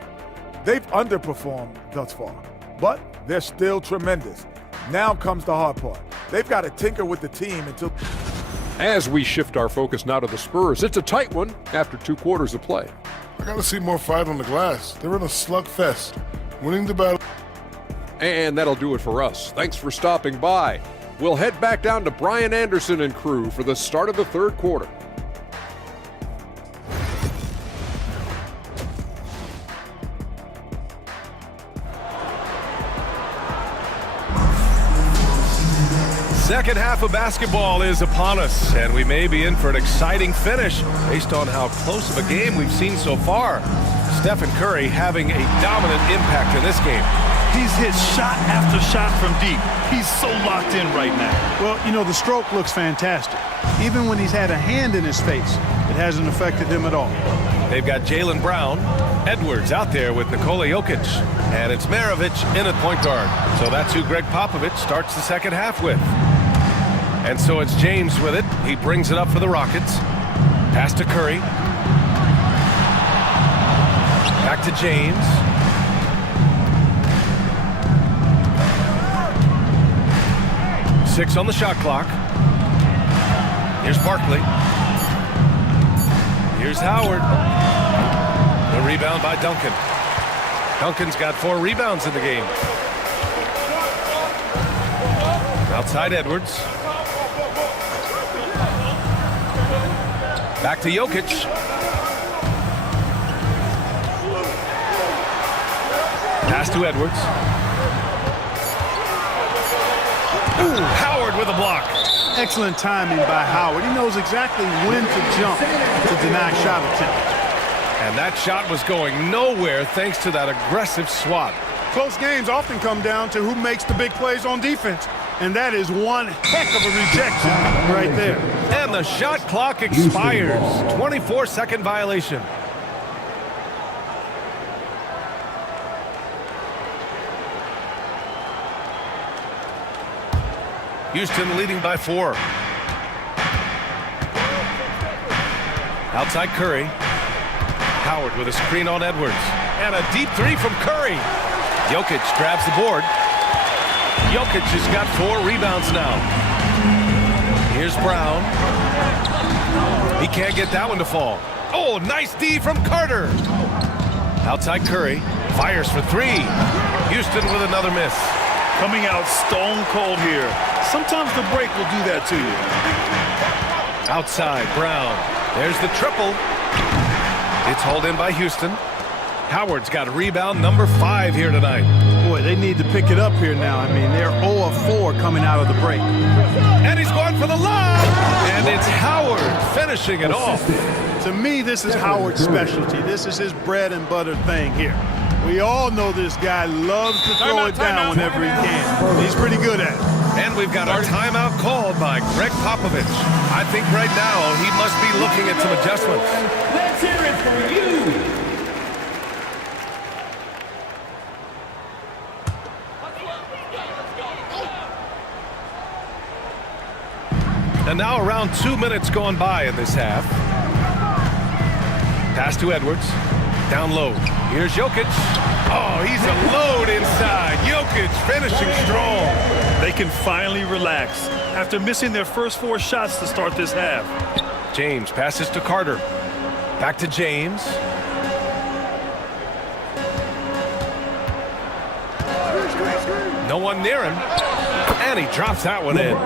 They've underperformed thus far, but they're still tremendous. Now comes the hard part. They've got to tinker with the team until... As we shift our focus now to the Spurs, it's a tight one after 2 quarters of play. I got to see more fight on the glass. They're in a slugfest, winning the battle. And that'll do it for us. Thanks for stopping by. We'll head back down to Brian Anderson and crew for the start of the third quarter. Second half of basketball is upon us, and we may be in for an exciting finish based on how close of a game we've seen so far. Stephen Curry having a dominant impact in this game. He's hit shot after shot from deep. He's so locked in right now. Well, you know, the stroke looks fantastic. Even when he's had a hand in his face, it hasn't affected him at all. They've got Jaylen Brown, Edwards out there with Nikola Jokic, and it's Maravich in at point guard. So that's who Greg Popovich starts the second half with. And so it's James with it. He brings it up for the Rockets. Pass to Curry. Back to James. Six on the shot clock. Here's Barkley. Here's Howard. The rebound by Duncan. Duncan's got 4 rebounds in the game. Outside Edwards. Back to Jokic. Pass to Edwards. Ooh, Howard with a block. Excellent timing by Howard. He knows exactly when to jump to deny shot attempt. And that shot was going nowhere thanks to that aggressive swat. Close games often come down to who makes the big plays on defense. And that is one heck of a rejection right there. And the shot clock expires. 24-second violation. Houston leading by 4. Outside Curry. Howard with a screen on Edwards. And a deep 3 from Curry. Jokic grabs the board. Jokic has got 4 rebounds now. Here's Brown. He can't get that one to fall. Oh, nice D from Carter. Outside Curry. Fires for 3. Houston with another miss. Coming out stone cold here. Sometimes the break will do that to you. Outside Brown. There's the triple. It's hauled in by Houston. Howard's got rebound number 5 here tonight. Boy, they need to pick it up here now. I mean, they're 0 of 4 coming out of the break. And he's going for the lob. And it's Howard finishing it off. To me, this is Howard's specialty. This is his bread and butter thing here. We all know this guy loves to throw it down whenever he can. He's pretty good at it. And we've got our timeout called by Greg Popovich. I think right now he must be looking at some adjustments. Let's hear it for you. And now around 2 minutes gone by in this half. Pass to Edwards. Down low. Here's Jokic. Oh, he's a load inside. Jokic finishing strong. They can finally relax after missing their first 4 shots to start this half. James passes to Carter. Back to James. No one near him. And he drops that one in.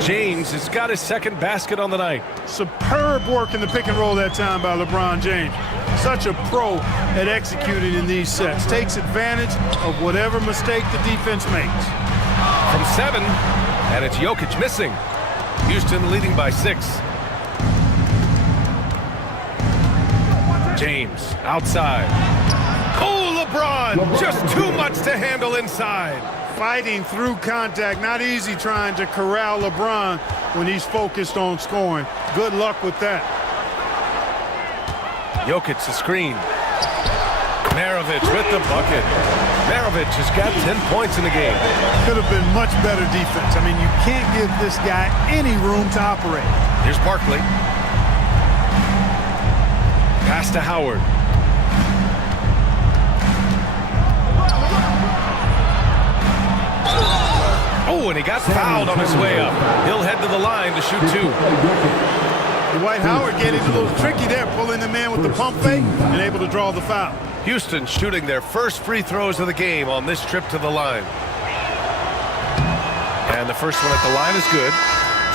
James has got his second basket on the night. Superb work in the pick and roll that time by LeBron James. Such a pro at executing in these sets. Takes advantage of whatever mistake the defense makes. From 7, and it's Jokic missing. Houston leading by 6. James outside. Oh, LeBron, just too much to handle inside. Fighting through contact, not easy trying to corral LeBron when he's focused on scoring. Good luck with that. Jokic the screen. Maravich with the bucket. Maravich has got 10 points in the game. Could have been much better defense. I mean, you can't give this guy any room to operate. Here's Barkley. Pass to Howard. Oh, and he got fouled on his way up. He'll head to the line to shoot 2. Dwight Howard getting a little tricky there, pulling the man with the pump fake and able to draw the foul. Houston shooting their first free throws of the game on this trip to the line. And the first one at the line is good.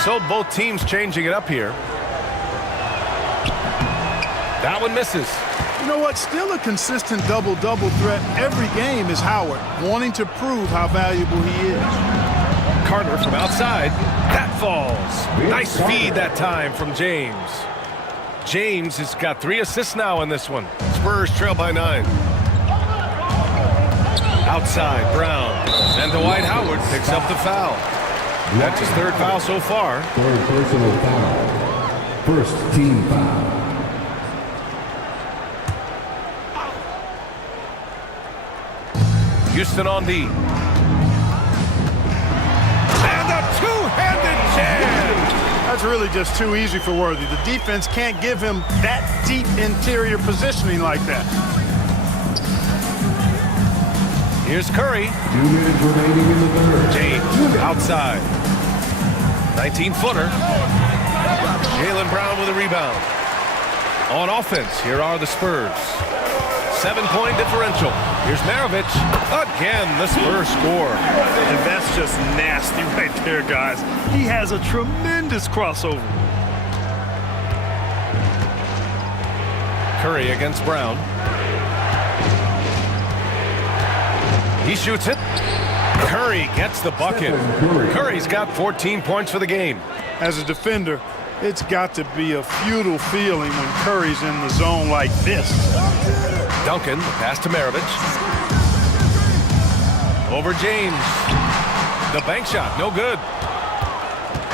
So both teams changing it up here. That one misses. You know what? Still a consistent double-double threat every game is Howard, wanting to prove how valuable he is. Carter from outside. That falls. Nice feed that time from James. James has got 3 assists now in this one. Spurs trail by 9. Outside, Brown. And Dwight Howard picks up the foul. That's his 3rd foul so far. 3rd personal foul. First team foul. Houston on D. And a two-handed jam! That's really just too easy for Worthy. The defense can't give him that deep interior positioning like that. Here's Curry. 2 minutes remaining in the 3rd. James outside. 19-footer. Jaylen Brown with a rebound. On offense, here are the Spurs. 7-point differential. Here's Maravich. Again, the Spurs score. And that's just nasty right there, guys. He has a tremendous crossover. Curry against Brown. He shoots it. Curry gets the bucket. Curry's got 14 points for the game. As a defender, it's got to be a futile feeling when Curry's in the zone like this. Duncan, pass to Maravich. Over James. The bank shot, no good.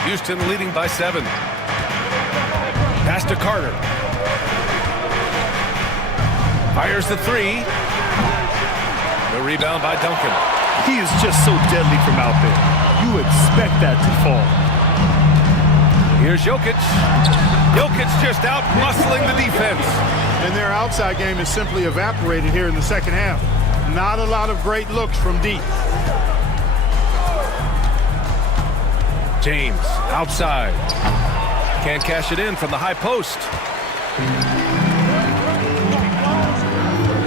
Houston leading by 7. Pass to Carter. Fires the 3. The rebound by Duncan. He is just so deadly from out there. You expect that to fall. Here's Jokic. Jokic just out muscling the defense. And their outside game is simply evaporated here in the second half. Not a lot of great looks from deep. James outside. Can't cash it in from the high post.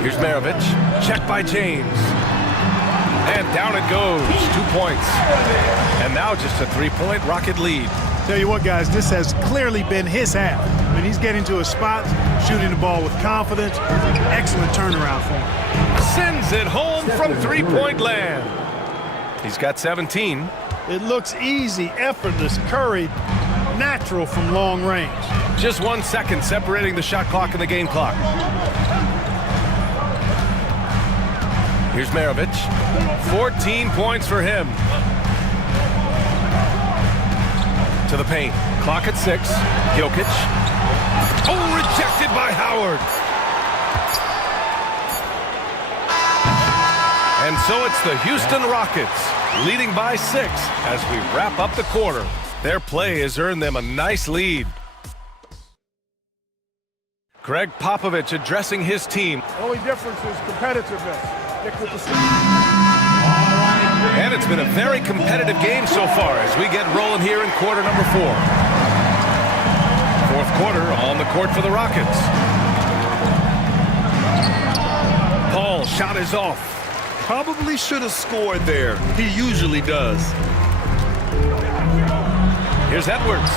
Here's Maravich. Check by James. And down it goes. 2 points. And now just a 3-point Rocket lead. Tell you what, guys, this has clearly been his half. When he's getting to a spot, shooting the ball with confidence, excellent turnaround for him. Sends it home from 3-point land. He's got 17. It looks easy, effortless. Curry, natural from long range. Just 1 second separating the shot clock and the game clock. Here's Maravich. 14 points for him. To the paint. Clock at 6. Jokic. Oh, rejected by Howard. And so it's the Houston Rockets leading by 6 as we wrap up the quarter. Their play has earned them a nice lead. Greg Popovich addressing his team. Only difference is competitiveness. Stick with the And it's been a very competitive game so far as we get rolling here in quarter number 4. Fourth quarter on the court for the Rockets. Paul, shot is off. Probably should have scored there. He usually does. Here's Edwards.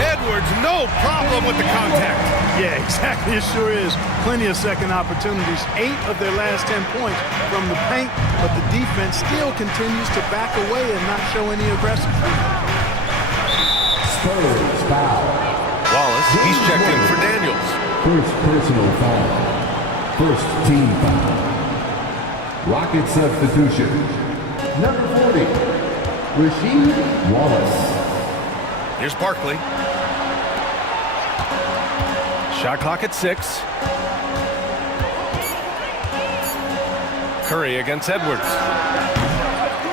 Edwards, no problem with the contact. Yeah, exactly. It sure is. Plenty of second opportunities. 8 of their last 10 points from the paint, but the defense still continues to back away and not show any aggressiveness. Spurs foul. Wallace, he's checked in for Daniels. First personal foul. First team foul. Rocket substitution. Number 40, Rasheed Wallace. Here's Barkley. Shot clock at 6. Curry against Edwards.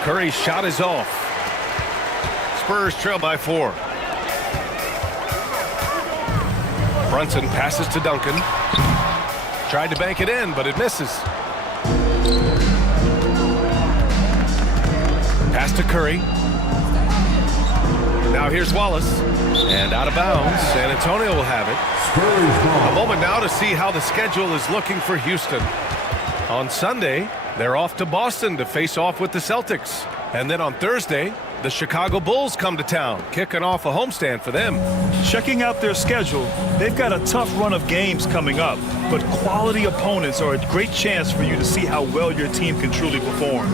Curry's shot is off. Spurs trail by 4. Brunson passes to Duncan. Tried to bank it in, but it misses. Pass to Curry. Now here's Wallace. And out of bounds. San Antonio will have it. A moment now to see how the schedule is looking for Houston. On Sunday, they're off to Boston to face off with the Celtics. And then on Thursday, the Chicago Bulls come to town, kicking off a homestand for them. Checking out their schedule, they've got a tough run of games coming up, but quality opponents are a great chance for you to see how well your team can truly perform.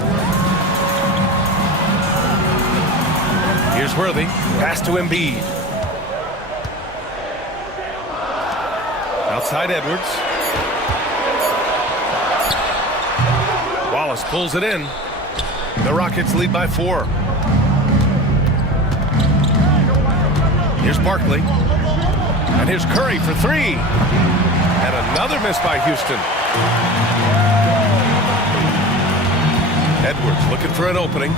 Here's Worthy. Pass to Embiid. Outside Edwards. Wallace pulls it in. The Rockets lead by 4. Here's Barkley. And here's Curry for 3. And another miss by Houston. Edwards looking for an opening.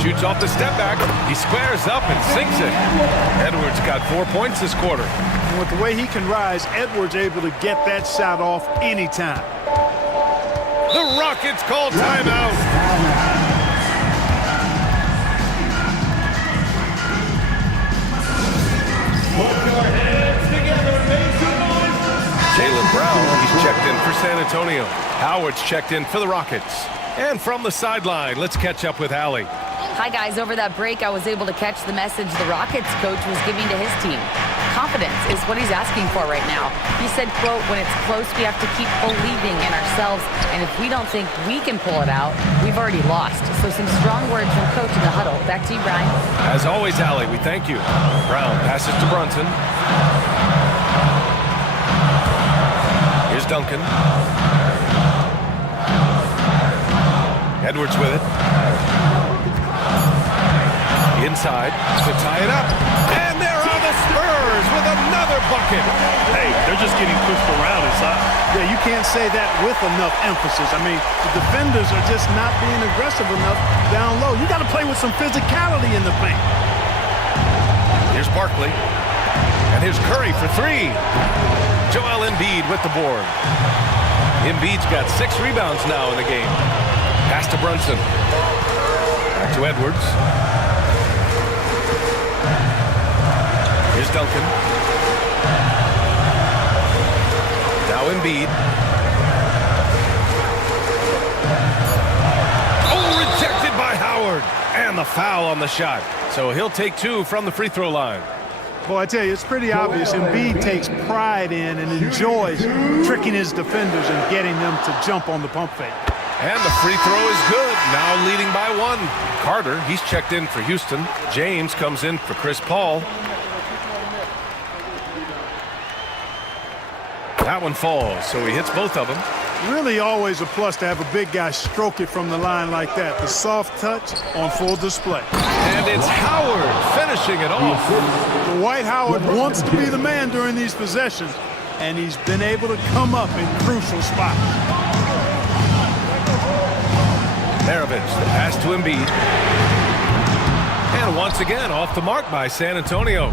Shoots off the step back. He squares up and sinks it. Edwards got 4 points this quarter. And with the way he can rise, Edwards able to get that shot off anytime. The Rockets call timeout. Jaylen Brown, he's checked in for San Antonio. Howard's checked in for the Rockets. And from the sideline, let's catch up with Allie. Hi, guys. Over that break, I was able to catch the message the Rockets coach was giving to his team. Confidence is what he's asking for right now. He said, quote, when it's close, we have to keep believing in ourselves. And if we don't think we can pull it out, we've already lost. So some strong words from coach in the huddle. Back to you, Brian. As always, Allie, we thank you. Brown passes to Brunson. Here's Duncan. Edwards with it. Inside to tie it up. And there are the Spurs with another bucket. Hey, they're just getting pushed around inside. Yeah, you can't say that with enough emphasis. I mean, the defenders are just not being aggressive enough down low. You got to play with some physicality in the paint. Here's Barkley. And here's Curry for 3. Joel Embiid with the board. Embiid's got 6 rebounds now in the game. Pass to Brunson. Back to Edwards. Here's Duncan. Now Embiid. Oh, rejected by Howard. And the foul on the shot. So he'll take 2 from the free throw line. Well, I tell you, it's pretty obvious. Embiid takes pride in and enjoys tricking his defenders and getting them to jump on the pump fake. And the free throw is good. Now leading by 1. Carter, he's checked in for Houston. James comes in for Chris Paul. That one falls, so he hits both of them. Really always a plus to have a big guy stroke it from the line like that. The soft touch on full display. And it's Howard finishing it off. Dwight Howard wants to be the man during these possessions, and he's been able to come up in crucial spots. Maravich, the pass to Embiid. And once again, off the mark by San Antonio.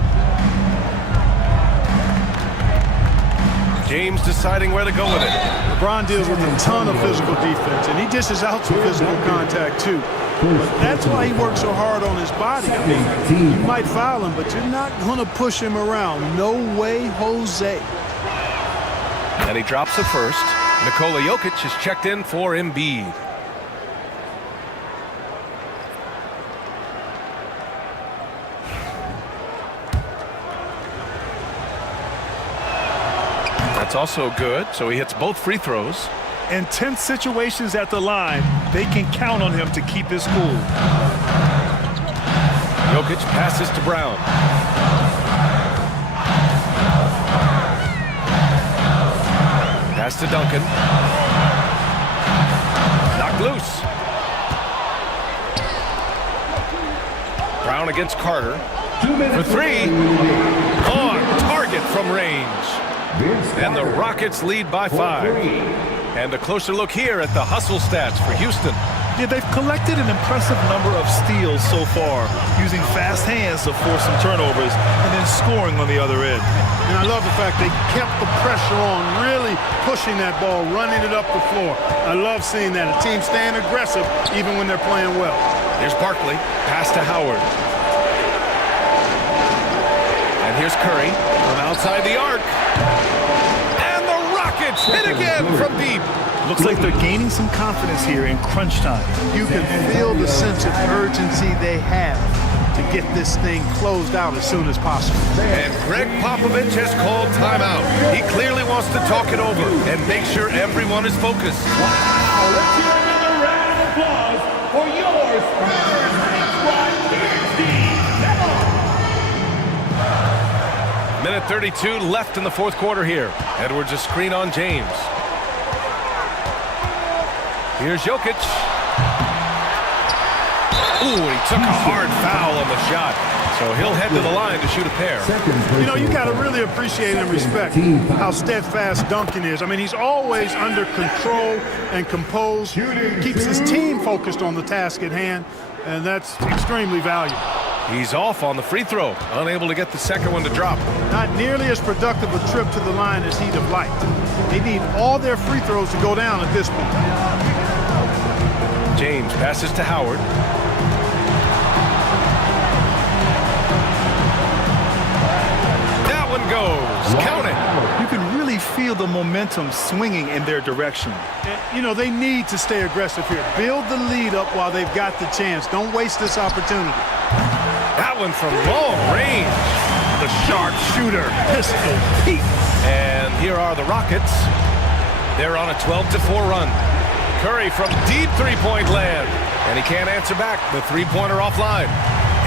James deciding where to go with it. LeBron deals with a ton of physical defense, and he dishes out some physical contact too. But that's why he works so hard on his body. I mean, you might foul him, but you're not going to push him around. No way, Jose. And he drops it first. Nikola Jokic is checked in for Embiid. That's also good, so he hits both free throws. In tense situations at the line, they can count on him to keep his cool. Jokic passes to Brown. Pass to Duncan. Knocked loose. Brown against Carter. For three. On target from range. And the Rockets lead by 5. And a closer look here at the hustle stats for Houston. Yeah, they've collected an impressive number of steals so far, using fast hands to force some turnovers and then scoring on the other end. And I love the fact they kept the pressure on, really pushing that ball, running it up the floor. I love seeing that. A team staying aggressive even when they're playing well. Here's Barkley. Pass to Howard. And here's Curry from outside the arc. And the Rockets hit again from deep. Looks like they're gaining some confidence here in crunch time. You can feel the sense of urgency they have to get this thing closed out as soon as possible. And Greg Popovich has called timeout. He clearly wants to talk it over and make sure everyone is focused. Wow, let's hear another round of applause for your Spurs Squad team. Minute 32 left in the fourth quarter here. Edwards a screen on James. Here's Jokic. Ooh, he took a hard foul on the shot. So he'll head to the line to shoot a pair. You know, you got to really appreciate and respect how steadfast Duncan is. I mean, he's always under control and composed. Keeps his team focused on the task at hand, and that's extremely valuable. He's off on the free throw, unable to get the second one to drop. Not nearly as productive a trip to the line as he'd have liked. They need all their free throws to go down at this point. James passes to Howard. That one goes. Count it. You can really feel the momentum swinging in their direction. And, you know, they need to stay aggressive here. Build the lead up while they've got the chance. Don't waste this opportunity. That one from long range. The sharpshooter. Pistol Pete. And here are the Rockets. They're on a 12-4 run. Curry from deep three-point land. And he can't answer back. The three-pointer offline.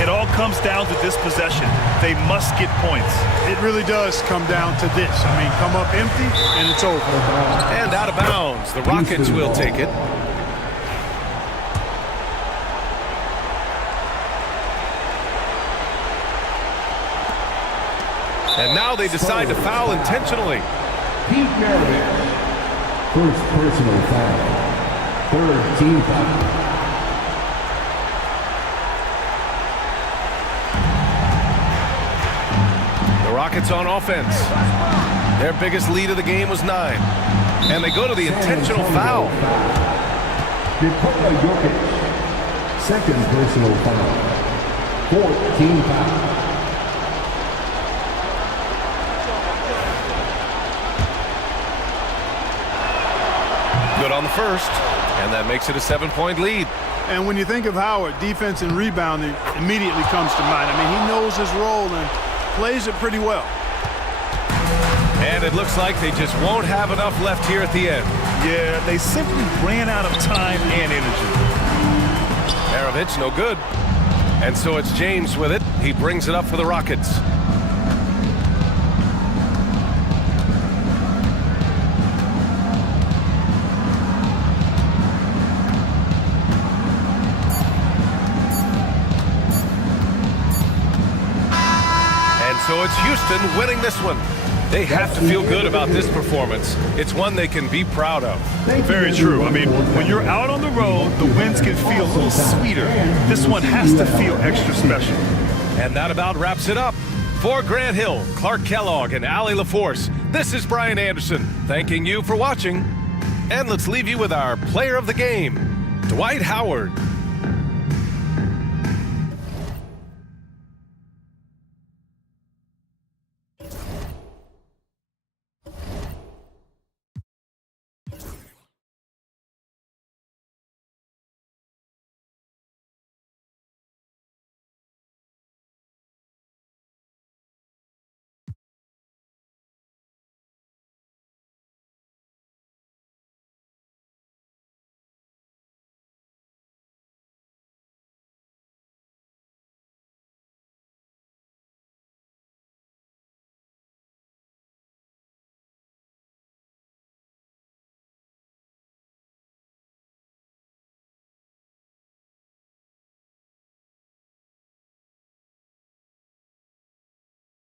It all comes down to this possession. They must get points. It really does come down to this. I mean, come up empty, and it's over. And out of bounds. The Rockets will take it. And now they decide to foul intentionally. Pete Maravich. First personal foul. Third team foul. The Rockets on offense. Their biggest lead of the game was 9. And they go to the intentional foul. Nikola Jokic. Second personal foul. Fourth team foul. Good on the first, and that makes it a 7-point lead. And when you think of Howard, defense and rebounding immediately comes to mind. I mean, he knows his role and plays it pretty well. And it looks like they just won't have enough left here at the end. Yeah, they simply ran out of time and energy. Maravich, no good. And so it's James with it. He brings it up for the Rockets. So it's Houston winning this one. They have to feel good about this performance. It's one they can be proud of. Very true. I mean, when you're out on the road, the wins can feel a little sweeter. This one has to feel extra special. And that about wraps it up. For Grant Hill, Clark Kellogg, and Allie LaForce, this is Brian Anderson, thanking you for watching. And let's leave you with our player of the game, Dwight Howard.